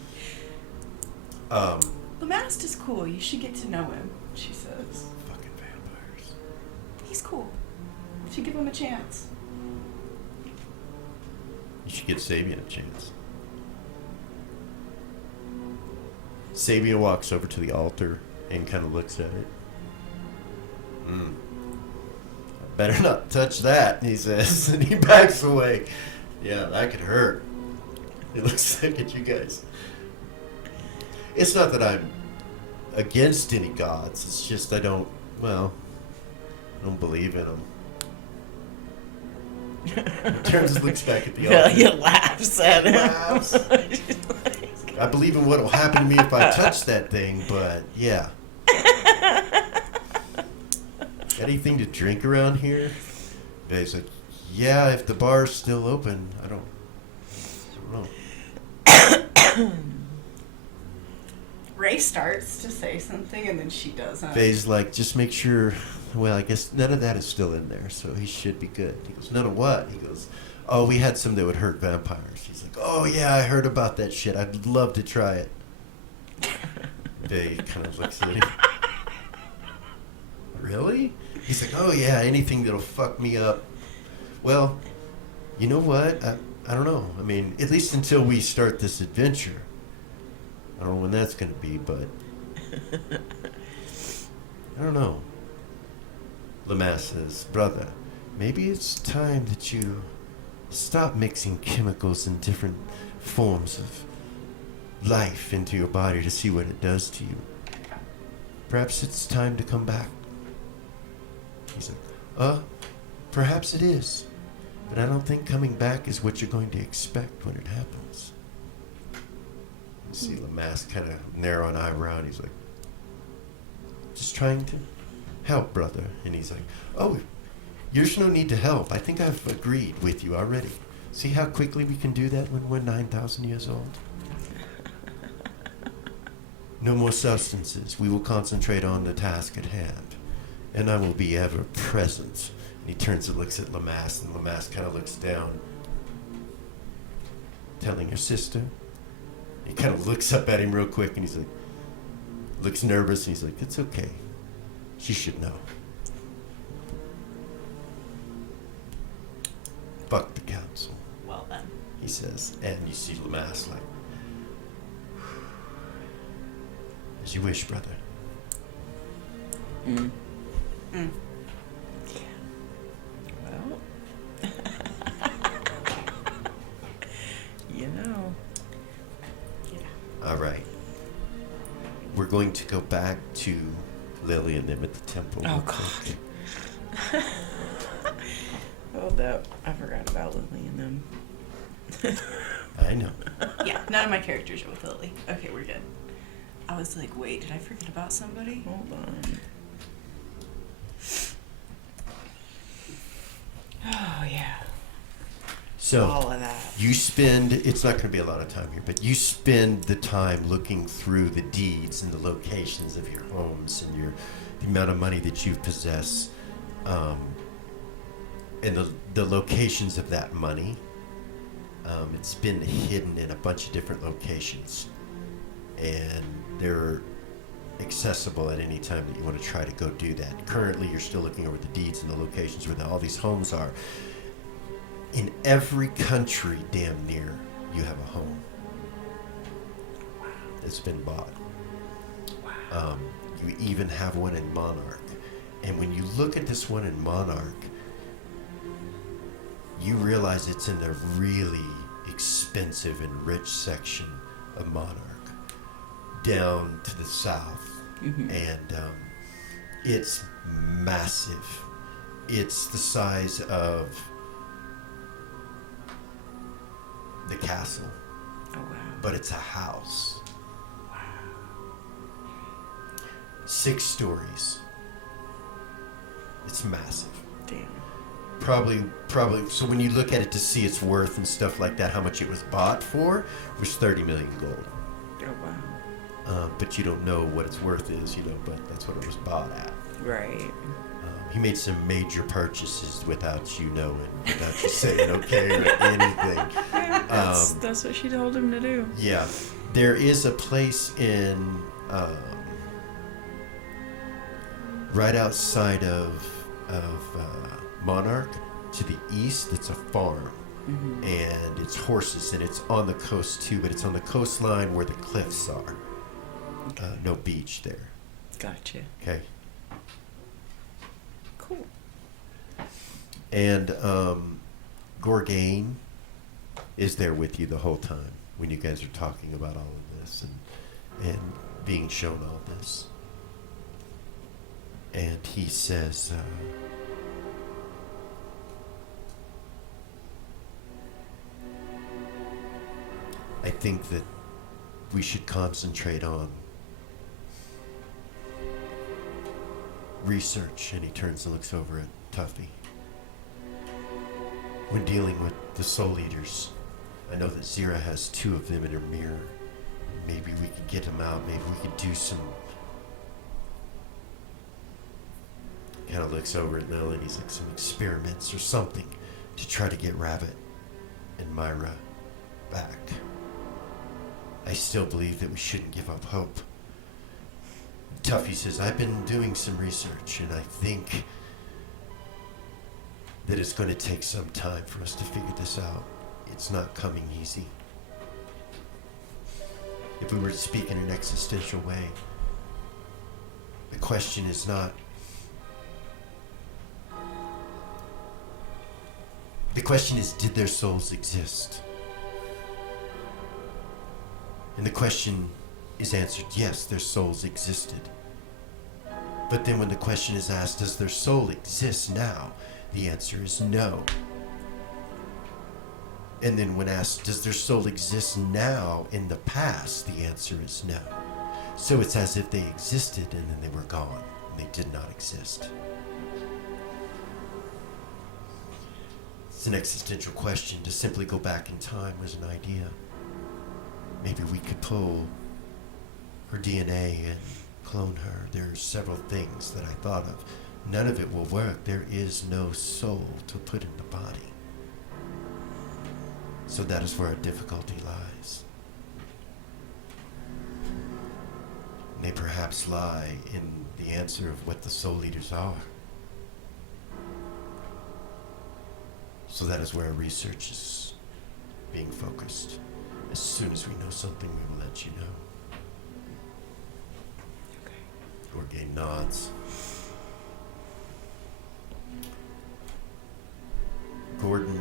Lamask is cool. You should get to know him, she says. Fucking vampires. He's cool. You should give him a chance. You should give Sabian a chance. Sabian walks over to the altar and kind of looks at it. I better not touch that, he says, and he backs away. Yeah, that could hurt. He looks back at you guys. It's not that I'm against any gods, it's just I don't believe in them. He turns and looks back at the altar. Valia laughs at him. Laughs. I believe in what will happen to me if I touch that thing, but yeah. Got anything to drink around here? Vey's like, yeah, if the bar's still open. I don't know. Ray starts to say something and then she doesn't. Vey's like, just make sure, well, I guess none of that is still in there, so he should be good. He goes, none of what? He goes, oh, we had some that would hurt vampires. He's like, oh, yeah, I heard about that shit. I'd love to try it. Vey kind of looks at him. Really? He's like, oh, yeah, anything that'll fuck me up. Well, you know what? I don't know. I mean, at least until we start this adventure. I don't know when that's going to be, but... I don't know. Lamass says, brother, maybe it's time that you stop mixing chemicals and different forms of life into your body to see what it does to you. Perhaps it's time to come back. He's like, perhaps it is. But I don't think coming back is what you're going to expect when it happens. You see Lamass kind of narrow an eyebrow, and he's like, just trying to help, brother. And he's like, oh, there's no need to help. I think I've agreed with you already. See how quickly we can do that when we're 9,000 years old? No more substances. We will concentrate on the task at hand. And I will be ever present. And he turns and looks at Lamass, and Lamass kind of looks down. Telling your sister? He kind of looks up at him real quick, and he's like, looks nervous, and he's like, it's okay. She should know. Fuck the council, Well then. he says. And you see Lamass like, as you wish, brother. Mm. Mm. Well, you know. Yeah. All right. We're going to go back to Lily and them at the temple. Oh, real God. quick. Hold up. I forgot about Lily and them. I know. Yeah, none of my characters are with Lily. Okay, we're good. I was like, wait, did I forget about somebody? Hold on. Oh, yeah. So All of that. you spend, it's not going to be a lot of time here, but you spend the time looking through the deeds and the locations of your homes and the amount of money that you possess, and the locations of that money. It's been hidden in a bunch of different locations, and they're accessible at any time that you want to try to go do that. Currently, you're still looking over the deeds and the locations where all these homes are. In every country, damn near, you have a home that's been bought. You even have one in Monarch. And when you look at this one in Monarch, you realize it's in the really expensive and rich section of Monarch, down to the south. Mm-hmm. And it's massive. It's the size of the castle, Oh, wow. but it's a house. 6 stories. It's massive. Damn. Probably. So when you look at it to see its worth and stuff like that, how much it was bought for was 30 million gold. Oh, wow. But you don't know what its worth is, but that's what it was bought at. Right. He made some major purchases without you knowing, without you saying okay or anything. That's what she told him to do. Yeah. There is a place in right outside of Monarch to the east. It's a farm, Mm-hmm. and it's horses, and it's on the coast too, but it's on the coastline where the cliffs are. No beach there. Gotcha. Okay. Cool. And Gorgain is there with you the whole time when you guys are talking about all of this and being shown all this. And he says, I think that we should concentrate on research. And he turns and looks over at Tuffy. When dealing with the Soul Eaters, I know that Zira has 2 of them in her mirror. Maybe we could get them out. Maybe we could do some... Kind of looks over at Lil and he's like, some experiments or something to try to get Rabbit and Myra back. I still believe that we shouldn't give up hope. Tuffy says, I've been doing some research, and I think that it's going to take some time for us to figure this out. It's not coming easy. If we were to speak in an existential way, the question is not, The question is, did their souls exist? And the question is answered, yes, their souls existed. But then when the question is asked, does their soul exist now? The answer is no. And then when asked, does their soul exist now in the past? The answer is no. So it's as if they existed and then they were gone and they did not exist. It's an existential question. To simply go back in time was an idea. Maybe we could pull her DNA and clone her. There's several things that I thought of. None of it will work. There is no soul to put in the body. So that is where our difficulty lies. May perhaps lie in the answer of what the soul eaters are. So that is where our research is being focused. As soon as we know something, we will let you know. Orgain nods. Gordon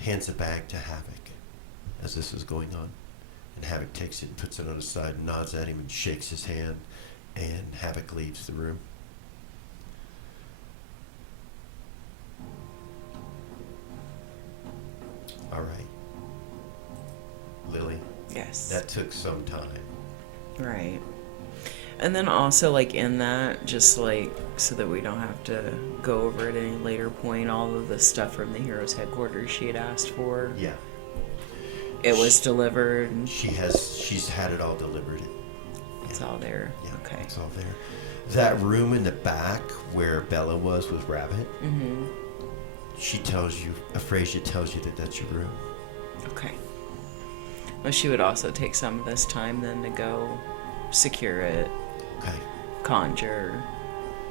hands a bag to Havoc as this is going on. And Havoc takes it and puts it on his side and nods at him and shakes his hand. And Havoc leaves the room. All right. Lily, Yes. that took some time. Right. And then also, like, in that, just, like, so that we don't have to go over at any later point, all of the stuff from the Heroes Headquarters she had asked for. Yeah. It was delivered. She's had it all delivered. It's all there. Yeah, Okay. it's all there. That room in the back where Bella was with Rabbit, Mm-hmm. she tells you, Afrasia tells you that that's your room. Okay. Well, she would also take some of this time then to go secure it, Okay. conjure.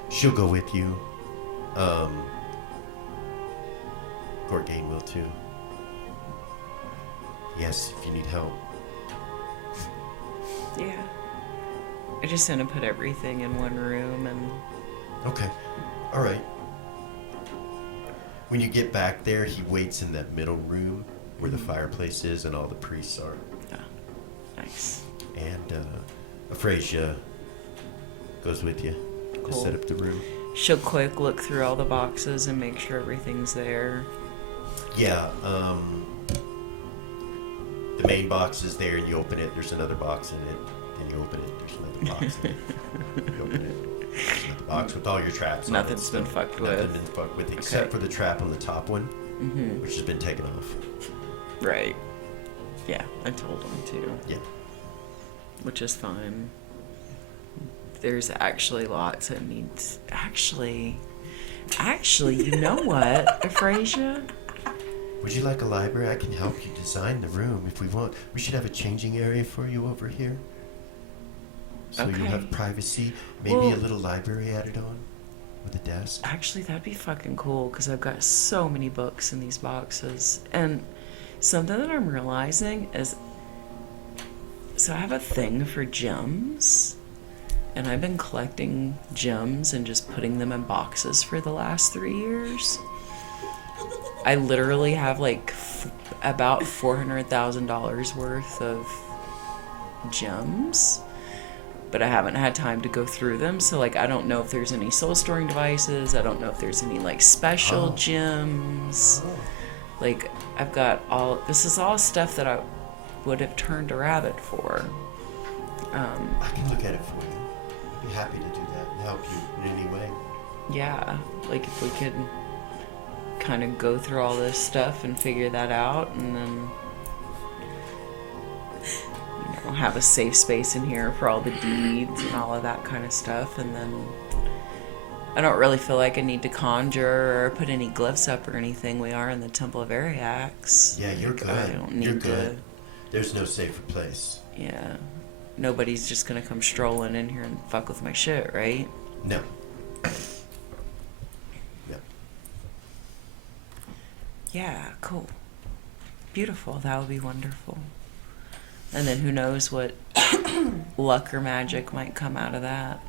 She'll go with you. Gorgain will too. Yes, if you need help. Yeah. I just want to put everything in one room and... Okay. All right. When you get back there, he waits in that middle room where the fireplace is and all the priests are. Oh, nice. And Afrasia goes with you to Cool. set up the room. She'll quick look through all the boxes and make sure everything's there. Yeah, the main box is there and you open it, there's another box in it. Then you open it, there's another box in it. You open it, there's another box with all your traps on it. Nothing's been fucked with. Nothing's been fucked with except Okay. for the trap on the top one, Mm-hmm. which has been taken off. Right. Yeah, I told him to. Yeah. Which is fine. There's actually lots that needs... Actually, you know what, Afrasia? Would you like a library? I can help you design the room if we want. We should have a changing area for you over here. So Okay. you'll have privacy. Maybe Well- a little library added on with a desk. Actually, that'd be fucking cool because I've got so many books in these boxes. And something that I'm realizing is... So I have a thing for gems. And I've been collecting gems and just putting them in boxes for the last 3 years. I literally have like about $400,000 worth of gems, but I haven't had time to go through them. So like, I don't know if there's any soul storing devices. I don't know if there's any like special gems. Like I've got this is all stuff that I would have turned a rabbit for. I can look at it for you. I'd be happy to do that and help you in any way. Yeah, like if we could kind of go through all this stuff and figure that out, and then have a safe space in here for all the deeds and all of that kind of stuff. And then I don't really feel like I need to conjure or put any glyphs up or anything. We are in the Temple of Ariax. Yeah, you're Like, good. I don't need You're to. good. There's no safer place. Yeah, nobody's just gonna come strolling in here and fuck with my shit, right? No. No. Yeah, cool. Beautiful. That would be wonderful. And then who knows what luck or magic might come out of that.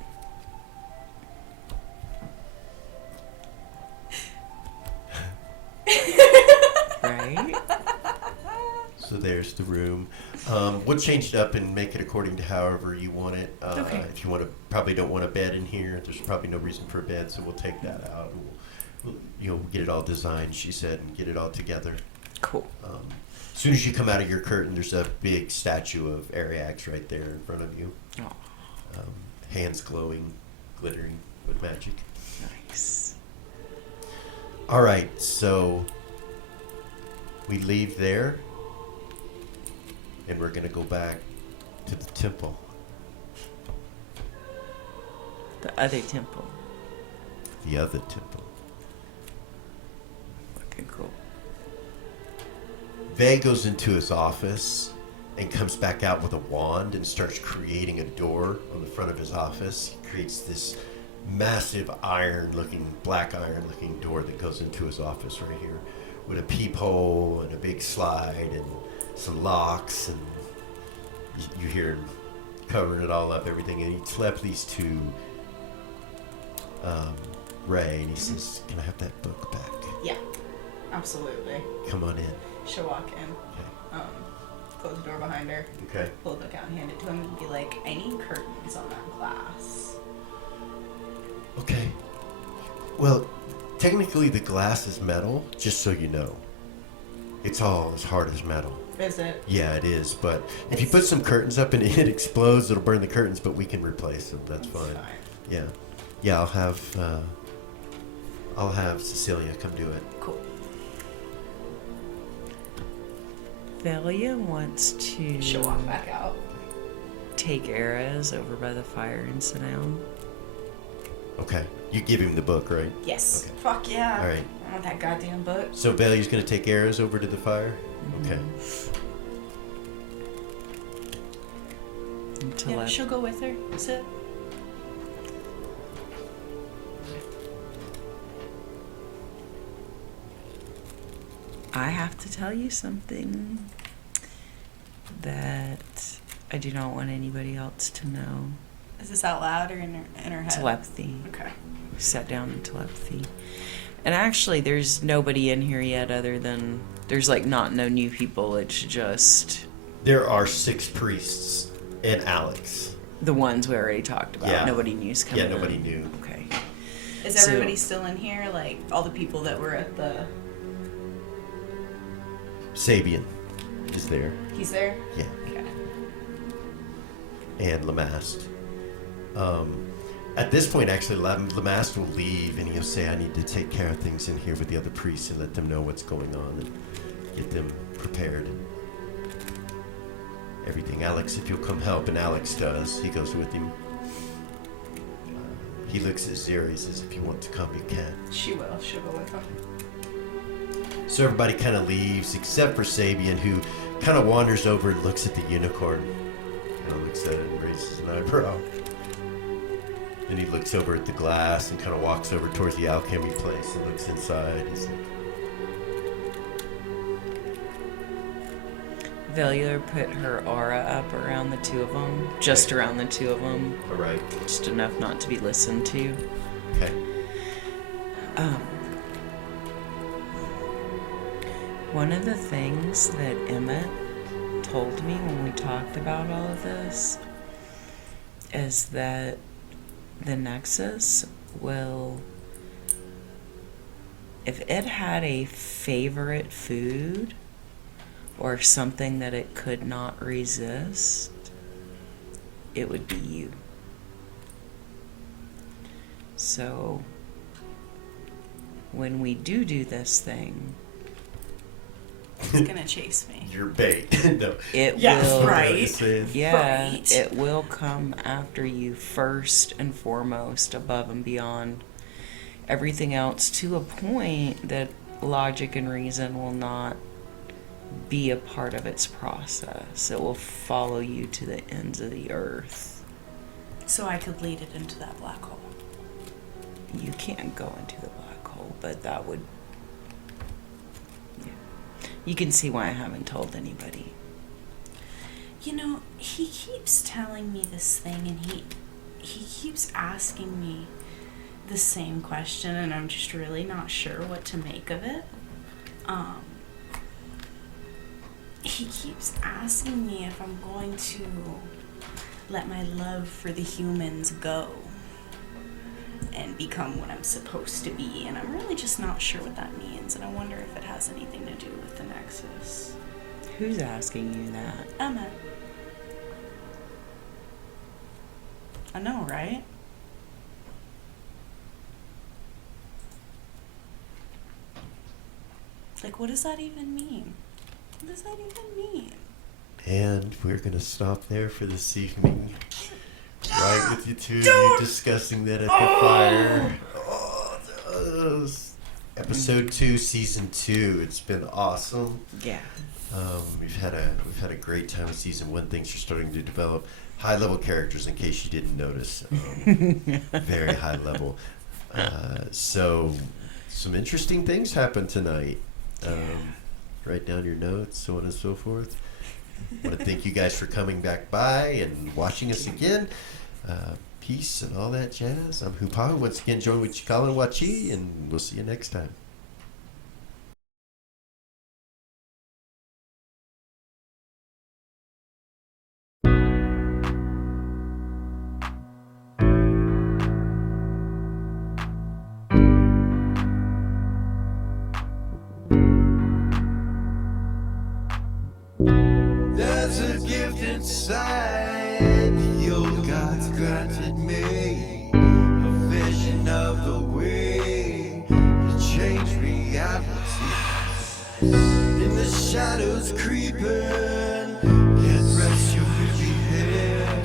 Right? So there's the room. We'll change it up and make it according to however you want it. Okay. If you want to, probably don't want a bed in here. There's probably no reason for a bed, so we'll take that out. We'll get it all designed, she said, and get it all together. Cool. As soon as you come out of your curtain, there's a big statue of Ariax right there in front of you. Oh, Hands glowing, glittering with magic. nice. All right, so we leave there, and we're going to go back to the temple. The other temple. The other temple. Fucking cool. Vay goes into his office and comes back out with a wand and starts creating a door on the front of his office. He creates this massive black iron looking door that goes into his office right here with a peephole and a big slide and some locks, and you hear him covering it all up, everything, and he slept these two Ray, and he says, "Can I have that book back? Yeah, absolutely. Come on in." She'll walk in, Okay. close the door behind her, Okay. pull the book out and hand it to him and be like, I need curtains on that glass. Okay. Well, technically the glass is metal, just so you know. It's all as hard as metal. Is it? Yeah, it is, but if you put some curtains up and it explodes, it'll burn the curtains, but we can replace them. That's fine. Yeah. Yeah, I'll have Cecilia come do it. Cool. Velia wants to She'll walk back out. take Eras over by the fire and sit down. Okay. You give him the book, right? Yes. Okay. Fuck yeah. All right. I want that goddamn book. So Valia's going to take Eras over to the fire? Okay. Until Yeah, she'll go with her. Sit. I have to tell you something that I do not want anybody else to know. Is this out loud or in her head? Telepathy. Okay. Sat down in telepathy. And actually, there's nobody in here yet other than, there's like no new people. It's just There are 6 priests and Alex. the ones we already talked about. Yeah. Nobody new's coming Yeah, nobody in. knew. Okay. Is So- everybody still in here? Like all the people that were at the. Sabian is there. He's there? Yeah. Okay. And Lamast. At this point, actually, Lamast will leave and he'll say, "I need to take care of things in here with the other priests and let them know what's going on and get them prepared and everything. Alex, if you'll come help," and Alex does. He goes with him. He looks at Zeri and says, "If you want to come, you can." She will. She'll go with him. So everybody kind of leaves except for Sabian, who kind of wanders over and looks at the unicorn. Looks at it and raises an eyebrow. Then he looks over at the glass and kind of walks over towards the alchemy place and looks inside. He's like, Velia put her aura up around the two of them. Just around the two of them. "All right, Just enough not to be listened to. okay." One of the things that Emmett told me when we talked about all of this is that the Nexus will, if it had a favorite food or something that it could not resist, it would be you. So when we do this thing, He's gonna chase me. You're bait. No. it Yes, will right. Yeah, Right. it will come after you first and foremost, above and beyond everything else, to a point that logic and reason will not be a part of its process. It will follow you to the ends of the earth. So I could lead it into that black hole. You can't go into the black hole, but that would... Yeah. You can see why I haven't told anybody. You know, he keeps telling me this thing, and he keeps asking me the same question, and I'm just really not sure what to make of it. He keeps asking me if I'm going to let my love for the humans go and become what I'm supposed to be, and I'm really just not sure what that means, and I wonder if it has anything to do with the Nexus. Who's asking you that? Emma. I know, right? Like, what does that even mean? What does that even mean? And we're going to stop there for this evening. Right with you two, you discussing that at the fire. Episode 2, season 2. It's been awesome. Yeah. We've had a great time with season 1. Things are starting to develop. High level characters, in case you didn't notice. Very high level. So some interesting things happened tonight. Write down your notes, so on and so forth. I want to thank you guys for coming back by and watching us again. Peace and all that jazz. I'm Hupahu. Once again, join with Chikala and Wachi, and we'll see you next time. There's a gift inside the old gods granted me, a vision of the way to change reality. In the shadows creeping, can't rest your weary head.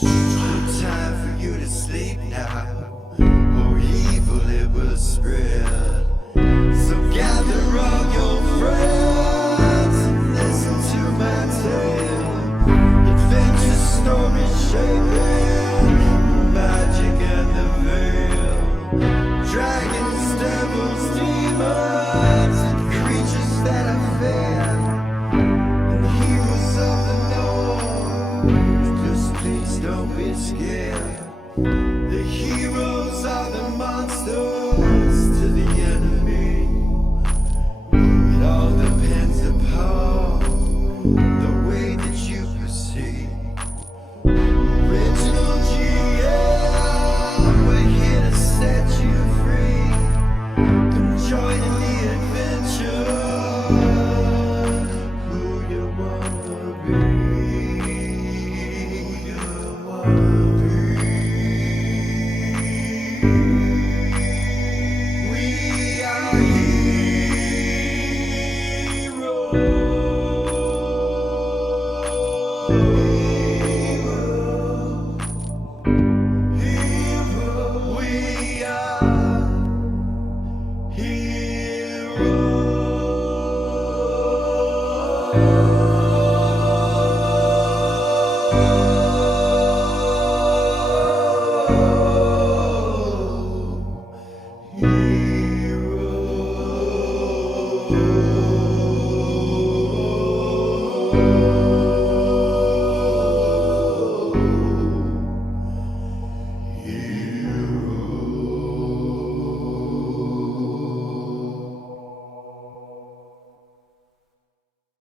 It's time for you to sleep now, or evil it will spread. So gather all your friends and listen to my tale. Adventure story shaping magic and the veil. Dragons, devils, demons, and creatures that I fear, and heroes of the north. Just please don't be scared.